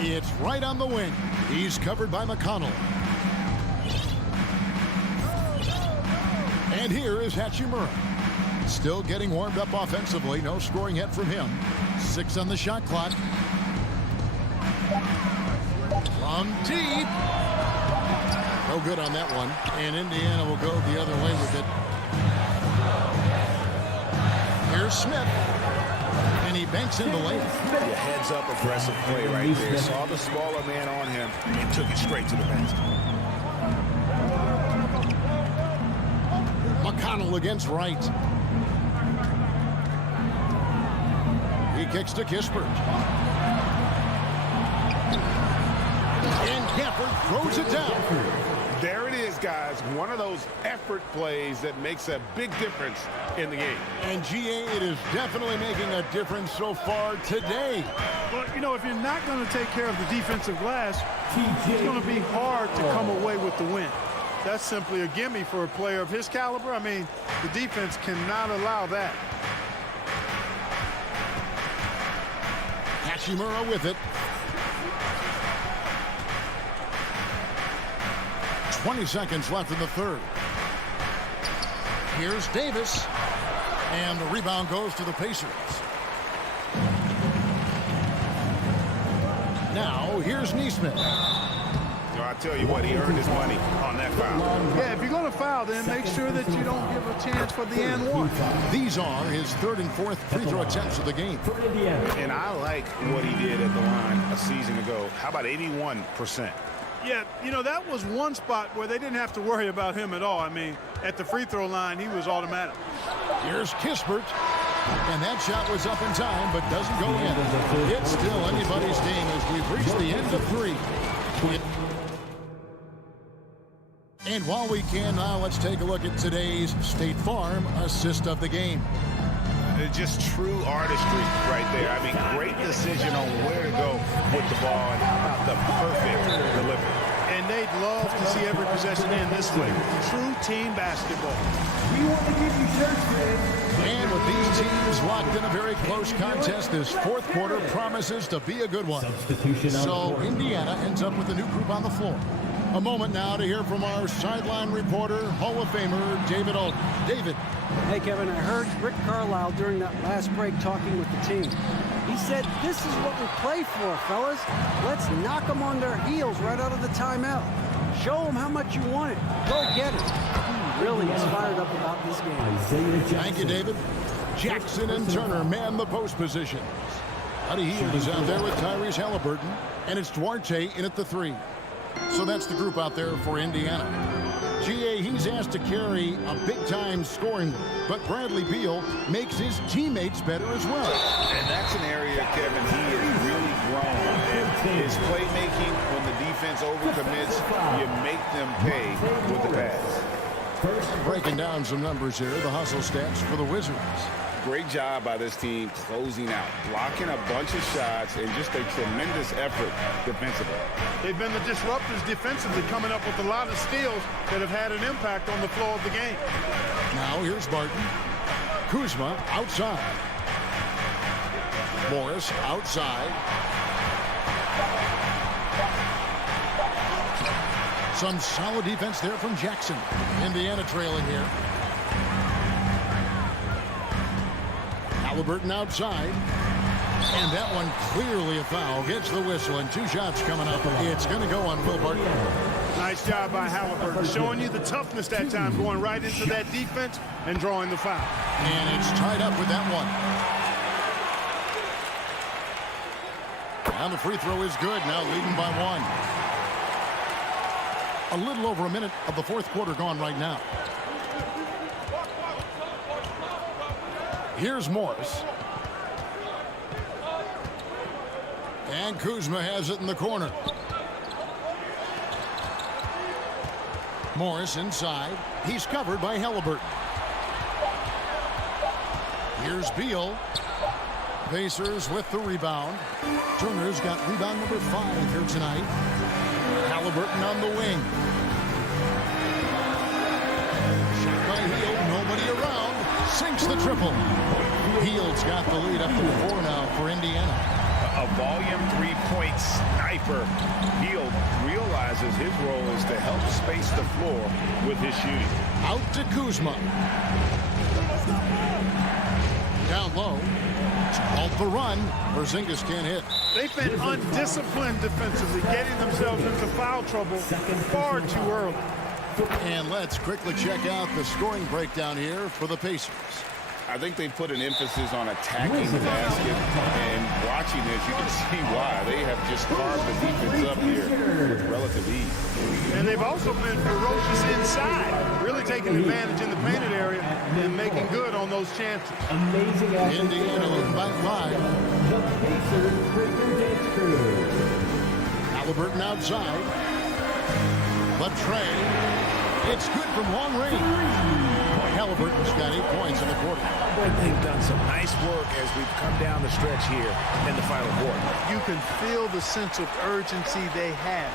It's right on the wing. He's covered by McConnell. And here is Hachimura. Still getting warmed up offensively. No scoring yet from him. 6 on the shot clock. From deep. No good on that one. And Indiana will go the other way with it. Here's Smith. And he banks in the lane. Yeah, heads up aggressive play right there. Saw the smaller man on him and took it straight to the basket. McConnell against Wright. He kicks to Kispert. And Gafford throws it down. There it is, guys. One of those effort plays that makes a big difference in the game. And GA, it is definitely making a difference so far today. But, you know, if you're not going to take care of the defensive glass, it's going to be hard to come away with the win. That's simply a gimme for a player of his caliber. I mean, the defense cannot allow that. Hachimura with it. 20 seconds left in the third. Here's Davis. And the rebound goes to the Pacers. Now, here's Neesmith. I tell you what, he earned his money on that foul. Yeah, if you're going to foul, then make sure that you don't give a chance for the and one. These are his third and fourth free throw attempts of the game. And I like what he did at the line a season ago. How about 81%? Yeah, you know, that was one spot where they didn't have to worry about him at all. I mean, at the free throw line, he was automatic. Here's Kispert. And that shot was up in time, but doesn't go in. It's still anybody's game as we've reached the end of three. And while we can now, let's take a look at today's State Farm assist of the game. Just true artistry right there. I mean, great decision on where to go with the ball, and how about the perfect delivery. And they'd love to see every possession end this way. True team basketball. We want to give you shirts, man. And with these teams locked in a very close contest, this fourth quarter promises to be a good one. So Indiana ends up with a new group on the floor. A moment now to hear from our sideline reporter, Hall of Famer David Aldridge. David. Hey, Kevin, I heard Rick Carlisle during that last break talking with the team. He said, this is what we play for, fellas. Let's knock them on their heels right out of the timeout. Show them how much you want it. Go get it. He really is fired up about this game. Thank you, David. Jackson and Turner man the post position. Buddy Hield is out there with Tyrese Halliburton, and it's Duarte in at the three. So that's the group out there for Indiana. GA, he's asked to carry a big-time scoring, but Bradley Beal makes his teammates better as well. And that's an area, Kevin, he has really grown. And his playmaking, when the defense overcommits, you make them pay with the pass. First, breaking down some numbers here, the hustle stats for the Wizards. Great job by this team closing out, blocking a bunch of shots, and just a tremendous effort defensively. They've been the disruptors defensively, coming up with a lot of steals that have had an impact on the flow of the game. Now here's Barton. Kuzma outside. Morris outside. Some solid defense there from Jackson. Indiana trailing here. Halliburton outside. And that one clearly a foul. Gets the whistle, and two shots coming up. It's going to go on Will Barton. Nice job by Halliburton, showing you the toughness that time, going right into that defense and drawing the foul. And it's tied up with that one. And the free throw is good, now leading by one. A little over a minute of the fourth quarter gone right now. Here's Morris. And Kuzma has it in the corner. Morris inside. He's covered by Halliburton. Here's Beal. Pacers with the rebound. Turner's got rebound number 5 here tonight. Halliburton on the wing. Shot by Hield. Nobody around. Sinks the triple. Hield's got the lead up to 4 now for Indiana. A volume three-point sniper. Hield realizes his role is to help space the floor with his shooting. Out to Kuzma. Down low. Off the run. Porzingis can't hit. They've been undisciplined defensively, getting themselves into foul trouble far too early. And let's quickly check out the scoring breakdown here for the Pacers. I think they put an emphasis on attacking the basket, and watching this, you can see why. They have just carved the defense up here with relative ease. And they've also been ferocious inside, really taking advantage in the painted area and making good on those chances. Amazing effort. Indiana looking back 5. The Pacers Breaker Dance Crew. Halliburton outside. The tray. It's good from long range. Halliburton's got 8 points in the quarter. They've done some nice work as we've come down the stretch here in the final quarter. You can feel the sense of urgency they have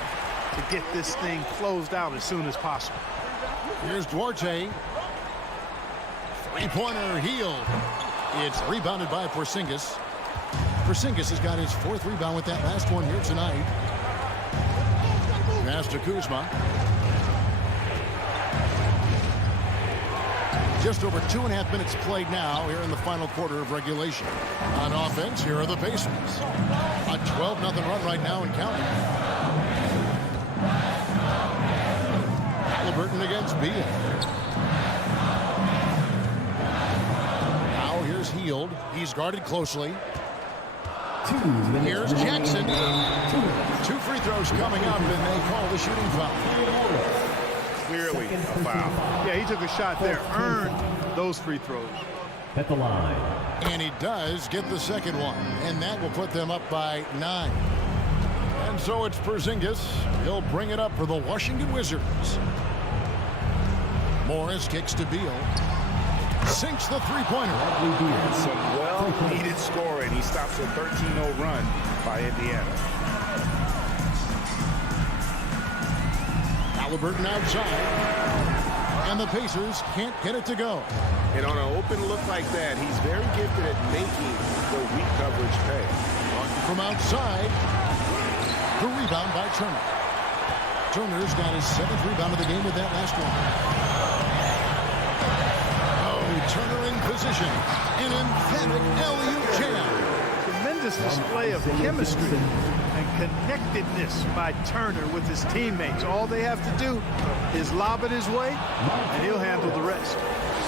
to get this thing closed out as soon as possible. Here's Duarte. Three-pointer Hield. It's rebounded by Porzingis. Porzingis has got his 4th rebound with that last one here tonight. Pass to Kuzma. Just over 2.5 minutes played now here in the final quarter of regulation. On offense, here are the Pacers. A 12-0 run right now and counting. Halliburton against Beal. Now here's Hield. He's guarded closely. Here's Jackson. 2 free throws coming up, and they call the shooting foul. Clearly a foul. Yeah, he took a shot there, earned those free throws. At the line. And he does get the second one, and that will put them up by 9. And so it's Porzingis. He'll bring it up for the Washington Wizards. Morris kicks to Beal. Sinks the three-pointer. Some well-needed scoring. He stops a 13-0 run by Indiana. Halliburton outside. And the Pacers can't get it to go. And on an open look like that, he's very gifted at making the weak coverage pay. From outside. The rebound by Turner. Turner's got his 7th rebound of the game with that last one. Turner in position. An emphatic alley-oop jam. Tremendous display of chemistry and connectedness by Turner with his teammates. All they have to do is lob it his way, and he'll handle the rest.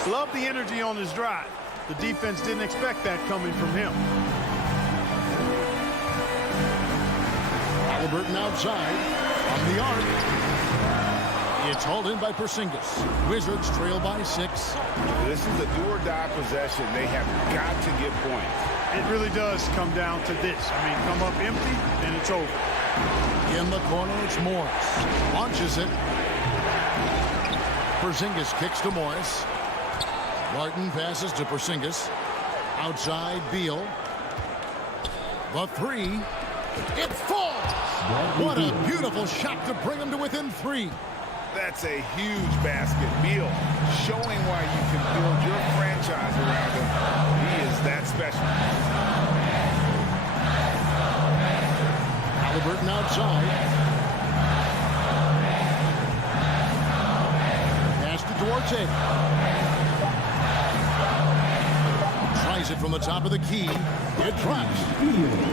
Love the energy on his drive. The defense didn't expect that coming from him. Halliburton outside. On the arc. It's hauled in by Porzingis. Wizards trail by 6. This is a do-or-die possession. They have got to get points. It really does come down to this. I mean, come up empty, and it's over. In the corner, it's Morris. Launches it. Porzingis kicks to Morris. Martin passes to Porzingis. Outside, Beal. The 3. It falls! What a beautiful shot to bring him to within 3. That's a huge basket. Beal showing why you can build your franchise around him. He is that special. Halliburton outside. Pass to Duarte. Tries it from the top of the key. It drops.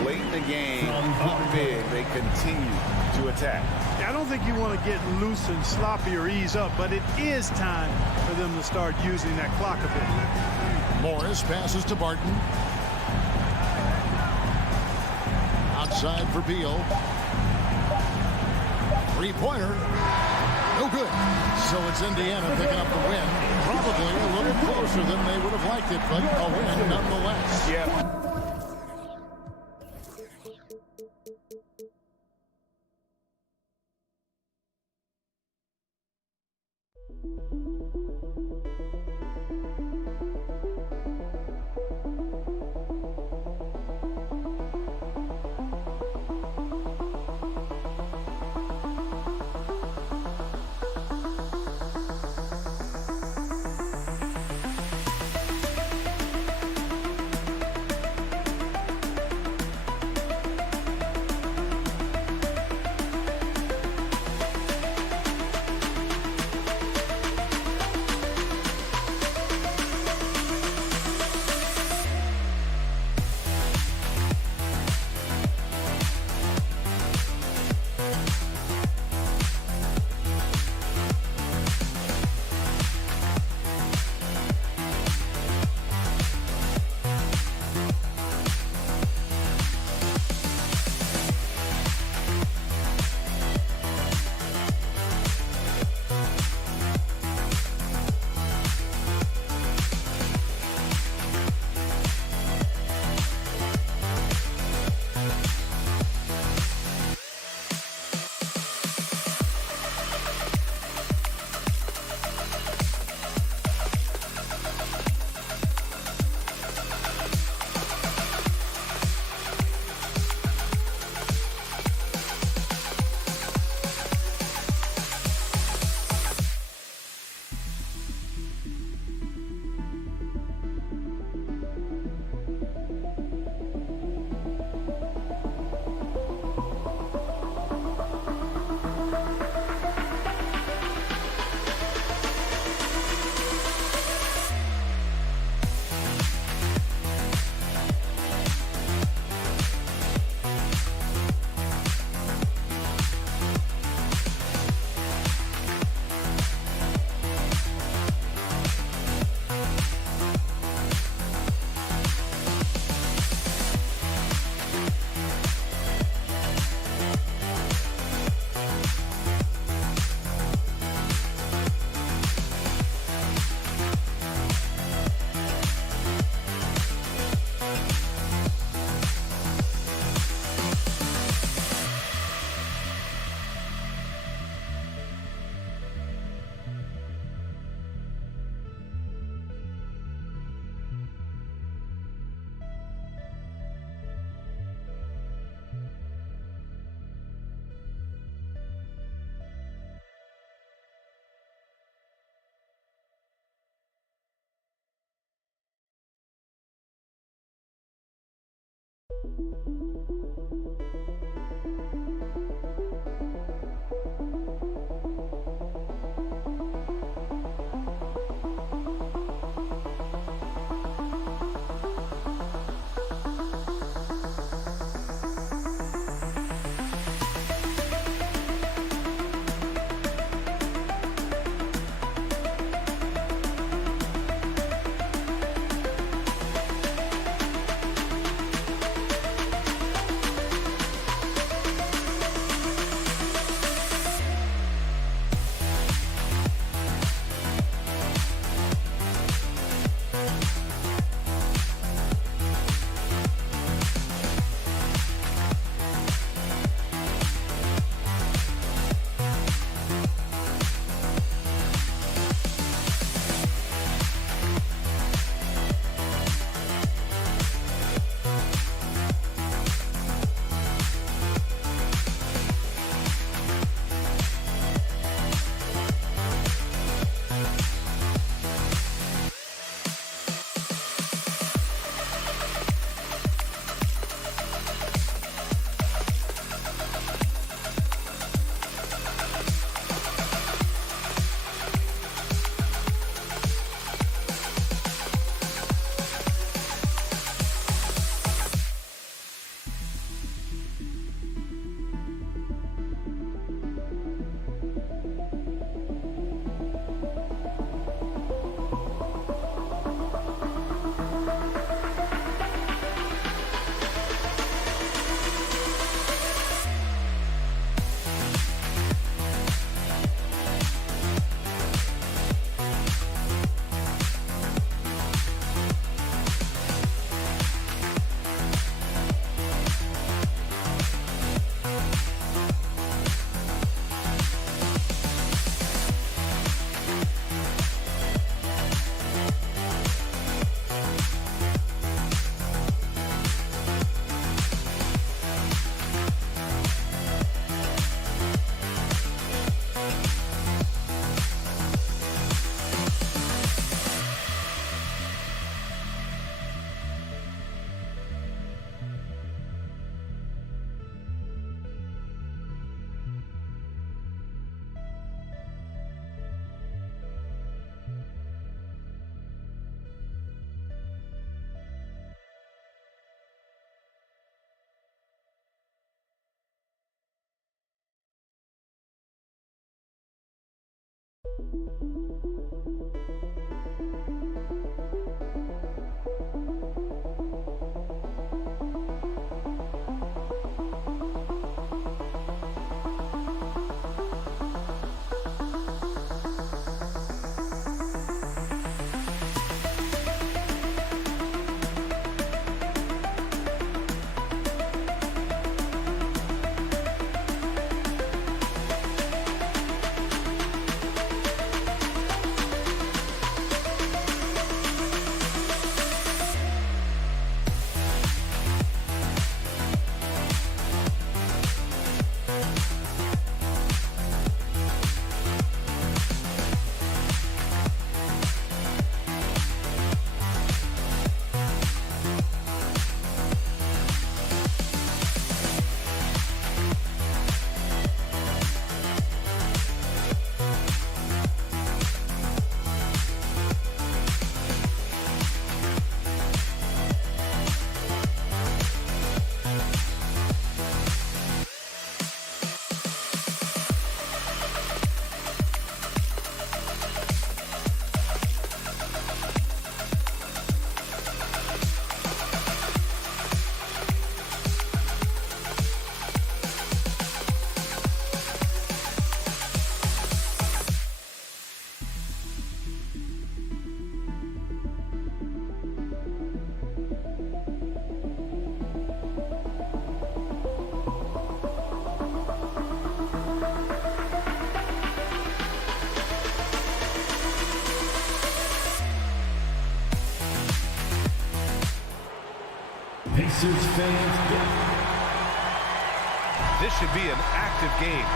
Late in the game, up big, they continue to attack. I don't think you want to get loose and sloppy or ease up, but it is time for them to start using that clock a bit. Morris passes to Barton. Outside for Beal. Three-pointer. No good. So it's Indiana picking up the win. Probably a little closer than they would have liked it, but a win nonetheless. Yeah. Pacers fans. This should be an active game.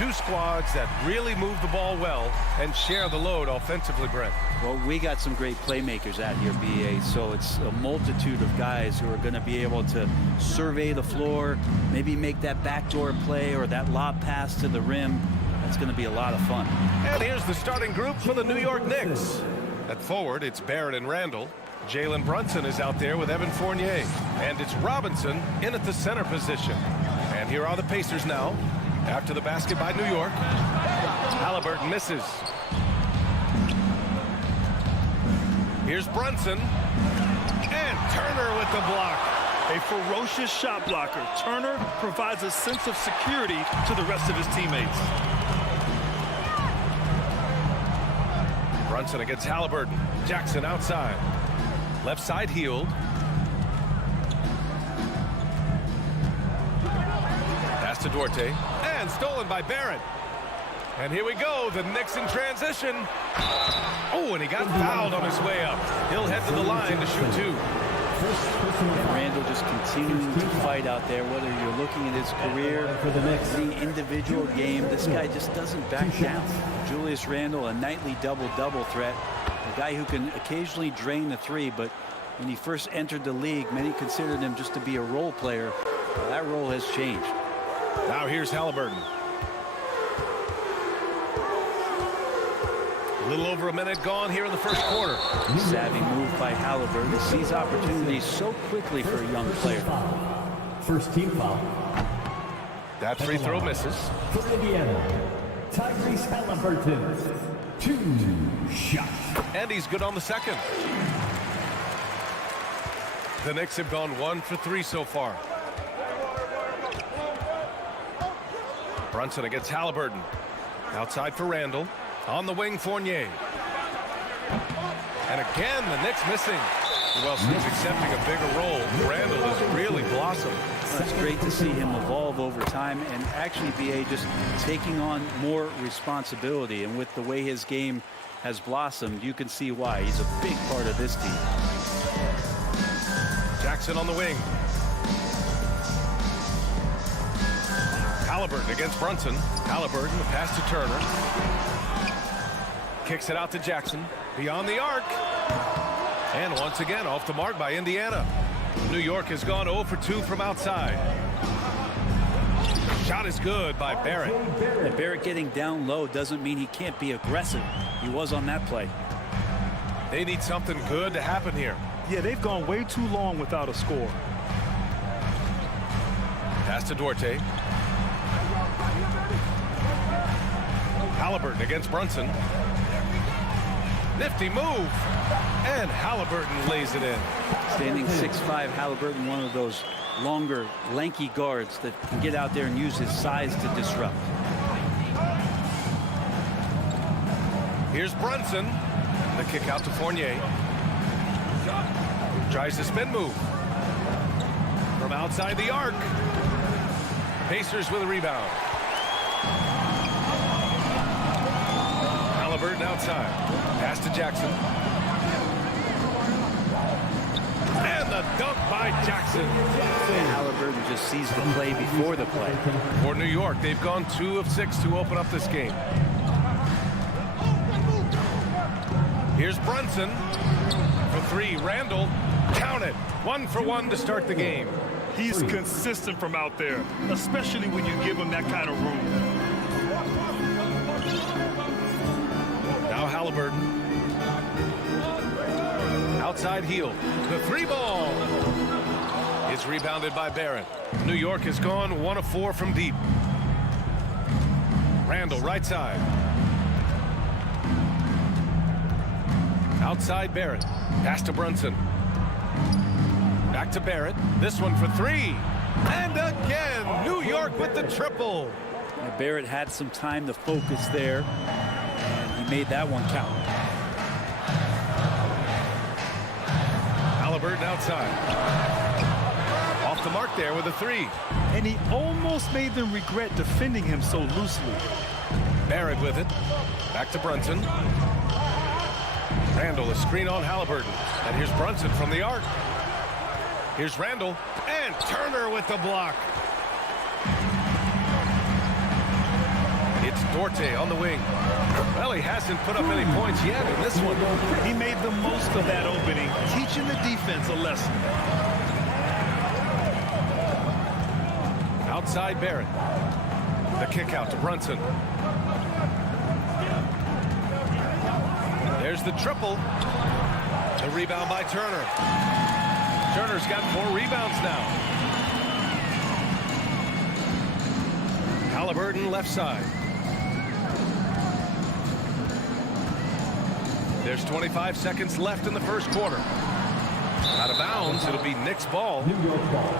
Two squads that really move the ball well and share the load offensively, Brent. Well, we got some great playmakers out here, BA, so it's a multitude of guys who are going to be able to survey the floor, maybe make that backdoor play or that lob pass to the rim. That's going to be a lot of fun. And here's the starting group for the New York Knicks. At forward, it's Barrett and Randle. Jalen Brunson is out there with Evan Fournier. And it's Robinson in at the center position. And here are the Pacers now. After the basket by New York. Halliburton misses. Here's Brunson. And Turner with the block. A ferocious shot blocker. Turner provides a sense of security to the rest of his teammates. Brunson against Halliburton. Jackson outside. Left side Hield. Pass to Duarte. And stolen by Barrett. And here we go. The Knicks in transition. Oh, and he got fouled on his way up. He'll head to the line to shoot two. Randle just continuing to fight out there, whether you're looking at his career, the individual game. This guy just doesn't back down. Julius Randle, a nightly double-double threat. A guy who can occasionally drain the three, but when he first entered the league, many considered him just to be a role player. Well, that role has changed. Now here's Halliburton. A little over a minute gone here in the first quarter. Savvy move by Halliburton. Sees opportunities so quickly for a young player. First team foul. That free throw misses. For Indiana, Tyrese Halliburton. 2 shots. And he's good on the second. The Knicks have gone 1 for 3 so far. Brunson against Halliburton. Outside for Randle. On the wing, Fournier. And again, the Knicks missing. Wilson's accepting a bigger role. Randle has really blossomed. Well, it's great to see him evolve over time and actually be just taking on more responsibility. And with the way his game has blossomed, you can see why. He's a big part of this team. Jackson on the wing. Halliburton against Brunson. Halliburton, the pass to Turner. Kicks it out to Jackson. Beyond the arc. And once again, off the mark by Indiana. New York has gone 0 for 2 from outside. Shot is good by Barrett. And Barrett getting down low doesn't mean he can't be aggressive. He was on that play. They need something good to happen here. Yeah, they've gone way too long without a score. Pass to Duarte. Halliburton against Brunson. Nifty move. And Halliburton lays it in. Standing 6'5", Halliburton, one of those longer, lanky guards that can get out there and use his size to disrupt. Here's Brunson. The kick out to Fournier. Tries the spin move. From outside the arc. Pacers with a rebound. Halliburton outside. Pass to Jackson. And the dunk by Jackson. And Halliburton just sees the play before the play. For New York, they've gone 2 of 6 to open up this game. Here's Brunson. For 3, Randle. Count it. 1 for 1 to start the game. He's consistent from out there, especially when you give him that kind of room. Now Halliburton. Outside Hield. The 3 ball. It's rebounded by Barrett. New York has gone 1 of 4 from deep. Randle right side. Outside Barrett. Pass to Brunson. Back to Barrett. This one for 3. And again, New York with the triple. Now Barrett had some time to focus there, and he made that one count. Halliburton outside. Off the mark there with a 3. And he almost made them regret defending him so loosely. Barrett with it. Back to Brunson. Randle, a screen on Halliburton. And here's Brunson from the arc. Here's Randle. And Turner with the block. It's Dorte on the wing. Well, he hasn't put up any points yet in this one. He made the most of that opening, teaching the defense a lesson. Outside Barrett. The kick out to Brunson. There's the triple. The rebound by Turner. Turner's got 4 rebounds now. Halliburton left side. There's 25 seconds left in the first quarter. Out of bounds, it'll be Knicks ball. New York ball.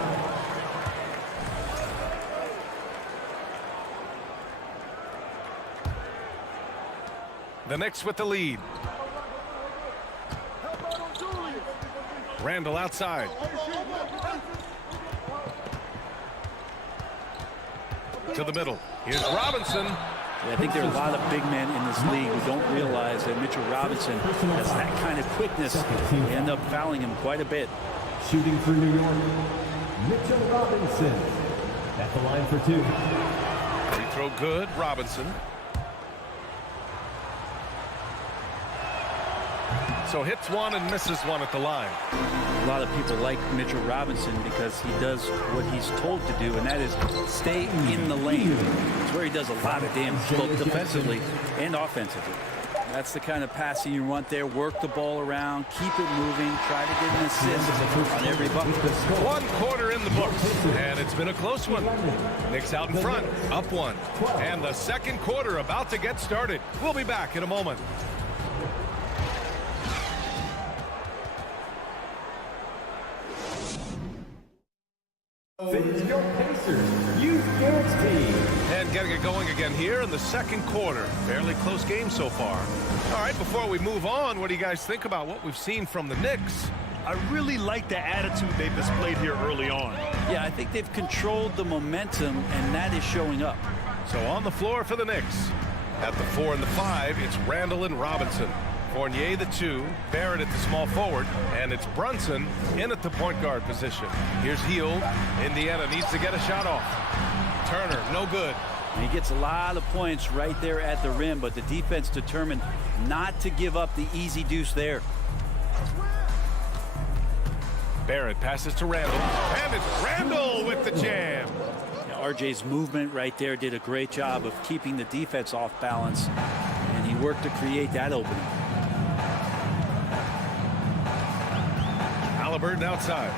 The Knicks with the lead. Randle outside. To the middle. Here's Robinson. I think there are a lot of big men in this league who don't realize that Mitchell Robinson has that kind of quickness. They end up fouling him quite a bit. Shooting for New York, Mitchell Robinson. At the line for 2. Free throw good, Robinson. So hits one and misses one at the line. A lot of people like Mitchell Robinson because he does what he's told to do, and that is stay in the lane. It's where he does a lot of damage, both defensively and offensively. That's the kind of passing you want there. Work the ball around, keep it moving, try to get an assist on every bucket. 1 quarter in the books, and it's been a close one. Knicks out in front, up 1. And the second quarter about to get started. We'll be back in a moment. Finish your Pacers Youth Guarantee. And getting it going again here in the second quarter. Fairly close game so far. All right, before we move on, what do you guys think about what we've seen from the Knicks? I really like the attitude they've displayed here early on. Yeah, I think they've controlled the momentum, and that is showing up. So on the floor for the Knicks. At the 4 and the 5, it's Randle and Robinson. Fournier the 2, Barrett at the small forward, and it's Brunson in at the point guard position. Here's Hield. Indiana needs to get a shot off. Turner, no good. And he gets a lot of points right there at the rim, but the defense determined not to give up the easy deuce there. Barrett passes to Randle, and it's Randle with the jam. RJ's movement right there did a great job of keeping the defense off balance, and he worked to create that opening. Halliburton outside.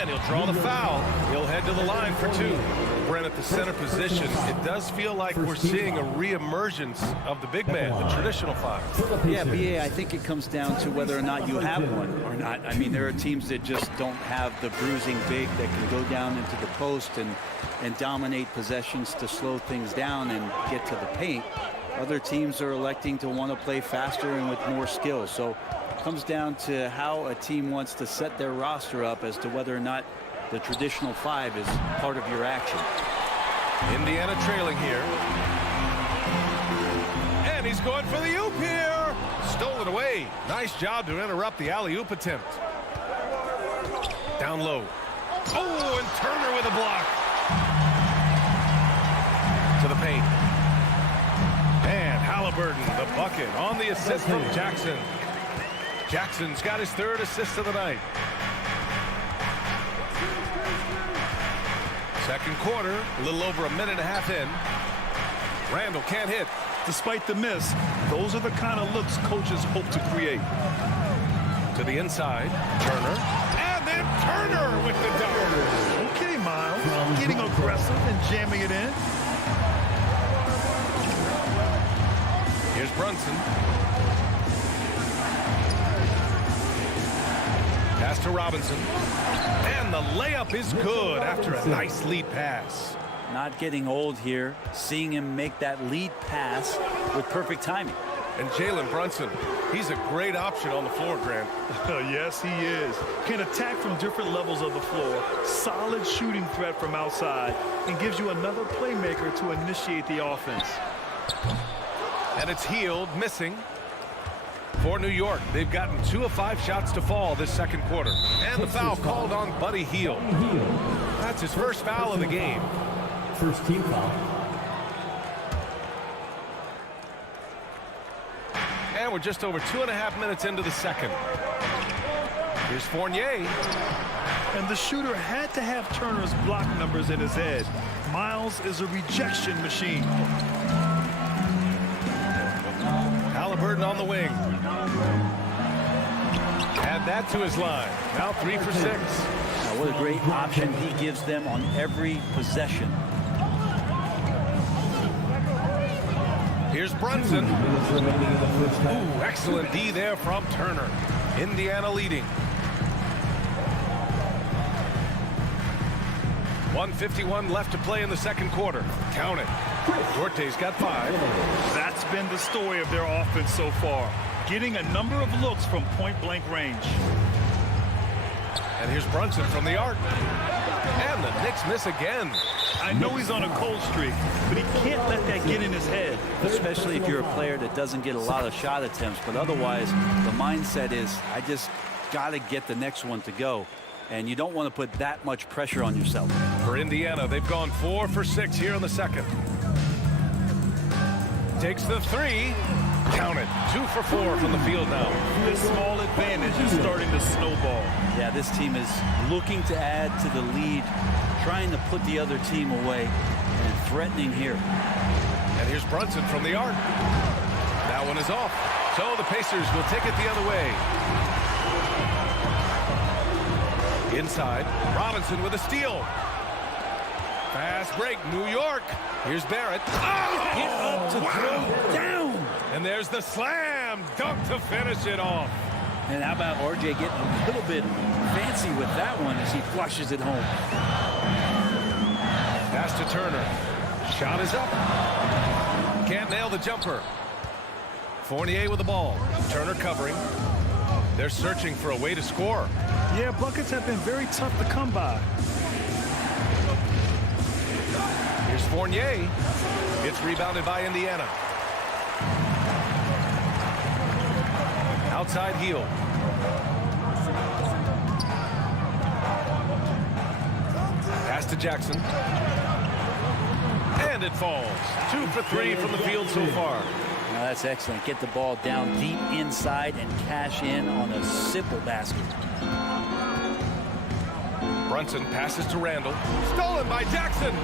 And he'll draw the foul. He'll head to the line for 2. Brent at the center position. It does feel like we're seeing a re-emergence of the big man, the traditional 5. Yeah, BA, I think it comes down to whether or not you have one or not. I mean, there are teams that just don't have the bruising big that can go down into the post and dominate possessions to slow things down and get to the paint. Other teams are electing to want to play faster and with more skill. So it comes down to how a team wants to set their roster up as to whether or not the traditional 5 is part of your action. Indiana trailing here. And he's going for the oop here. Stolen away. Nice job to interrupt the alley-oop attempt. Down low. Oh, and Turner with a block. To the paint. And Halliburton, the bucket on the assist from Jackson. Jackson's got his 3rd assist of the night. Second quarter, a little over a minute and a half in. Randle can't hit. Despite the miss, those are the kind of looks coaches hope to create. To the inside, Turner. And then Turner with the dunk. Okay, Miles. Getting aggressive and jamming it in. Here's Brunson. Pass to Robinson. And the layup is good after a nice lead pass. Not getting old here. Seeing him make that lead pass with perfect timing. And Jalen Brunson, he's a great option on the floor, Grant. Yes, he is. Can attack from different levels of the floor. Solid shooting threat from outside. And gives you another playmaker to initiate the offense. And it's Hield missing. For New York, they've gotten 2 of 5 shots to fall this second quarter. And the foul called on Buddy Hield. That's his first foul of the game. First team foul. And we're just over 2.5 minutes into the second. Here's Fournier. And the shooter had to have Turner's block numbers in his head. Miles is a rejection machine. Halliburton on the wing. Add that to his line. Now 3 for 6. Now what a great option he gives them on every possession. Here's Brunson. Ooh, excellent D there from Turner. Indiana leading. 1:51 left to play in the second quarter. Count it. Dorte's got 5. That's been the story of their offense so far. Getting a number of looks from point-blank range. And here's Brunson from the arc. And the Knicks miss again. I know he's on a cold streak, but he can't let that get in his head. Especially if you're a player that doesn't get a lot of shot attempts. But otherwise, the mindset is, I just got to get the next one to go. And you don't want to put that much pressure on yourself. For Indiana, they've gone 4 for 6 here in the second. Takes the 3. Count it. 2 for 4 from the field now. This small advantage is starting to snowball. Yeah, this team is looking to add to the lead, trying to put the other team away, and threatening here. And here's Brunson from the arc. That one is off. So the Pacers will take it the other way. Inside, Robinson with a steal. Fast break, New York. Here's Barrett. Oh, Get up to throw down. And there's the slam dunk to finish it off. And how about RJ getting a little bit fancy with that one as he flushes it home. Pass to Turner. Shot is up. Can't nail the jumper. Fournier with the ball. Turner covering. They're searching for a way to score. Yeah, buckets have been very tough to come by. Here's Fournier. It's rebounded by Indiana. Outside heel. Pass to Jackson. And it falls. 2 for 3 from the field so far. Now that's excellent. Get the ball down deep inside and cash in on a simple basket. Brunson passes to Randle. Stolen by Jackson.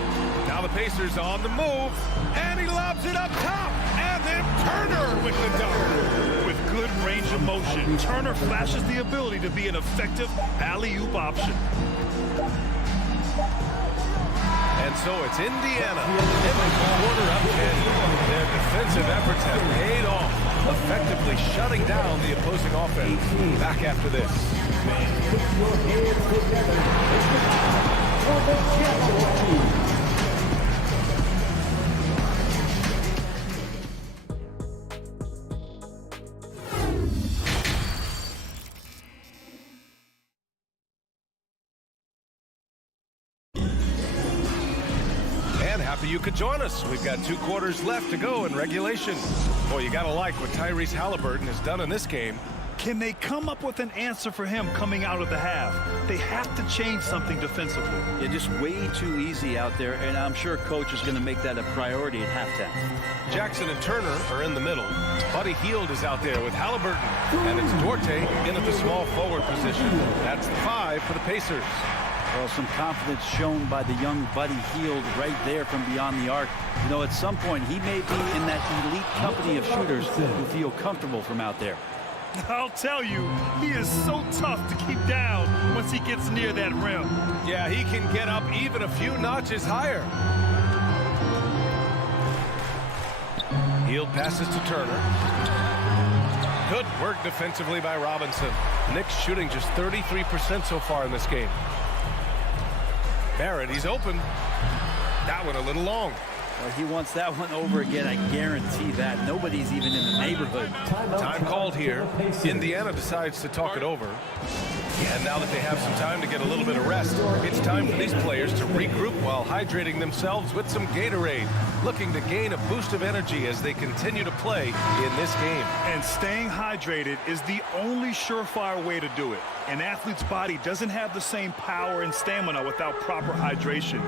Now the Pacers on the move. And he lobs it up top. And then Turner with the dunk. With good range of motion, Turner flashes the ability to be an effective alley-oop option. And so it's Indiana in the quarter up 10. Their defensive efforts have paid off, effectively shutting down the opposing offense. Back after this. Put your hands together. It's the time for the championship. Happy you could join us. We've got 2 quarters left to go in regulation. Boy, you gotta like what Tyrese Halliburton has done in this game. Can they come up with an answer for him coming out of the half? They have to change something defensively. Yeah, just way too easy out there, and I'm sure coach is going to make that a priority at halftime. Jackson and Turner are in the middle. Buddy Hield is out there with Halliburton, and it's Dorte in at the small forward position. That's the 5 for the Pacers. Well, some confidence shown by the young Buddy Hield right there from beyond the arc. You know, at some point, he may be in that elite company of shooters who feel comfortable from out there. I'll tell you, he is so tough to keep down once he gets near that rim. Yeah, he can get up even a few notches higher. Hield passes to Turner. Good work defensively by Robinson. Knicks shooting just 33% so far in this game. Barrett, he's open. That one a little long. Well, he wants that one over again, I guarantee that. Nobody's even in the neighborhood. Time called here. Indiana decides to talk it over. And now that they have some time to get a little bit of rest, it's time for these players to regroup while hydrating themselves with some Gatorade. looking to gain a boost of energy as they continue to play in this game. And staying hydrated is the only surefire way to do it. An athlete's body doesn't have the same power and stamina without proper hydration.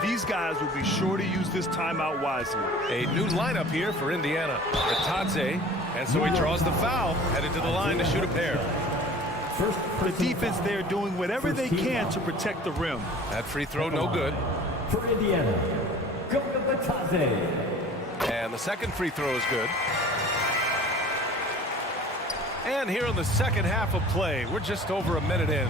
These guys will be sure to use this timeout wisely. A new lineup here for Indiana. Atadze, and so he draws the foul, headed to the line to shoot a pair. The defense there doing whatever they can to protect the rim. That free throw no good. For Indiana, Atadze. And the second free throw is good. And here in the second half of play, we're just over a minute in.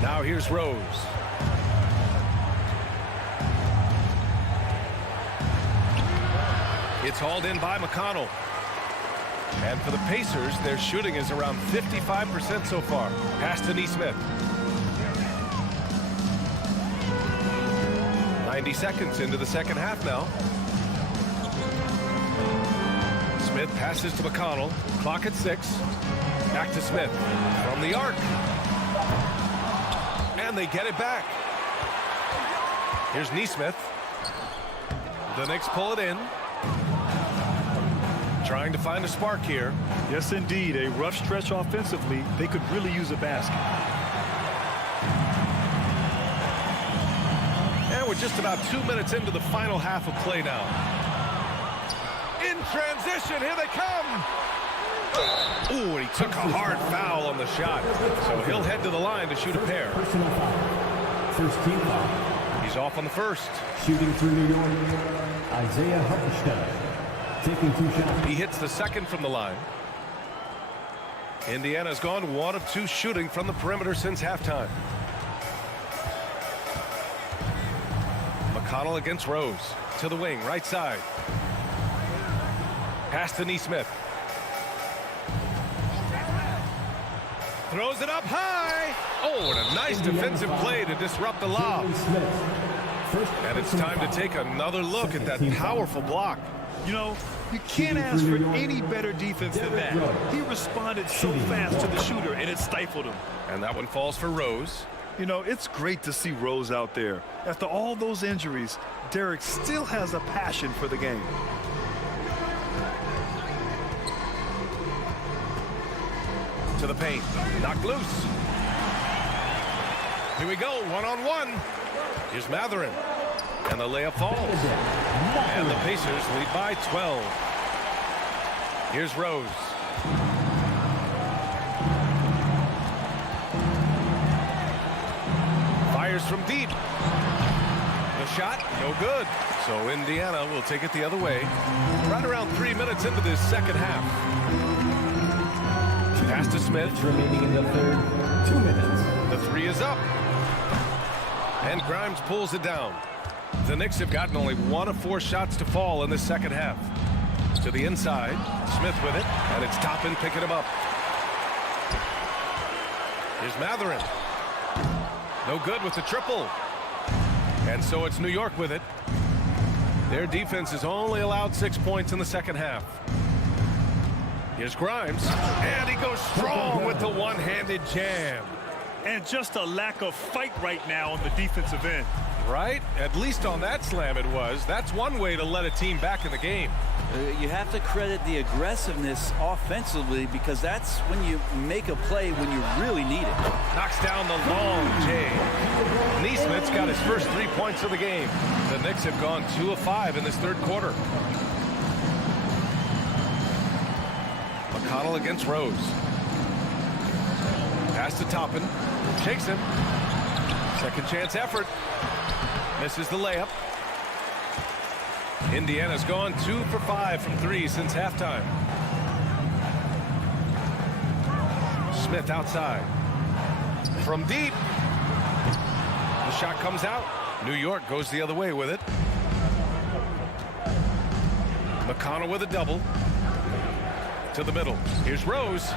Now here's Rose. It's hauled in by McConnell. And for the Pacers, their shooting is around 55% so far. Pass to Nesmith. 90 seconds into the second half now. Smith passes to McConnell. Clock at 6. Back to Smith from the arc. And they get it back. Here's Nesmith. The Knicks pull it in. Trying to find a spark here. Yes, indeed. A rough stretch offensively. They could really use a basket. And we're just about 2 minutes into the final half of play now. In transition, here they come. Ooh, and he took a hard foul on the shot. So he'll head to the line to shoot a pair. First team foul. He's off on the first. Shooting for New York, Isaiah Hartenstein. Taking 2 shots. He hits the second from the line. Indiana's gone 1 of 2 shooting from the perimeter since halftime. McConnell against Rose. To the wing, right side. Pass to Nesmith. Throws it up high. Oh, and a nice defensive play to disrupt the lob. And it's time to take another look at that powerful block. You know, you can't ask for any better defense than that. He responded so fast to the shooter, and it stifled him. And that one falls for Rose. You know, it's great to see Rose out there. After all those injuries, Derek still has a passion for the game. To the paint. Knocked loose. Here we go. 1-on-1. Here's Matherin. And the layup falls. And the Pacers lead by 12. Here's Rose. Fires from deep. The shot, no good. So Indiana will take it the other way. Right around 3 minutes into this second half. Pass to Smith. Remaining in the third, 2 minutes. The three is up. And Grimes pulls it down. The Knicks have gotten only 1 of 4 shots to fall in the second half. To the inside. Smith with it. And it's Toppin picking him up. Here's Matherin. No good with the triple. And so it's New York with it. Their defense has only allowed 6 points in the second half. Here's Grimes. And he goes strong with the one-handed jam. And just a lack of fight right now on the defensive end. Right? At least on that slam it was. That's one way to let a team back in the game. You have to credit the aggressiveness offensively, because that's when you make a play when you really need it. Knocks down the long J. Nesmith's got his first 3 points of the game. The Knicks have gone 2 of 5 in this third quarter. McConnell against Rose. Pass to Toppin. Shakes him. Second chance effort. Misses the layup. Indiana's gone 2 for 5 from 3 since halftime. Smith outside. From deep. The shot comes out. New York goes the other way with it. McConnell with a double. To the middle. Here's Rose.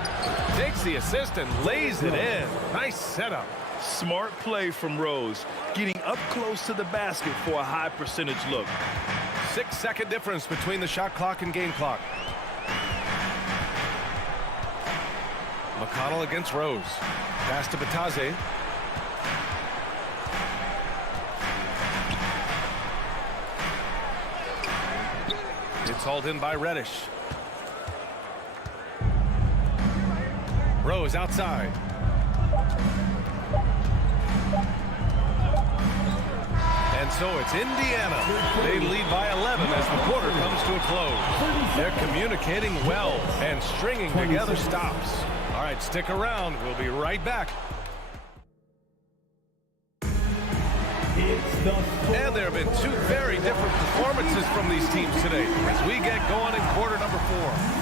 Takes the assist and lays it in. Nice setup. Smart play from Rose, getting up close to the basket for a high percentage look. 6-second difference between the shot clock and game clock. McConnell against Rose. Pass to Batadze. It's hauled in by Reddish. Rose outside. And so it's Indiana. They lead by 11 as the quarter comes to a close. They're communicating well and stringing together stops. All right, stick around. We'll be right back. And there have been two very different performances from these teams today as we get going in quarter number 4.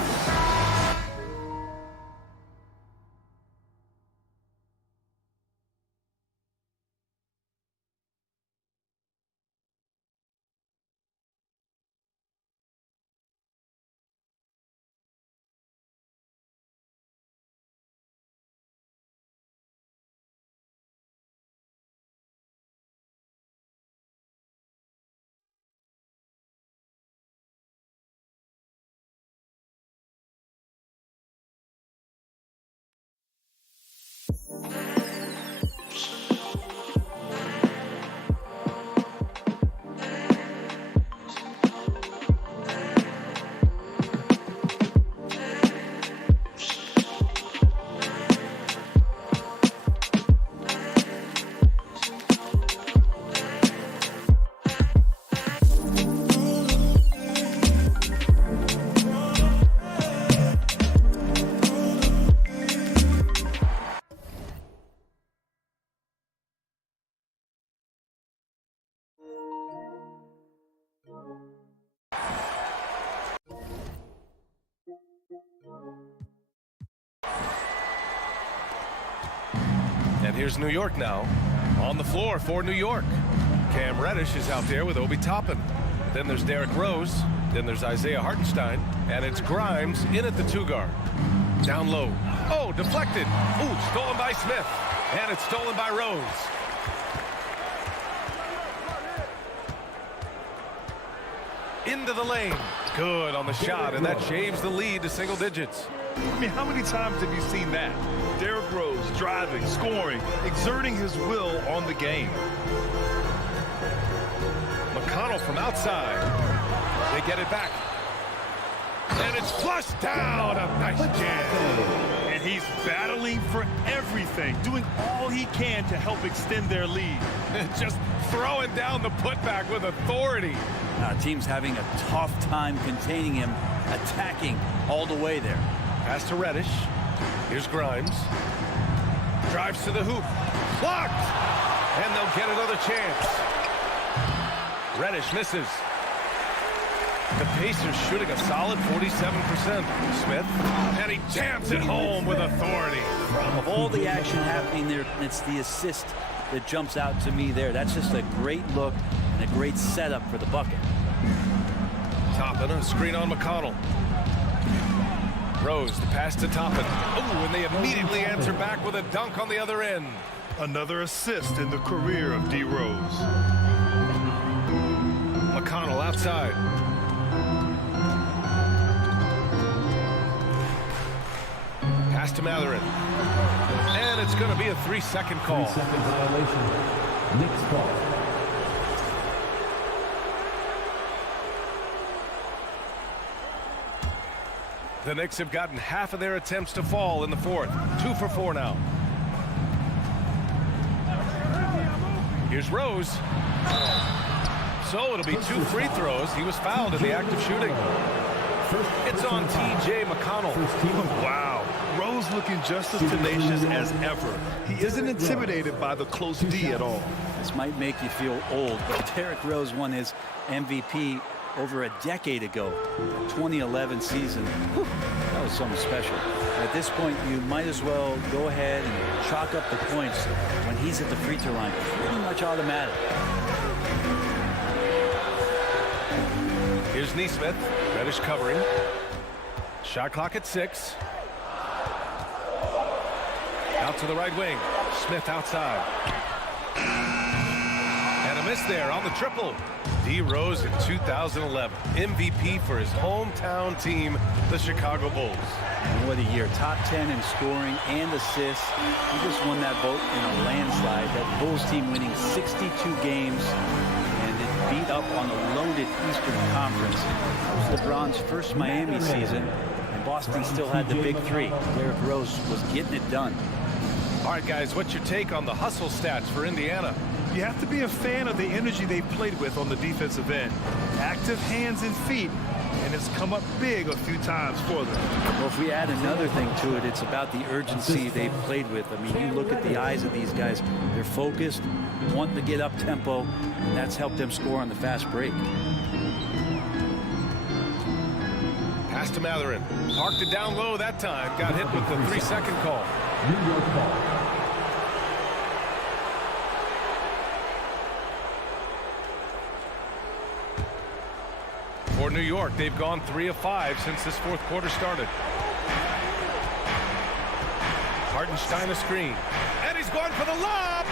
And here's New York now. On the floor for New York. Cam Reddish is out there with Obi Toppin. Then there's Derrick Rose. Then there's Isaiah Hartenstein. And it's Grimes in at the 2-guard. Down low. Oh, deflected. Ooh, stolen by Smith. And it's stolen by Rose. Into the lane. Good on the shot, and that shaves the lead to single digits. I mean, how many times have you seen that? Derrick Rose driving, scoring, exerting his will on the game. McConnell from outside. They get it back. And it's flushed down. A nice jam. And he's battling for everything, doing all he can to help extend their lead. Just throwing down the putback with authority. Team's having a tough time containing him, attacking all the way there. Pass to Reddish. Here's Grimes. Drives to the hoop. Blocked! And they'll get another chance. Reddish misses. The Pacers shooting a solid 47%. Smith. And he jams it home with authority. Of all the action happening there, it's the assist that jumps out to me there. That's just a great look and a great setup for the bucket. Toppin, a screen on McConnell. Rose, the pass to Toppin. Oh, and they immediately answer back with a dunk on the other end. Another assist in the career of D. Rose. McConnell outside. Pass to Matherin. And it's going to be a 3-second call. 3-second violation. Knicks ball. The Knicks have gotten half of their attempts to fall in the fourth. 2 for 4 now. Here's Rose. So it'll be 2 free throws. He was fouled in the act of shooting. It's on T.J. McConnell. Wow. Rose looking just as tenacious as ever. He isn't intimidated by the close D at all. This might make you feel old, but Derrick Rose won his MVP over a decade ago, the 2011 season. Whew, that was something special. At this point, you might as well go ahead and chalk up the points when he's at the free throw line. Pretty much automatic. Here's Nesmith. Reddish covering. Shot clock at 6. Out to the right wing. Smith outside. And a miss there on the triple. D. Rose in 2011. MVP for his hometown team, the Chicago Bulls. And what a year. Top 10 in scoring and assists. He just won that vote in a landslide. That Bulls team winning 62 games. And beat up on a loaded Eastern Conference. It was LeBron's first Miami season, and Boston still had the big three. Derrick Rose was getting it done. All right, guys, what's your take on the hustle stats for Indiana? You have to be a fan of the energy they played with on the defensive end. Active hands and feet, and it's come up big a few times for them. Well, if we add another thing to it, it's about the urgency they've played with. I mean, you look at the eyes of these guys. They're focused, wanting to get up tempo, and that's helped them score on the fast break. Pass to Matherin. Parked it down low that time. Got hit with the 3-second call. New York ball. For New York, they've gone 3 of 5 since this fourth quarter started. Hartenstein a screen. And he's going for the lob.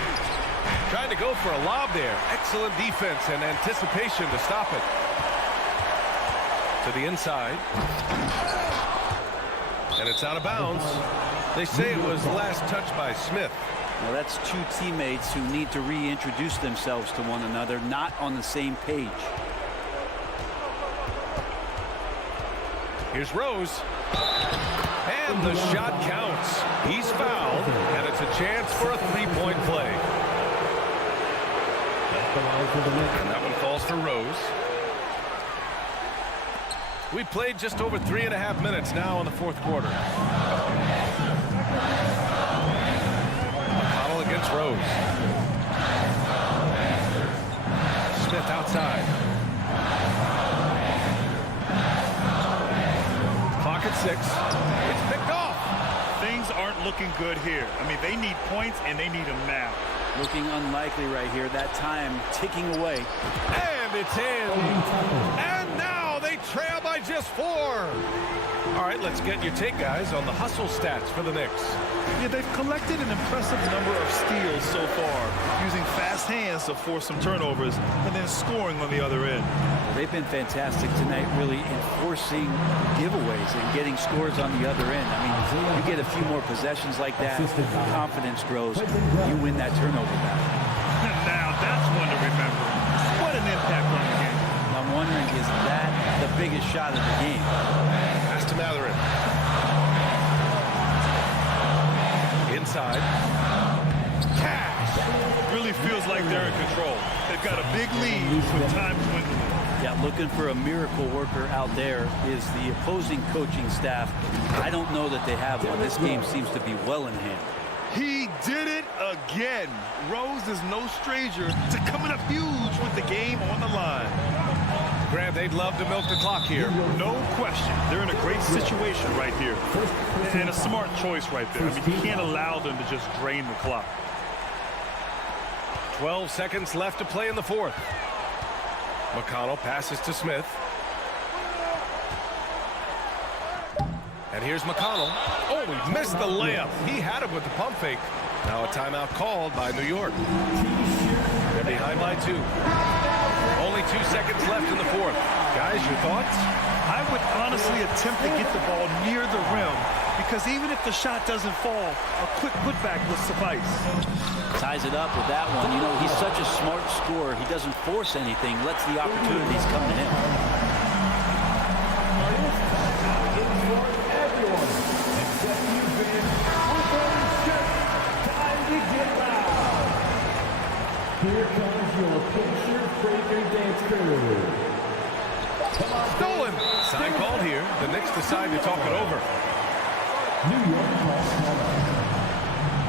Trying to go for a lob there. Excellent defense and anticipation to stop it. To the inside. And it's out of bounds. They say it was last touched by Smith. Well, that's two teammates who need to reintroduce themselves to one another, not on the same page. Here's Rose. And the shot counts. He's fouled, and it's a chance for a three-point play. And that one falls for Rose. We played just over 3.5 minutes now in the fourth quarter. McConnell against Rose. Smith outside. Clock at 6. It's picked off. Things aren't looking good here. I mean, they need points, and they need them now. Looking unlikely right here. That time ticking away. And it's in. And now they trail by just 4. All right, let's get your take, guys, on the hustle stats for the Knicks. Yeah, they've collected an impressive number of steals so far, using fast hands to force some turnovers and then scoring on the other end. Well, they've been fantastic tonight, really enforcing giveaways and getting scores on the other end. I mean, you get a few more possessions like that, confidence grows, you win that turnover battle. Now that's one to remember. What an impact on the game. I'm wondering, is that the biggest shot of the game? Pass to Matherin. Inside. Cash. Really feels like they're in control. They've got a big lead with time dwindling. Yeah, looking for a miracle worker out there is the opposing coaching staff. I don't know that they have one. This game seems to be well in hand. He did it again. Rose is no stranger to coming up huge with the game on the line. Grant, they'd love to milk the clock here. No question. They're in a great situation right here. And a smart choice right there. I mean, you can't allow them to just drain the clock. 12 seconds left to play in the fourth. McConnell passes to Smith. And here's McConnell. Oh, he missed the layup. He had it with the pump fake. Now a timeout called by New York. They're behind by 2. Only 2 seconds left in the fourth. Guys, your thoughts? I would honestly attempt to get the ball near the rim because even if the shot doesn't fall, a quick putback will suffice. Ties it up with that one. You know, he's such a smart scorer. He doesn't force anything, lets the opportunities come to him. Here comes your picture favorite dance crew. Stolen. Sign called here. The Knicks decide to talk it over. New York ball.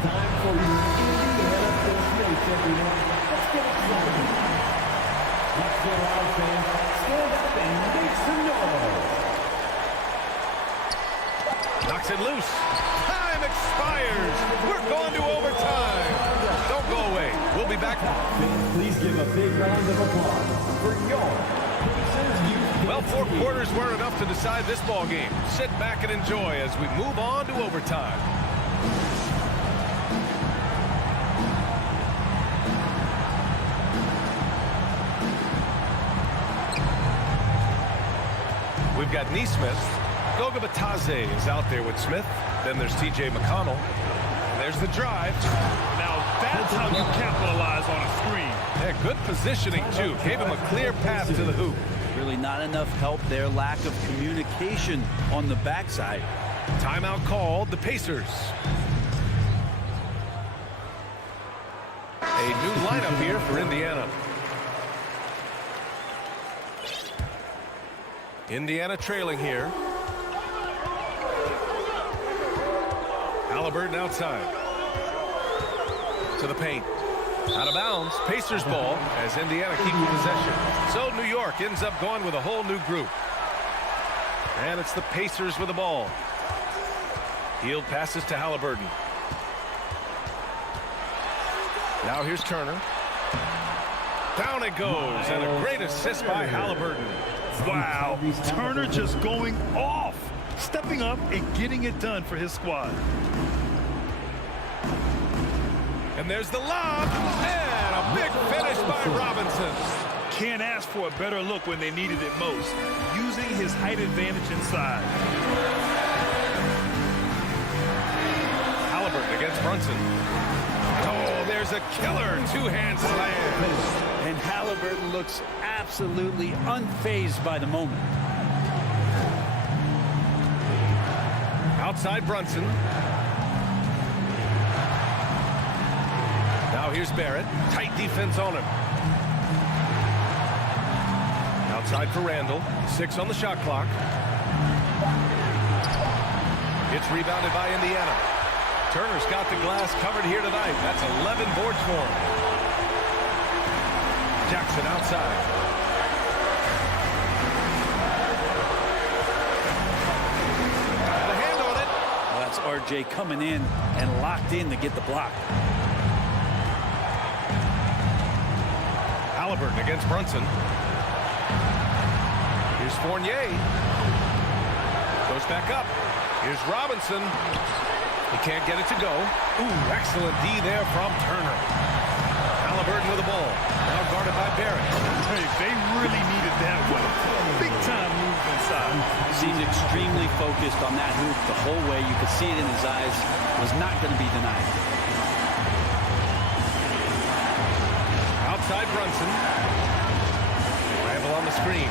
Time for your Indiana First Race, everyone. Let's get excited. Let's go out, fans. Stand up and make some noise. Knocks it loose. Time expires. We're going to overtime. Don't go away. We'll be back. Please give a big round of applause for your Pacers Youth. Well, 4 quarters weren't enough to decide this ball game. Sit back and enjoy as we move on to overtime. We've got Neesmith. Goga Batadze is out there with Smith. Then there's T.J. McConnell. There's the drive. Now That's how you capitalize on a screen. Yeah, good positioning, too. Gave him a clear path to the hoop. Really not enough help there. Lack of communication on the backside. Timeout called, the Pacers. A new lineup here for Indiana. Indiana trailing here. Halliburton outside. To the paint. Out of bounds. Pacers ball as Indiana keeps possession. So New York ends up going with a whole new group. And it's the Pacers with the ball. Hield passes to Halliburton. Now here's Turner. Down it goes. And a great assist by Halliburton. Wow. Turner just going off. Stepping up and getting it done for his squad. And there's the lob. And a big finish by Robinson. Can't ask for a better look when they needed it most. Using his height advantage inside. Halliburton against Brunson. Oh, there's a killer two-hand slam. And Halliburton looks absolutely unfazed by the moment. Outside Brunson. Now here's Barrett. Tight defense on him. Outside for Randle. 6 on the shot clock. It's rebounded by Indiana. Turner's got the glass covered here tonight. That's 11 boards for him. Jackson outside. The hand on it. Well, that's RJ coming in and locked in to get the block. Halliburton against Brunson. Here's Fournier. Goes back up. Here's Robinson. He can't get it to go. Ooh, excellent D there from Turner. Halliburton with the ball. Now guarded by Barrett. Hey, they really needed that one. Big time move inside. Seemed extremely focused on that hoop the whole way. You could see it in his eyes. Was not going to be denied. Outside Brunson. Randle on the screen.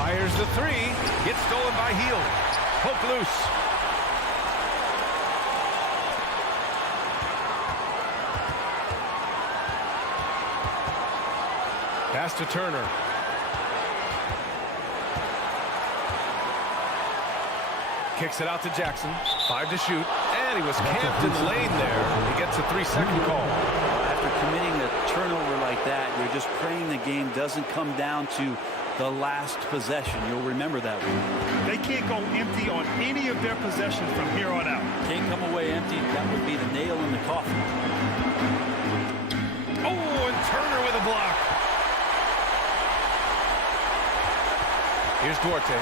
Fires the three. Gets stolen by Hield. Poke loose. Pass to Turner. Kicks it out to Jackson. 5 to shoot. And he was camped in the lane there. He gets a 3-second call. After committing a turnover like that, you're just praying the game doesn't come down to the last possession. You'll remember that one. They can't go empty on any of their possessions from here on out. Can't come away empty. That would be the nail in the coffin. Oh, and Turner with a block. Here's Duarte.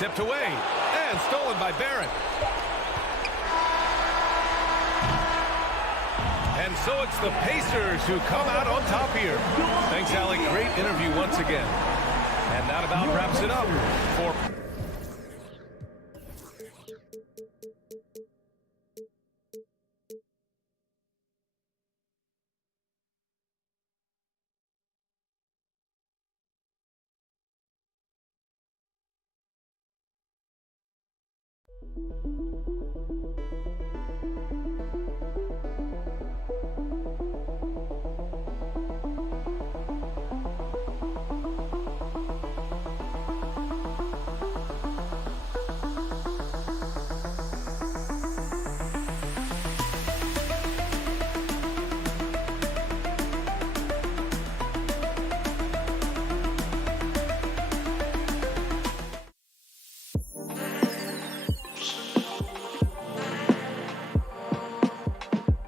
Tipped away and stolen by Barrett. And so it's the Pacers who come out on top here. Thanks, Alec. Great interview once again. And that about wraps it up for...